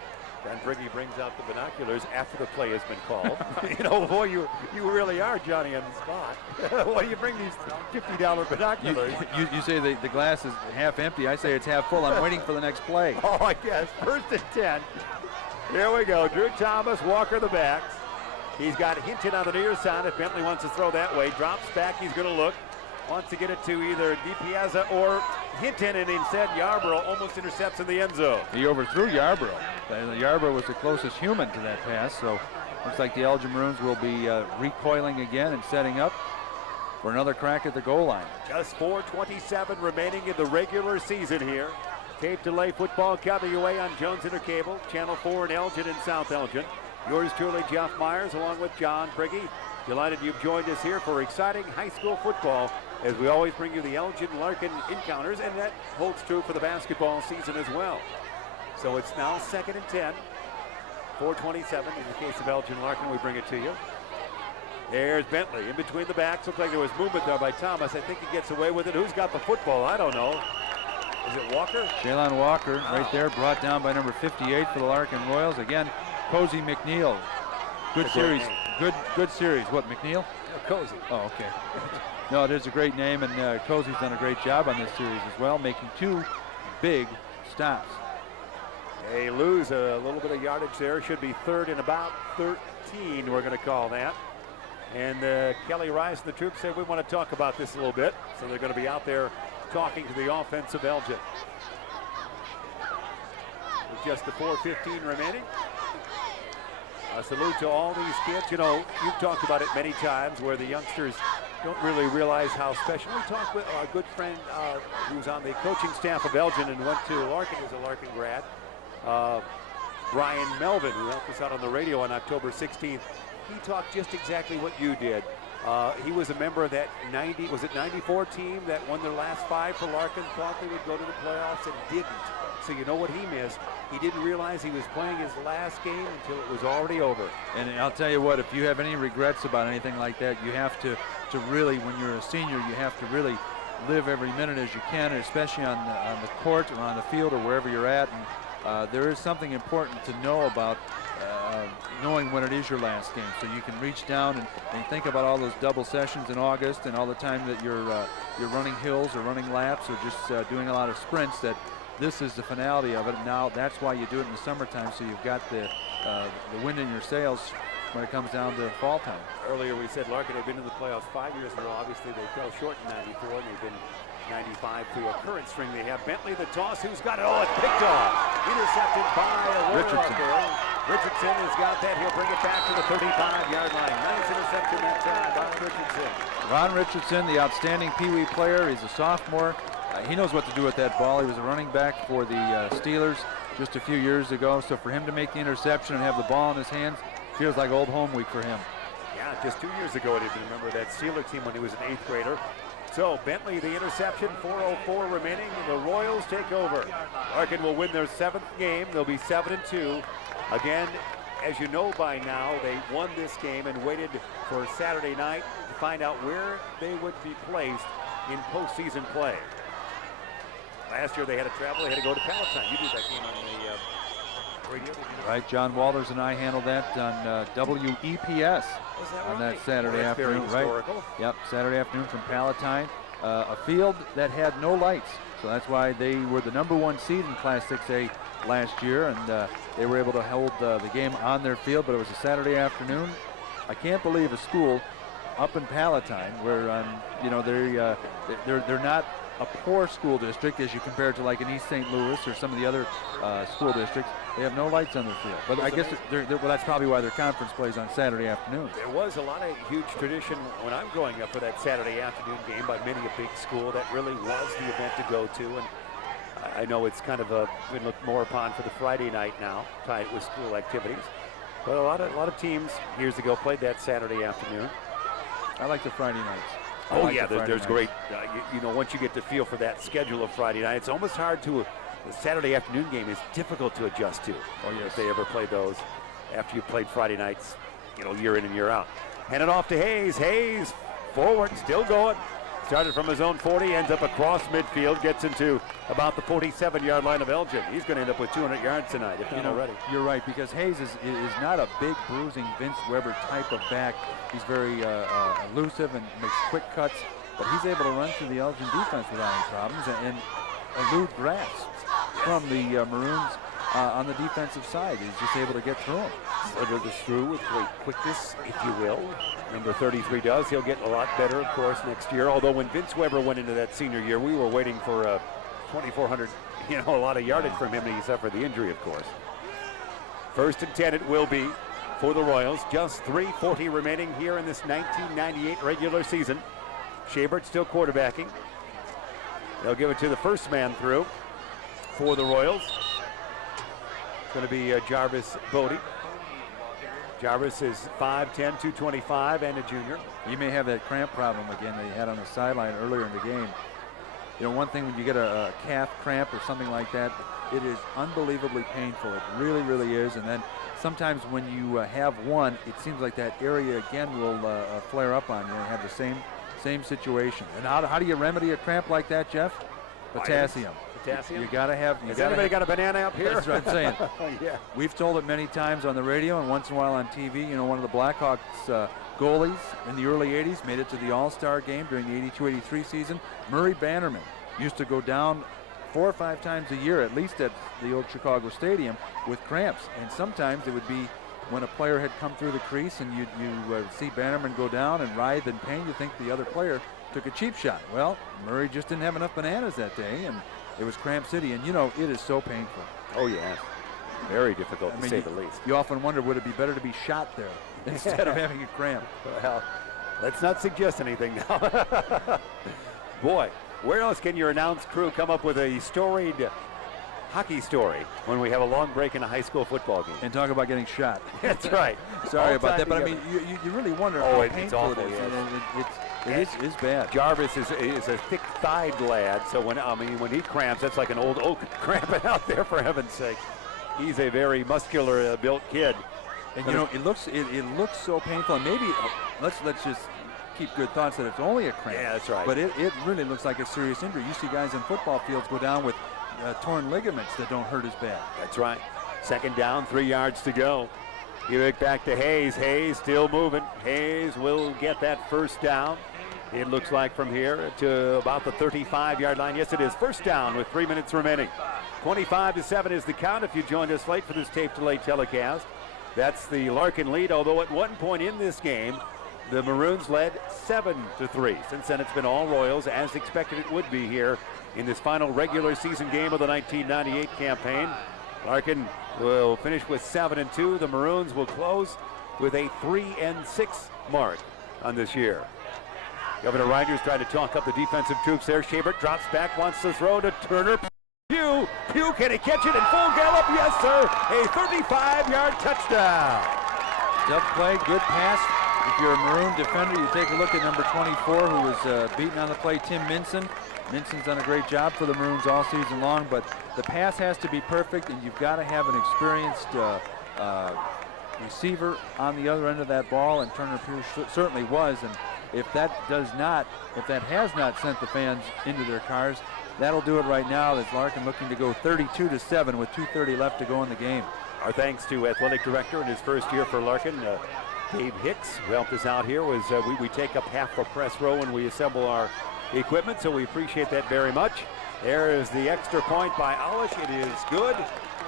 Don Briggy brings out the binoculars after the play has been called. You know, boy, you really are Johnny on the spot. Why do you bring these $50 binoculars? You say the glass is half empty. I say it's half full. I'm waiting for the next play. Oh, I guess. 1st and 10. Here we go. Drew Thomas, Walker the backs. He's got Hinton on the near side. If Bentley wants to throw that way, drops back. He's going to look. Wants to get it to either DiPiazza or Hinton, and instead Yarborough almost intercepts in the end zone. He overthrew Yarborough. Yarborough was the closest human to that pass, so looks like the Elgin Maroons will be recoiling again and setting up for another crack at the goal line. Just 4:27 remaining in the regular season here. Tape delay football coming away on Jones Intercable, Channel 4 in Elgin and South Elgin. Yours truly, Jeff Myers, along with John Priggy. Delighted you've joined us here for exciting high school football as we always bring you the Elgin Larkin encounters, and that holds true for the basketball season as well. So it's now 2nd and 10, 4:27 in the case of Elgin Larkin. We bring it to you. There's Bentley in between the backs. Looks like there was movement there by Thomas. I think he gets away with it. Who's got the football? I don't know. Is it Walker? Shaylon Walker right there, brought down by number 58 for the Larkin Royals. Again, Cozy McNeil. Good series. Good series. What, McNeil? Cozy. Oh, okay. No, it is a great name, and Cozy's done a great job on this series as well, making 2 big stops. They lose a little bit of yardage there. Should be 3rd and about 13, we're going to call that. And Kelly Rice and the troops said we want to talk about this a little bit. So they're going to be out there talking to the offensive Elgin. With just the 4:15 remaining. A salute to all these kids. You know, you've talked about it many times where the youngsters don't really realize how special. We talked with our good friend who's on the coaching staff of Elgin and went to Larkin as a Larkin grad. Brian Melvin, who helped us out on the radio on October 16th. He talked just exactly what you did. He was a member of that 94 team that won their last 5 for Larkin, thought they would go to the playoffs and didn't. So you know what he missed? He didn't realize he was playing his last game until it was already over. And I'll tell you what, if you have any regrets about anything like that, you have to really, when you're a senior, you have to really live every minute as you can, especially on the court or on the field or wherever you're at. And there is something important to know about knowing when it is your last game, so you can reach down and think about all those double sessions in August and all the time that you're running hills or running laps or just doing a lot of sprints, that this is the finality of it. Now that's why you do it in the summertime, so you've got the wind in your sails when it comes down to fall time. Earlier we said Larkin had been in the playoffs 5 years in a row. Obviously they fell short in 94 and they've been 95 through a current string. They have Bentley, the toss. Who's got it? Oh, it's picked off. Intercepted by Richardson. Richardson has got that. He'll bring it back to the 35-yard line. Nice interception that time by Richardson. Ron Richardson, the outstanding Pee Wee player. He's a sophomore. He knows what to do with that ball. He was a running back for the Steelers just a few years ago. So for him to make the interception and have the ball in his hands feels like old home week for him. Yeah, just 2 years ago, I didn't remember that Steeler team when he was an 8th grader. So Bentley, the interception, 4:04 remaining. The Royals take over. Larkin will win their 7th game. They'll be 7-2. Again, as you know by now, they won this game and waited for Saturday night to find out where they would be placed in postseason play. Last year they had to travel. They had to go to Palatine. You did that game on the radio. Right, John Walters and I handled that on WEPS on that Saturday afternoon. Right. Yep, Saturday afternoon from Palatine. A field that had no lights, so that's why they were the #1 seed in Class 6A last year, and they were able to hold the game on their field. But it was a Saturday afternoon. I can't believe a school up in Palatine, where you know they're not a poor school district as you compare it to like in East St. Louis or some of the other school districts. They have no lights on their field. But I guess well, that's probably why their conference plays on Saturday afternoon. There was a lot of huge tradition when I'm growing up for that Saturday afternoon game by many a big school. That really was the event to go to. And I know it's kind of been looked more upon for the Friday night now, tied with school activities. But a lot of teams years ago played that Saturday afternoon. I like the Friday nights. Oh yeah, there's great. You know, once you get the feel for that schedule of Friday night, it's almost hard to. The Saturday afternoon game is difficult to adjust to. Oh yes. If they ever play those after you played Friday nights, you know, year in and year out. Hand it off to Hayes. Hayes forward, still going. Started from his own 40, ends up across midfield, gets into about the 47-yard line of Elgin. He's going to end up with 200 yards tonight, if not already. You're right, because Hayes is not a big, bruising Vince Weber type of back. He's very elusive and makes quick cuts, but he's able to run through the Elgin defense without any problems and elude grasps from the Maroons on the defensive side. He's just able to get through them. Slither this through with great quickness, if you will. Number 33 does. He'll get a lot better, of course, next year. Although when Vince Weber went into that senior year, we were waiting for 2,400, a lot of yardage from him, and he suffered the injury, of course. 1st and 10 it will be for the Royals. Just 3:40 remaining here in this 1998 regular season. Shabert still quarterbacking. They'll give it to the first man through for the Royals. It's going to be Jarvis Bodie. Jarvis is 5'10", 225, and a junior. He may have that cramp problem again that he had on the sideline earlier in the game. You know, one thing when you get a calf cramp or something like that, it is unbelievably painful. It really, really is. And then sometimes when you have one, it seems like that area again will flare up on you and have the same situation. And how do you remedy a cramp like that, Jeff? Potassium. Potassium? You got to have. Has anybody got a banana up here? That's what I'm saying. Yeah. We've told it many times on the radio and once in a while on TV. You know, one of the Blackhawks goalies in the early 80s made it to the All-Star game during the 82-83 season. Murray Bannerman used to go down 4 or 5 times a year, at least at the old Chicago Stadium, with cramps. And sometimes it would be when a player had come through the crease and you see Bannerman go down and writhe in pain, you think the other player took a cheap shot. Well, Murray just didn't have enough bananas that day, and it was Cramp City. And, you know, it is so painful. Oh, yeah. Very difficult, to say the least. You often wonder, would it be better to be shot there instead of having a cramp? Well, let's not suggest anything now. Boy, where else can your announce crew come up with a storied hockey story when we have a long break in a high school football game? And talk about getting shot. That's right. Sorry about that, but I mean, you really wonder how painful awful, it is. yes. And it is bad. Jarvis is a thick-thighed lad, so when he cramps, that's like an old oak cramping out there, for heaven's sake. He's a very muscular built kid. And you know, it looks so painful. And maybe let's just keep good thoughts that it's only a cramp. Yeah, that's right. But it really looks like a serious injury. You see guys in football fields go down with torn ligaments that don't hurt as bad. That's right. 2nd down, 3 yards to go. Give it back to Hayes. Hayes still moving. Hayes will get that 1st down. It looks like from here to about the 35-yard line. Yes, it is. 1st down with 3 minutes remaining. 25-7 is the count if you joined us late for this tape delay telecast. That's the Larkin lead, although at one point in this game, the Maroons led 7-3. Since then, it's been all Royals, as expected it would be here in this final regular season game of the 1998 campaign. Larkin will finish with 7-2. The Maroons will close with a 3-6 mark on this year. Governor Reinders trying to talk up the defensive troops there. Shabert drops back, wants to throw to Turner. Pugh, can he catch it in full gallop? Yes, sir. A 35-yard touchdown. Tough play, good pass. If you're a Maroon defender, you take a look at number 24, who was beaten on the play, Tim Minson. Minson's done a great job for the Maroons all season long, but the pass has to be perfect, and you've got to have an experienced receiver on the other end of that ball, and Turner Pugh certainly was. And if that has not sent the fans into their cars, that'll do it right now. As Larkin looking to go 32-7 with 2:30 left to go in the game. Our thanks to athletic director in his first year for Larkin, Dave Hicks, who helped us out here. We take up half the press row when we assemble our equipment, so we appreciate that very much. There is the extra point by Alish. It is good,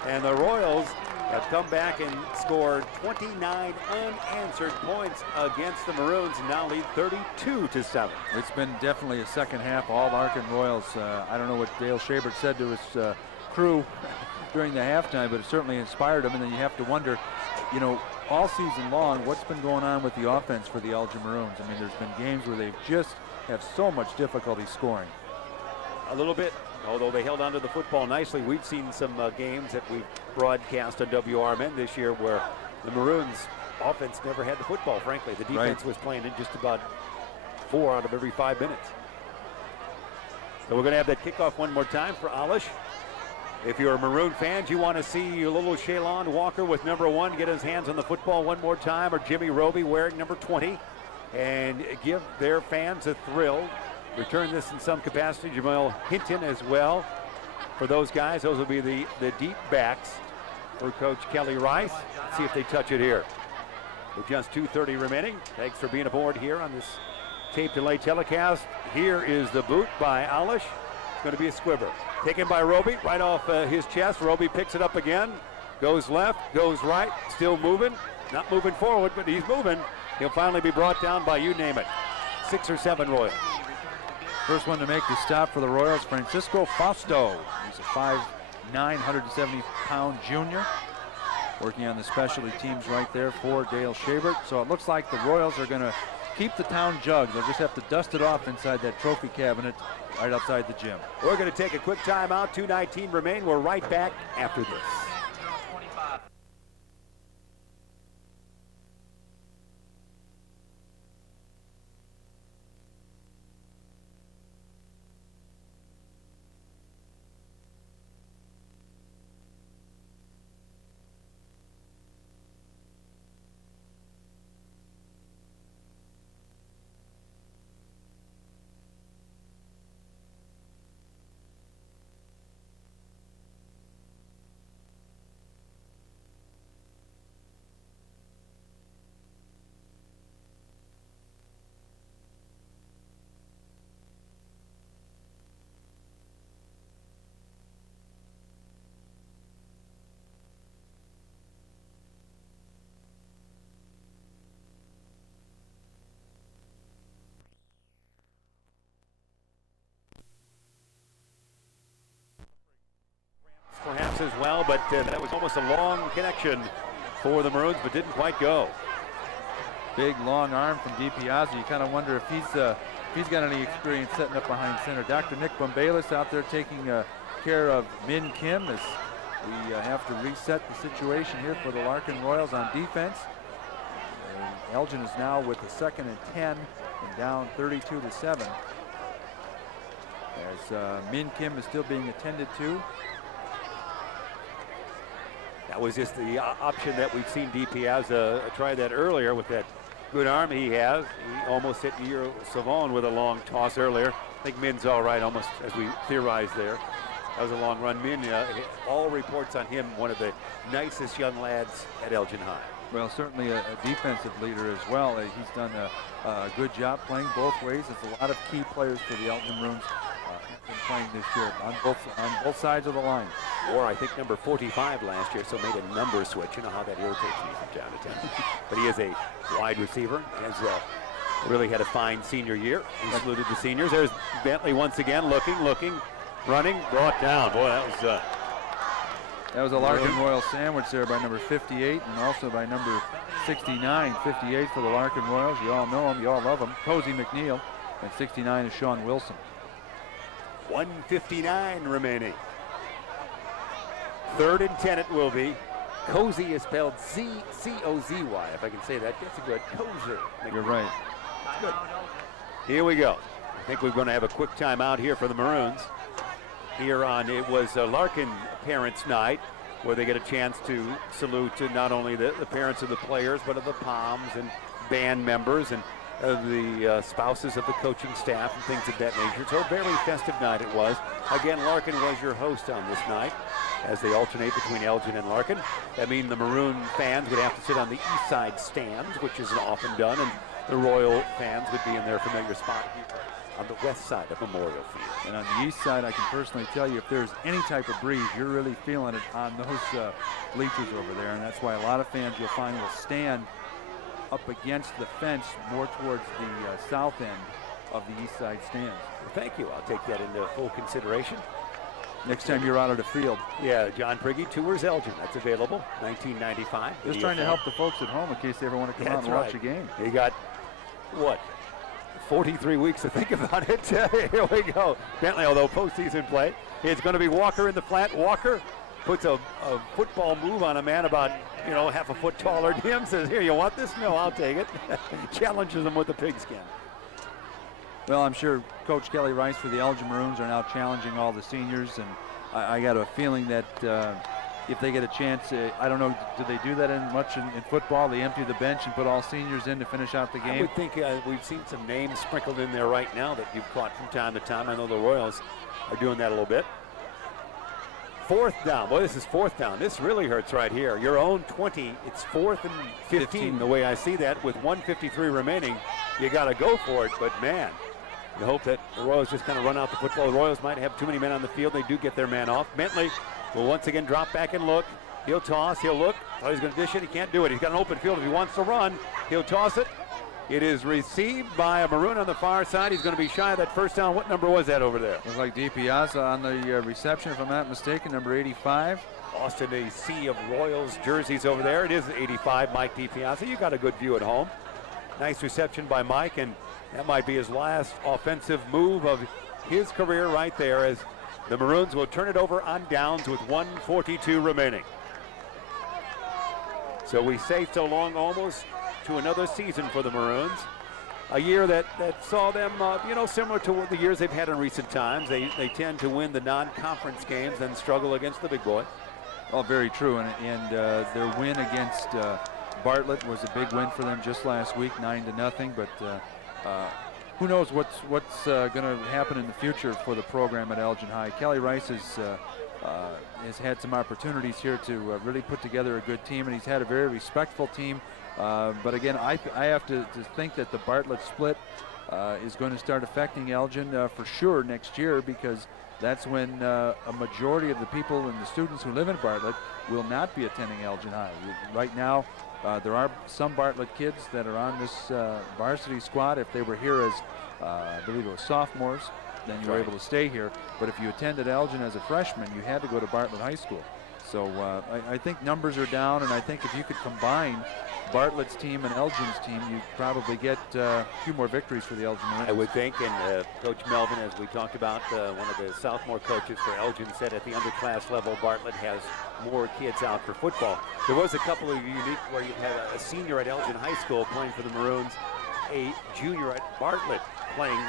and the Royals have come back and scored 29 unanswered points against the Maroons and now lead 32-7. It's been definitely a second half all Larkin Royals. I don't know what Dale Shabert said to his crew during the halftime, but it certainly inspired him. And then you have to wonder, you know, all season long, what's been going on with the offense for the Elgin Maroons? I mean, there's been games where they just have so much difficulty scoring. A little bit, although they held onto the football nicely. We've seen some games that we've broadcast on WRMN this year where the Maroons offense never had the football, frankly. The defense was playing in just about 4 out of every 5 minutes. So we're going to have that kickoff one more time for Alish. If you're a Maroon fan, you want to see little Shaylon Walker with number 1 get his hands on the football one more time, or Jimmy Roby wearing number 20, and give their fans a thrill. Return this in some capacity. Jamel Hinton as well. For those guys, those will be the deep backs for Coach Kelly Rice. Let's see if they touch it here. With just 2:30 remaining. Thanks for being aboard here on this tape delay telecast. Here is the boot by Alish. It's going to be a squibber. Taken by Roby, right off his chest. Roby picks it up again. Goes left, goes right, still moving. Not moving forward, but he's moving. He'll finally be brought down by you name it. 6 or 7 Royals. First one to make the stop for the Royals, Francisco Fausto. He's a 5'9", 170-pound junior, working on the specialty teams right there for Dale Shabert. So it looks like the Royals are going to keep the town jug. They'll just have to dust it off inside that trophy cabinet right outside the gym. We're going to take a quick timeout. 2:19 remain. We're right back after this. pass as well, but that was almost a long connection for the Maroons, but didn't quite go. Big long arm from DiPiazza. You kind of wonder if he's got any experience setting up behind center. Dr. Nick Bombalis out there taking care of Min Kim as we have to reset the situation here for the Larkin Royals on defense. Elgin is now with the 2nd and 10 and down 32-7. As Min Kim is still being attended to. That was just the option that we've seen DiPiazza try that earlier with that good arm he has. He almost hit Nero Savon with a long toss earlier. I think Min's all right, almost as we theorized there. That was a long run. Min, all reports on him, one of the nicest young lads at Elgin High. Well, certainly a defensive leader as well. He's done a good job playing both ways. There's a lot of key players for the Elgin Maroons been playing this year on both sides of the line. Wore, I think, number 45 last year, so made a number switch. You know how that irritates me from time to time. But he is a wide receiver. Has really had a fine senior year. He saluted the seniors. There's Bentley once again, looking, running, brought down. Boy, that was a Larkin Royal sandwich there by number 58 and also by number 69. 58 for the Larkin Royals. You all know him. You all love him. Cozy McNeil. And 69 is Sean Wilson. 1:59 remaining. 3rd and 10 it will be. Cozy is spelled C-O-Z-Y. If I can say that, that's a good Cozy. You're right. That's good. Here we go. I think we're going to have a quick timeout here for the Maroons. Here on, it was Larkin Parents Night, where they get a chance to salute to not only the parents of the players, but of the Poms and band members and the spouses of the coaching staff and things of that nature. So a very festive night it was. Again, Larkin was your host on this night as they alternate between Elgin and Larkin. That means the Maroon fans would have to sit on the east side stands, which isn't often done, and the Royal fans would be in their familiar spot on the west side of Memorial Field. And on the east side, I can personally tell you, if there's any type of breeze, you're really feeling it on those bleachers over there, and that's why a lot of fans you'll find will stand up against the fence more towards the south end of the east side stands. Well, thank you. I'll take that into full consideration. Next time you're out at the field. Yeah, John Prigge, Tours Elgin. That's available, 1995. Just trying to help the folks at home in case they ever want to come out and watch a game. You got, what, 43 weeks to think about it. Here we go. Bentley, although postseason play, it's going to be Walker in the flat. Walker puts a football move on a man about, half a foot taller than him. Says, here, you want this? No, I'll take it. Challenges him with the pigskin. Well, I'm sure Coach Kelly Rice for the Elgin Maroons are now challenging all the seniors, and I got a feeling that if they get a chance, I don't know, do they do that much in football? They empty the bench and put all seniors in to finish out the game? I would think we've seen some names sprinkled in there right now that you've caught from time to time. I know the Royals are doing that a little bit. 4th down. Boy, this is 4th down. This really hurts right here. Your own 20. It's 4th and 15 the way I see that. With 1:53 remaining, you got to go for it. But, man, you hope that the Royals just kind of run out the football. The Royals might have too many men on the field. They do get their man off. Bentley will once again drop back and look. He'll toss. He'll look. Oh, he's going to dish it. He can't do it. He's got an open field. If he wants to run, he'll toss it. It is received by a Maroon on the far side. He's going to be shy of that first down. What number was that over there? Looks like DiPiazza on the reception, if I'm not mistaken, number 85. Austin, a sea of Royals jerseys over there. It is 85, Mike DiPiazza. You got a good view at home. Nice reception by Mike, and that might be his last offensive move of his career right there, as the Maroons will turn it over on downs with 1:42 remaining. So we say so long almost to another season for the Maroons. A year that saw them, similar to the years they've had in recent times. They tend to win the non-conference games and struggle against the big boy. Oh, very true. And their win against Bartlett was a big win for them just last week, 9-0. But who knows what's going to happen in the future for the program at Elgin High. Kelly Rice has had some opportunities here to really put together a good team, and he's had a very respectful team. But again, I have to think that the Bartlett split is going to start affecting Elgin for sure next year, because that's when a majority of the people and the students who live in Bartlett will not be attending Elgin High. Right now, there are some Bartlett kids that are on this varsity squad. If they were here as, I believe it was sophomores, then you were able to stay here. But if you attended Elgin as a freshman, you had to go to Bartlett High School. So I think numbers are down, and I think if you could combine Bartlett's team and Elgin's team, you'd probably get a few more victories for the Elgin Maroons. I would think, and Coach Melvin, as we talked about, one of the sophomore coaches for Elgin, said at the underclass level, Bartlett has more kids out for football. There was a couple of unique where you had a senior at Elgin High School playing for the Maroons, a junior at Bartlett playing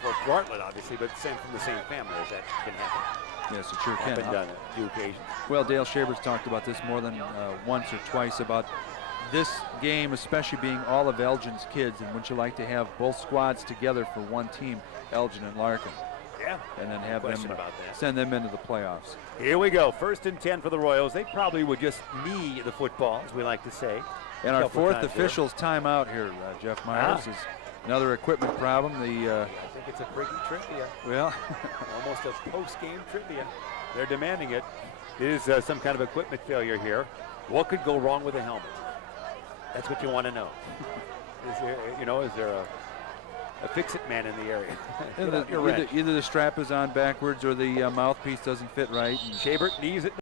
for Bartlett, obviously, but from the same family. As that can happen. Yes, it sure can. Happened on a few occasions. Well, Dale Shaber's talked about this more than once or twice about this game, especially being all of Elgin's kids, and would you like to have both squads together for one team, Elgin and Larkin? Yeah. And then have them send them into the playoffs. Here we go. 1st and 10 for the Royals. They probably would just knee the football, as we like to say. And our 4th official's timeout here, Jeff Myers, is another equipment problem. I think it's a freaky trivia. Well, almost a post-game trivia. They're demanding it. It is some kind of equipment failure here. What could go wrong with a helmet? That's what you want to know. Is there a fix-it man in the area? Either the strap is on backwards or the mouthpiece doesn't fit right. Shabert knees it.